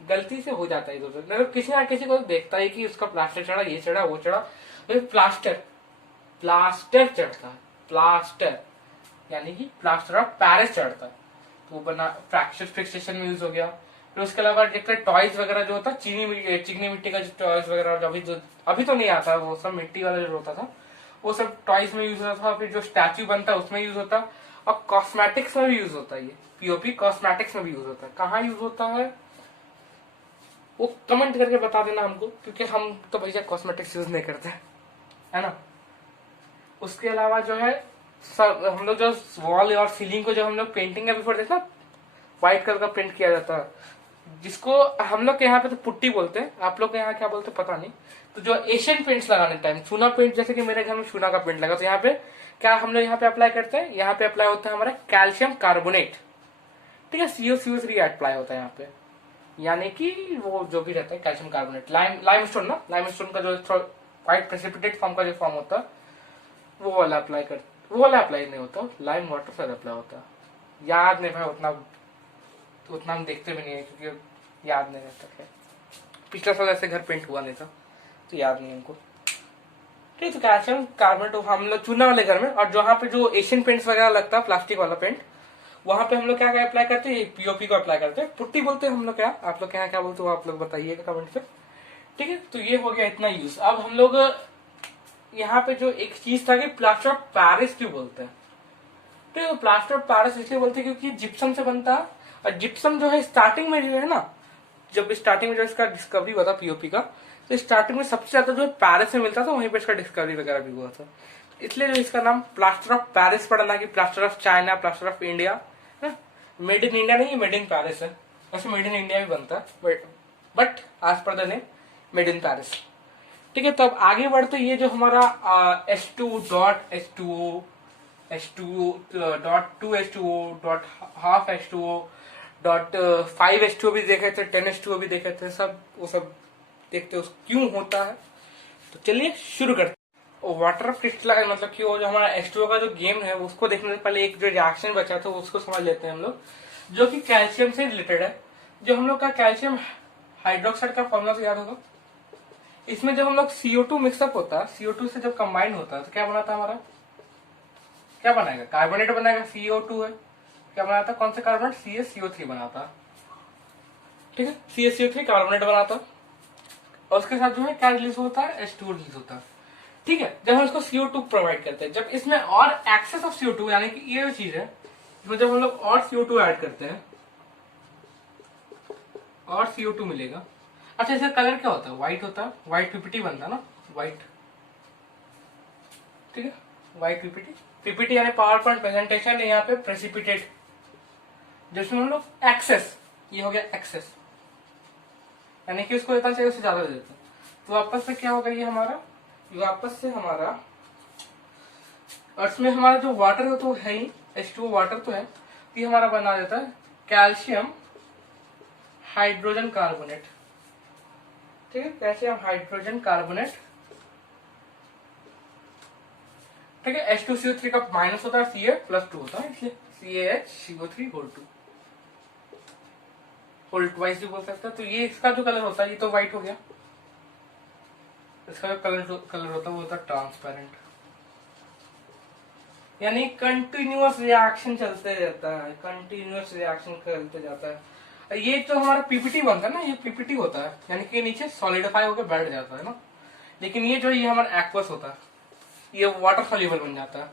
गलती से हो जाता है इधर उधर, मतलब किसी ना किसी को देखता है कि उसका प्लास्टर चढ़ा, ये चढ़ा, वो चढ़ा, प्लास्टर चढ़ता है, प्लास्टर यानी कि प्लास्टर ऑफ पेरिस चढ़ता है, तो वो बना फ्रैक्चर फिक्सेशन में यूज हो गया। फिर उसके अलावा टॉयज वगैरह जो होता है, चिकनी मिट्टी का जो टॉयज वगैरह, अभी तो नहीं आता, वो सब मिट्टी वाला जो होता था वो सब टॉयज में यूज होता था। फिर जो स्टैच्यू बनता है उसमें यूज होता है, और कॉस्मेटिक्स में भी यूज होता है। ये पीओपी कॉस्मेटिक्स में भी यूज होता है। कहाँ यूज होता है वो कमेंट करके बता देना हमको, क्योंकि हम तो भैया कॉस्मेटिक्स यूज नहीं करते है ना। उसके अलावा जो है सब हम लोग जो वॉल और सीलिंग को जो हम लोग पेंटिंग का बिफोर देखना व्हाइट कलर का पेंट किया जाता है, जिसको हम लोग के यहाँ पे तो पुट्टी बोलते हैं, आप लोग के यहाँ क्या बोलते हैं पता नहीं। तो जो एशियन पेंट्स लगाने टाइम चूना पेंट, जैसे कि मेरे घर में चूना का पेंट लगा, तो यहाँ पे क्या हम लोग यहाँ पे अप्लाई करते हैं, यहाँ पे अप्लाई होता है हमारा कैल्शियम कार्बोनेट, ठीक है, CO3 अप्लाई होता है यहाँ पे, यानी कि वो जो भी रहता है कैल्शियम कार्बोनेट, लाइमस्टोन ना, लाइमस्टोन का जो व्हाइट प्रेसिपिटेट फॉर्म का जो फॉर्म होता है वो वाला अप्लाई कर, वो वाला अप्लाई नहीं होता, लाइम वाटर से अप्लाई होता है। याद नहीं भाई, उतना हम देखते भी नहीं है, क्योंकि याद नहीं रहता है। पिछला साल ऐसे घर पेंट हुआ नहीं था तो याद नहीं हमको, ठीक है। तो कैल्शियम कार्बोनेट हम लोग चूना वाले घर में, और जहाँ पे जो एशियन पेंट्स वगैरह लगता है प्लास्टिक वाला पेंट, वहां पे हम लोग क्या क्या अप्लाई करते हैं, पीओपी को अप्लाई करते हैं, पुट्टी बोलते हैं हम लोग, क्या आप लोग क्या क्या बोलते हो आप लोग बताइएगा कमेंट पे, ठीक है। तो ये हो गया इतना यूज। अब हम लोग यहाँ पे जो एक चीज था कि प्लास्टर ऑफ पेरिस क्यों बोलते हैं, ठीक है। प्लास्टर ऑफ पेरिस इसलिए बोलते हैं क्योंकि जिप्सम से बनता है, और जिप्सम जो है स्टार्टिंग में जो है ना, जब स्टार्टिंग में जो इसका डिस्कवरी हुआ था पीओपी का, तो स्टार्टिंग में सबसे ज्यादा जो पेरिस में मिलता था, वहीं पे इसका डिस्कवरी वगैरह भी हुआ था, इसलिए जो इसका नाम प्लास्टर ऑफ पेरिस पड़ा, ना कि plaster of China, plaster of India. Made in India नहीं, मेड इन पेरिस है। वैसे मेड इन इंडिया भी बनता है, बट आज पर the name made in Paris, ठीक है। तो अब आगे बढ़ते ये जो हमारा H2.H2O, H2.2H2O.5H2O भी देखे थे, 10H2O भी देखे थे, सब वो सब देखते हो क्यों होता है। तो चलिए शुरू करते हैं। वाटर क्रिस्टलाइन मतलब कि वो जो हमारा H2O का जो गेम है उसको देखने से पहले एक जो रिएक्शन बचा था उसको समझ लेते हैं हम लोग, जो कि कैल्शियम से रिलेटेड है। जो हम लोग का कैल्शियम हाइड्रोक्साइड का फॉर्मूला तो याद होगा। इसमें जब हम लोग CO2 मिक्सअप होता है, CO2 से जब कंबाइन होता है तो क्या बनाता है हमारा, क्या बनाएगा, कार्बोनेट बनाएगा, CO2 है, क्या बनाता है, कौन सा कार्बोनेट, CaCO3 बनाता, ठीक है, CaCO3 कार्बोनेट बनाता, और उसके साथ जो है क्या रिलीज होता है, H2O रिलीज होता है, ठीक है। जब हम इसको CO2 प्रोवाइड करते हैं, जब इसमें और एक्सेस ऑफ CO2 यानी कि ये चीज है, इसमें जब हम लोग और CO2 ऐड करते हैं और CO2 मिलेगा। अच्छा इसका कलर क्या होता है? व्हाइट होता है, व्हाइट पीपीटी बनता है ना, व्हाइट, ठीक है, व्हाइट पीपीटी। पीपीटी यानी पावर पॉइंट प्रेजेंटेशन है, यहाँ पे प्रेसिपिटेट, जिसमें हम लोग एक्सेस, ये हो गया एक्सेस, यानी कि उसको जितना चाहिए उससे ज्यादा दे देते हैं। तो वापस से क्या होगा ये हमारा, वापस से हमारा, और इसमें हमारा जो वाटर है तो है ही, H2O वाटर तो है, तो ये हमारा बना देता है कैल्शियम हाइड्रोजन कार्बोनेट, ठीक है, कैल्शियम हाइड्रोजन कार्बोनेट, ठीक है। H2CO3 का माइनस होता है, Ca+2 होता है, इसलिए CaHCO3 होल ट्वाइस भी बोल सकते हैं। तो ये इसका जो कलर होता है ये तो व्हाइट हो गया, इसका जो कलर होता है वो होता है ट्रांसपेरेंट, यानी कंटिन्यूअस रिएक्शन चलते रहता है, कंटिन्यूअस रिएक्शन चलते जाता है। ये जो हमारा पीपीटी बनता है ना, ये पीपीटी होता है, यानी कि नीचे सॉलिडिफाई होकर बैठ जाता है ना। लेकिन ये जो ये हमारा एक्वस होता है, ये वाटर सॉल्युबल बन जाता है,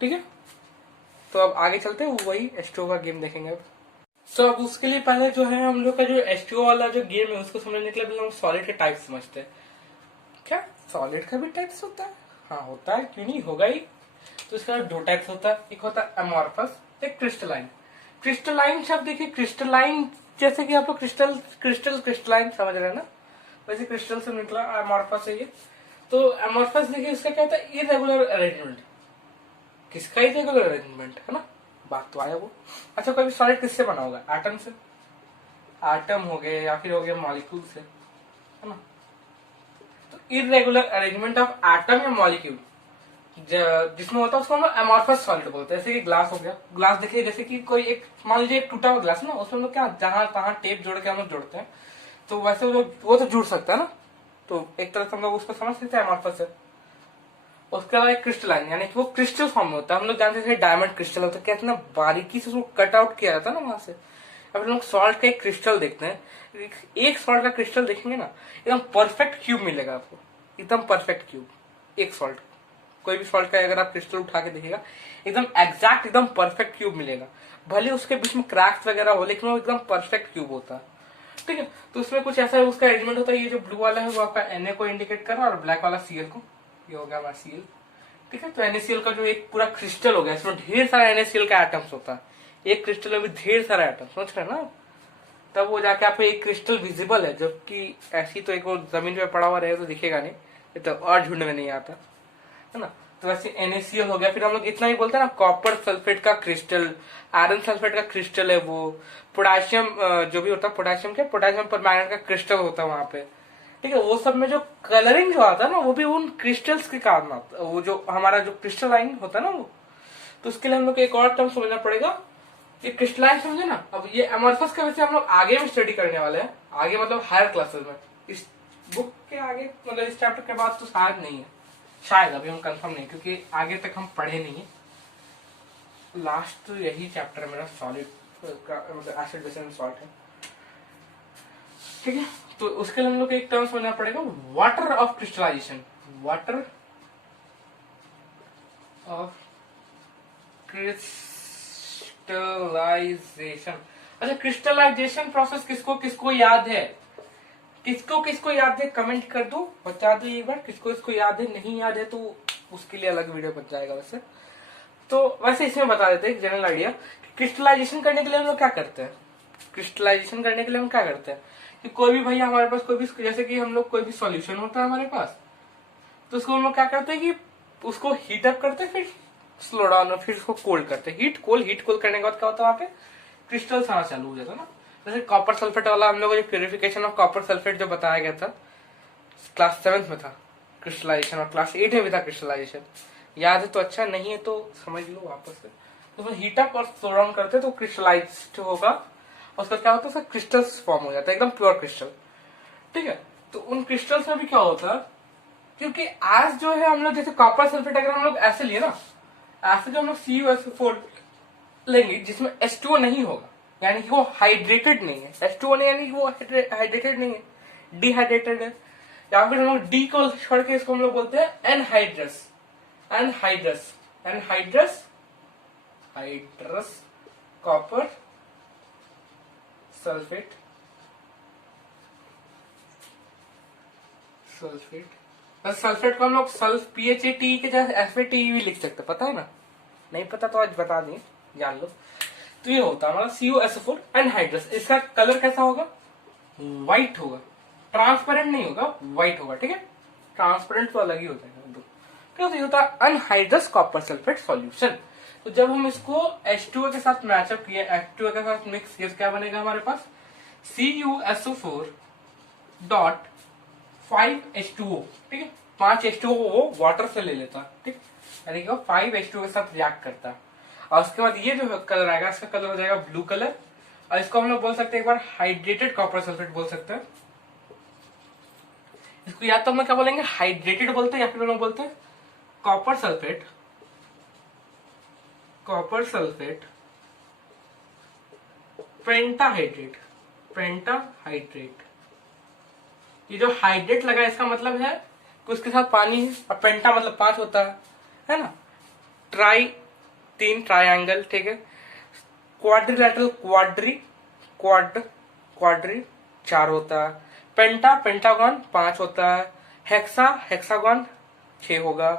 ठीक है। तो अब आगे चलते हैं, वही H2O का गेम देखेंगे अब। तो अब उसके लिए पहले जो है हम लोग का जो H2O वाला जो गेम है उसको समझने के लिए हम सॉलिड के टाइप समझते हैं। क्या सॉलिड का भी टाइप्स होता है? हाँ होता है, क्यों नहीं होगा ही। तो इसका दो टाइप्स होता है, एक होता है अमॉर्फस, एक क्रिस्टलाइन। क्रिस्टलाइन शब्द देखिए, क्रिस्टलाइन जैसे कि आप लोग क्रिस्टलाइन समझ रहे हैं ना, वैसे क्रिस्टल से निकला अमॉर्फस है ये। तो अमॉर्फस देखिए इसका क्या होता है, इरेगुलर अरेंजमेंट। किसका इरेगुलर अरेंजमेंट है ना, बात तो आया वो। अच्छा कोई भी सॉलिड किससे बना होगा? एटम से, एटम हो गए या फिर हो गया मॉलिक्यूल से, है ना। तो इरेगुलर अरेंजमेंट ऑफ एटम या मॉलिक्यूल जिसमें होता है उसको हम अमॉर्फस सॉलिड बोलते हैं। जैसे कि ग्लास हो गया, ग्लास देखिए जैसे कि कोई एक, मान लीजिए एक टूटा हुआ ग्लास ना, उसमें हम लोग क्या जहां तहां टेप जोड़ के हम लोग जोड़ते हैं, तो वैसे वो तो जुड़ सकता है ना। तो एक तरह से हम लोग उसको समझ सकते हैं अमॉर्फस है। उसके अलावा एक क्रिस्टलाइन, यानी कि वो क्रिस्टल फॉर्म में होता है। हम लोग जानते थे डायमंड क्रिस्टल होता है, क्या इतना बारीकी से उसको कट आउट किया जाता है ना वहां से। अब हम लोग सॉल्ट का एक क्रिस्टल देखते हैं, एक सॉल्ट का क्रिस्टल देखेंगे ना, एकदम परफेक्ट क्यूब मिलेगा आपको, एकदम परफेक्ट क्यूब। एक सॉल्ट, कोई भी सॉल्ट का अगर आप क्रिस्टल उठा के देखिएगा, एकदम एग्जैक्ट एकदम परफेक्ट क्यूब मिलेगा। भले उसके बीच में क्रैक्स वगैरह हो, लेकिन वो एकदम परफेक्ट क्यूब होता है, ठीक है। तो उसमें कुछ ऐसा उसका अरेंजमेंट होता है। ये जो ब्लू वाला है वो आपका Na को इंडिकेट कर रहा है, और ब्लैक वाला Cl को, ये हो गया हमारा Cl, ठीक है। तो NaCl का जो एक पूरा क्रिस्टल हो गया, इसमें ढेर सारा NaCl का एटम्स होता है। एक क्रिस्टल में भी ढेर सारा एटम, समझ रहे हैं ना। तब वो जाके आपको एक क्रिस्टल विजिबल है, जबकि ऐसी तो एक और जमीन पे पड़ा हुआ रहे तो दिखेगा नहीं, ये तो और झुंड में नहीं आता है ना। तो वैसे NaCl हो गया। फिर हम लोग इतना ही बोलते हैं ना, कॉपर सल्फेट का क्रिस्टल, आयरन सल्फेट का क्रिस्टल है वो, पोटेशियम जो भी होता है, पोटेशियम क्या, पोटेशियम परमैंगनेट का क्रिस्टल होता है वहां पे, ठीक है। वो सब में जो कलरिंग जो आता है ना, वो भी उन क्रिस्टल्स के कारण आता है। वो जो हमारा जो क्रिस्टलाइन होता है ना वो, तो उसके लिए हम लोग एक और टर्म समझना पड़ेगा, ये क्रिस्टलाइन समझे ना। अब ये अमॉर्फस का वैसे हम लोग आगे में स्टडी करने वाले हैं, आगे मतलब हायर क्लासेस में, इस बुक के आगे, मतलब इस चैप्टर के बाद तो शायद नहीं है, शायद अभी हम कंफर्म नहीं, क्योंकि आगे तक हम पढ़े नहीं है। लास्ट तो यही चैप्टर मेरा सॉलिड का, मतलब एसिड बेस एंड सॉल्ट है, ठीक है। तो उसके लिए हम लोग एक टर्म समझना पड़ेगा, water of crystallization, water of crystallization. अच्छा क्रिस्टलाइजेशन प्रोसेस किसको किसको याद है, किसको किसको याद है कमेंट कर दो, बता दो एक बार, किसको इसको याद है। नहीं याद है तो उसके लिए अलग वीडियो बन जाएगा वैसे। तो वैसे इसमें बता देते हैं एक जनरल आइडिया, क्रिस्टलाइजेशन करने के लिए हम लोग क्या करते हैं। क्रिस्टलाइजेशन करने के लिए हम क्या करते हैं कि कोई भी भैया हमारे पास कोई भी, जैसे कि हम लोग कोई भी सॉल्यूशन होता है हमारे पास, तो उसको हम लोग क्या करते हैं कि उसको हीट अप करते हैं, फिर स्लो डाउन, फिर उसको कोल्ड करते हैं, हीट कोल्ड करने के बाद क्या होता है वहां पे क्रिस्टल्स आना चालू हो जाता है ना। जैसे कॉपर सल्फेट वाला हम लोग, जो प्यूरिफिकेशन ऑफ कॉपर सल्फेट जो बताया गया था क्लास 7 में था क्रिस्टलाइजेशन, और क्लास 8 में भी था क्रिस्टलाइजेशन। याद है तो अच्छा, नहीं है तो समझ लो वापस से। तो हीट अप और स्लो डाउन करते तो क्रिस्टलाइज्ड होगा, और उसका क्या होता है, उसका क्रिस्टल्स फॉर्म हो जाता है, एकदम प्योर क्रिस्टल, ठीक है। तो उन क्रिस्टल्स में भी क्या होता है, क्योंकि आज जो है हम लोग, जैसे कॉपर सल्फेट अगर हम लोग ऐसे लिए ना, ऐसे जो हम लोग CuSO4 लेंगे जिसमें H2O नहीं होगा, यानी कि वो हाइड्रेटेड नहीं है, H2O नहीं यानी कि वो हाइड्रेटेड नहीं है, डिहाइड्रेटेड है। या फिर हम लोग डी को छोड़ के इसको हम लोग बोलते हैं anhydrous, anhydrous, anhydrous, hydrous copper sulphate sulphate, sulphate को हम लोग सल्फ PHATE के जैसे FATE भी लिख सकते, पता है ना? नहीं पता तो आज बता दें, जान लो। तो ये होता है हमारा CuSO4 अनहाइड्रस। इसका कलर कैसा होगा? व्हाइट होगा, ट्रांसपेरेंट नहीं होगा, व्हाइट होगा, ठीक है? ट्रांसपेरेंट तो अलग ही हो जाएगा। तो ये होता है अनहाइड्रस कॉपर सल्फेट सॉल्यूशन। तो जब हम इसको H2O के साथ मैचअप किए, H2O के साथ मिक्स किए, क्या बनेगा हमारे पास? CuSO4 डॉट 5H2O, ठीक है? 5 H2O वाटर से ले लेता है, ठीक, यानी कि 5 H2O के साथ रिएक्ट करता है। और उसके बाद ये जो कलर आएगा, इसका कलर हो जाएगा ब्लू कलर। और इसको हम लोग बोल सकते हैं एक बार हाइड्रेटेड कॉपर सल्फेट बोल सकते हैं। इसको या तो हम क्या बोलेंगे, हाइड्रेटेड बोलते हैं, या फिर हम लोग बोलते हैं copper sulphate, copper sulphate pentahydrate, pentahydrate. ये जो हाइड्रेट लगा इसका मतलब है कि उसके साथ पानी है, और पेंटा मतलब 5 होता है ना? ट्राई 3 ट्रायंगल, ठीक है? क्वाड्रिलेटरल क्वाड्री 4 होता है। पेंटा पेंटागन 5 होता है। हेक्सा हेक्सागन 6 होगा।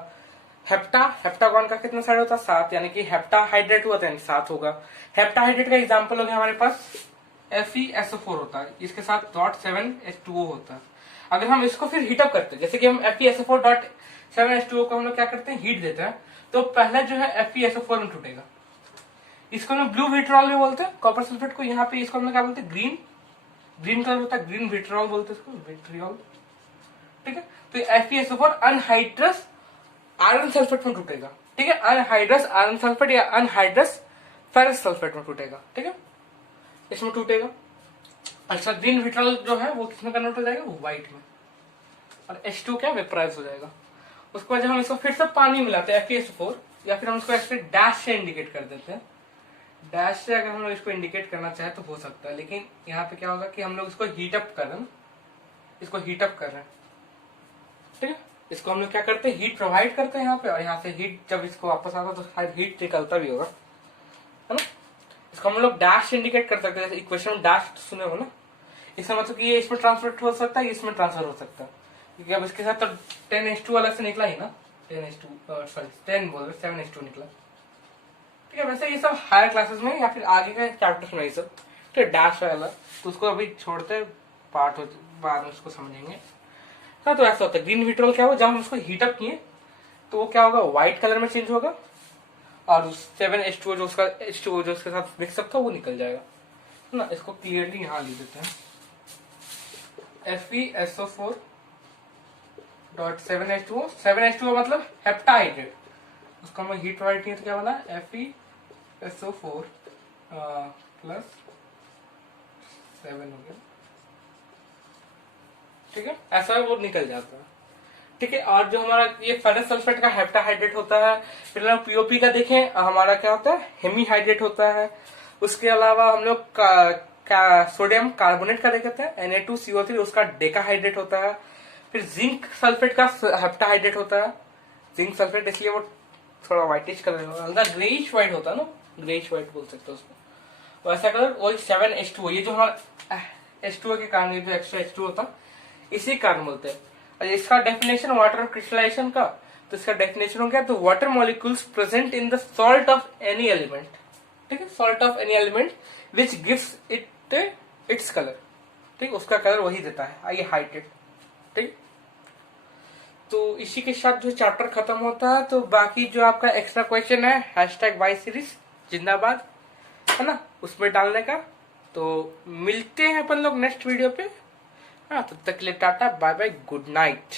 हेप्टागन का कितना साइड होता है? 7, यानी कि हेप्टाहाइड्रेट हुआ था 7 होगा। हेप्टाहाइड्रेट का एग्जांपल हो गया हमारे पास FeSO4 होता है, इसके साथ .7H2O होता है। अगर हम इसको फिर हीटअप करते हैं, जैसे कि हम FeSO4.7H2O को हम लोग क्या करते हैं, हीट देते हैं, तो पहले जो है FeSO4 में टूटेगा। इसको हम लोग ब्लू विट्रॉल में बोलते हैं कॉपर सल्फेट को। यहाँ पे इसको हम लोग क्या बोलते हैं, ग्रीन कलर होता है, ग्रीन विट्रॉल बोलते हैं इसको, विट्रियोल, ठीक है? तो FeSO4 अनहाइड्रस आयरन सल्फेट में टूटेगा, ठीक है? अनहाइड्रस आयरन सल्फेट या अनहाइड्रस फेरस सल्फेट में टूटेगा, ठीक है? इसमें टूटेगा। अच्छा, ग्रीन विट्रॉल जो है वो किसमें कन्वर्ट हो जाएगा? व्हाइट में। और H2 क्या वेपराइज हो जाएगा। उसके बाद जब हम इसको फिर से पानी मिलाते हैं FeSO4, या फिर हम इसको ऐसे डैश से इंडिकेट कर देते हैं। डैश से अगर हम लोग इसको इंडिकेट करना चाहे तो हो सकता है, लेकिन यहाँ पे क्या होगा कि हम लोग इसको हीटअप कर रहे हैं, इसको हीटअप कर रहे हैं, ठीक है? इसको हम लोग क्या करते हैं, हीट प्रोवाइड करते हैं यहाँ पे, और यहाँ से हीट जब इसको वापस आता है तो शायद हीट निकलता भी होगा, है ना? इसको हम लोग डैश इंडिकेट कर सकते हैं, जैसे इक्वेशन में डैश सुने हो ना, इसका मतलब कि ये इसमें ट्रांसफर हो सकता है, इसमें ट्रांसफर हो सकता है, क्योंकि अब इसके साथ तो 10H2 अलग से निकला ही ना, 7H2 निकला, ठीक है? वैसे ये सब हायर क्लासेस में या फिर आगे के चैप्टर्स में ये सब, ठीक है, डैश वाला तो उसको अभी छोड़ते पार्ट बाद में उसको समझेंगे। हाँ, तो ऐसा होता है। ग्रीन विट्रॉल क्या होगा, जब हम उसको हीटअप किए तो वो क्या होगा, व्हाइट कलर में चेंज होगा, और 7H2O जो उसका H2O जो उसके साथ मिक्सअप था वो निकल जाएगा, है ना? इसको क्लियरली यहाँ लिख देते हैं, FeSO4.7H2O। 7H2O मतलब हेप्टाहाइड्रेट, उसको हम हीट प्रोवाइड किए तो क्या बना, FeSO4 प्लस 7 हो गया, ठीक है? ऐसा वो निकल जाता है, ठीक है? और जो हमारा ये फेरस सल्फेट का हेप्टाहाइड्रेट होता है, फिर हम POP का देखें, हमारा क्या होता है, हेमीहाइड्रेट होता है। उसके अलावा हम लोग सोडियम कार्बोनेट का देखते हैं, Na2CO3, उसका डेकाहाइड्रेट होता है। फिर जिंक सल्फेट का हेप्टाहाइड्रेट होता है, जिंक सल्फेट, इसलिए वो थोड़ा व्हाइटिश कलर होता है, ग्रेइश व्हाइट होता है ना, ग्रेइश व्हाइट बोल सकते हो उसको, वैसा कलर। वही 7H2O, ये जो हमारा H2O के कारण, ये जो एक्स्ट्रा H2O होता है, इसी कारण बोलते हैं। और इसका डेफिनेशन वाटर क्रिस्टलाइजेशन का, तो इसका डेफिनेशन हो गया, तो water molecules present in the salt of any element, ठीक है? Salt of any element which gives it its colour, ठीक, उसका कलर वही देता है, आई हाइटेड, ठीक। तो इसी के साथ जो चैप्टर खत्म होता है, तो बाकी जो आपका एक्स्ट्रा क्वेश्चन है #Y सीरीज जिंदाबाद, है ना, उसमें डालने का। तो मिलते हैं अपन लोग नेक्स्ट वीडियो पे। हाँ, तब तक के लिए ta ta bye bye, good night.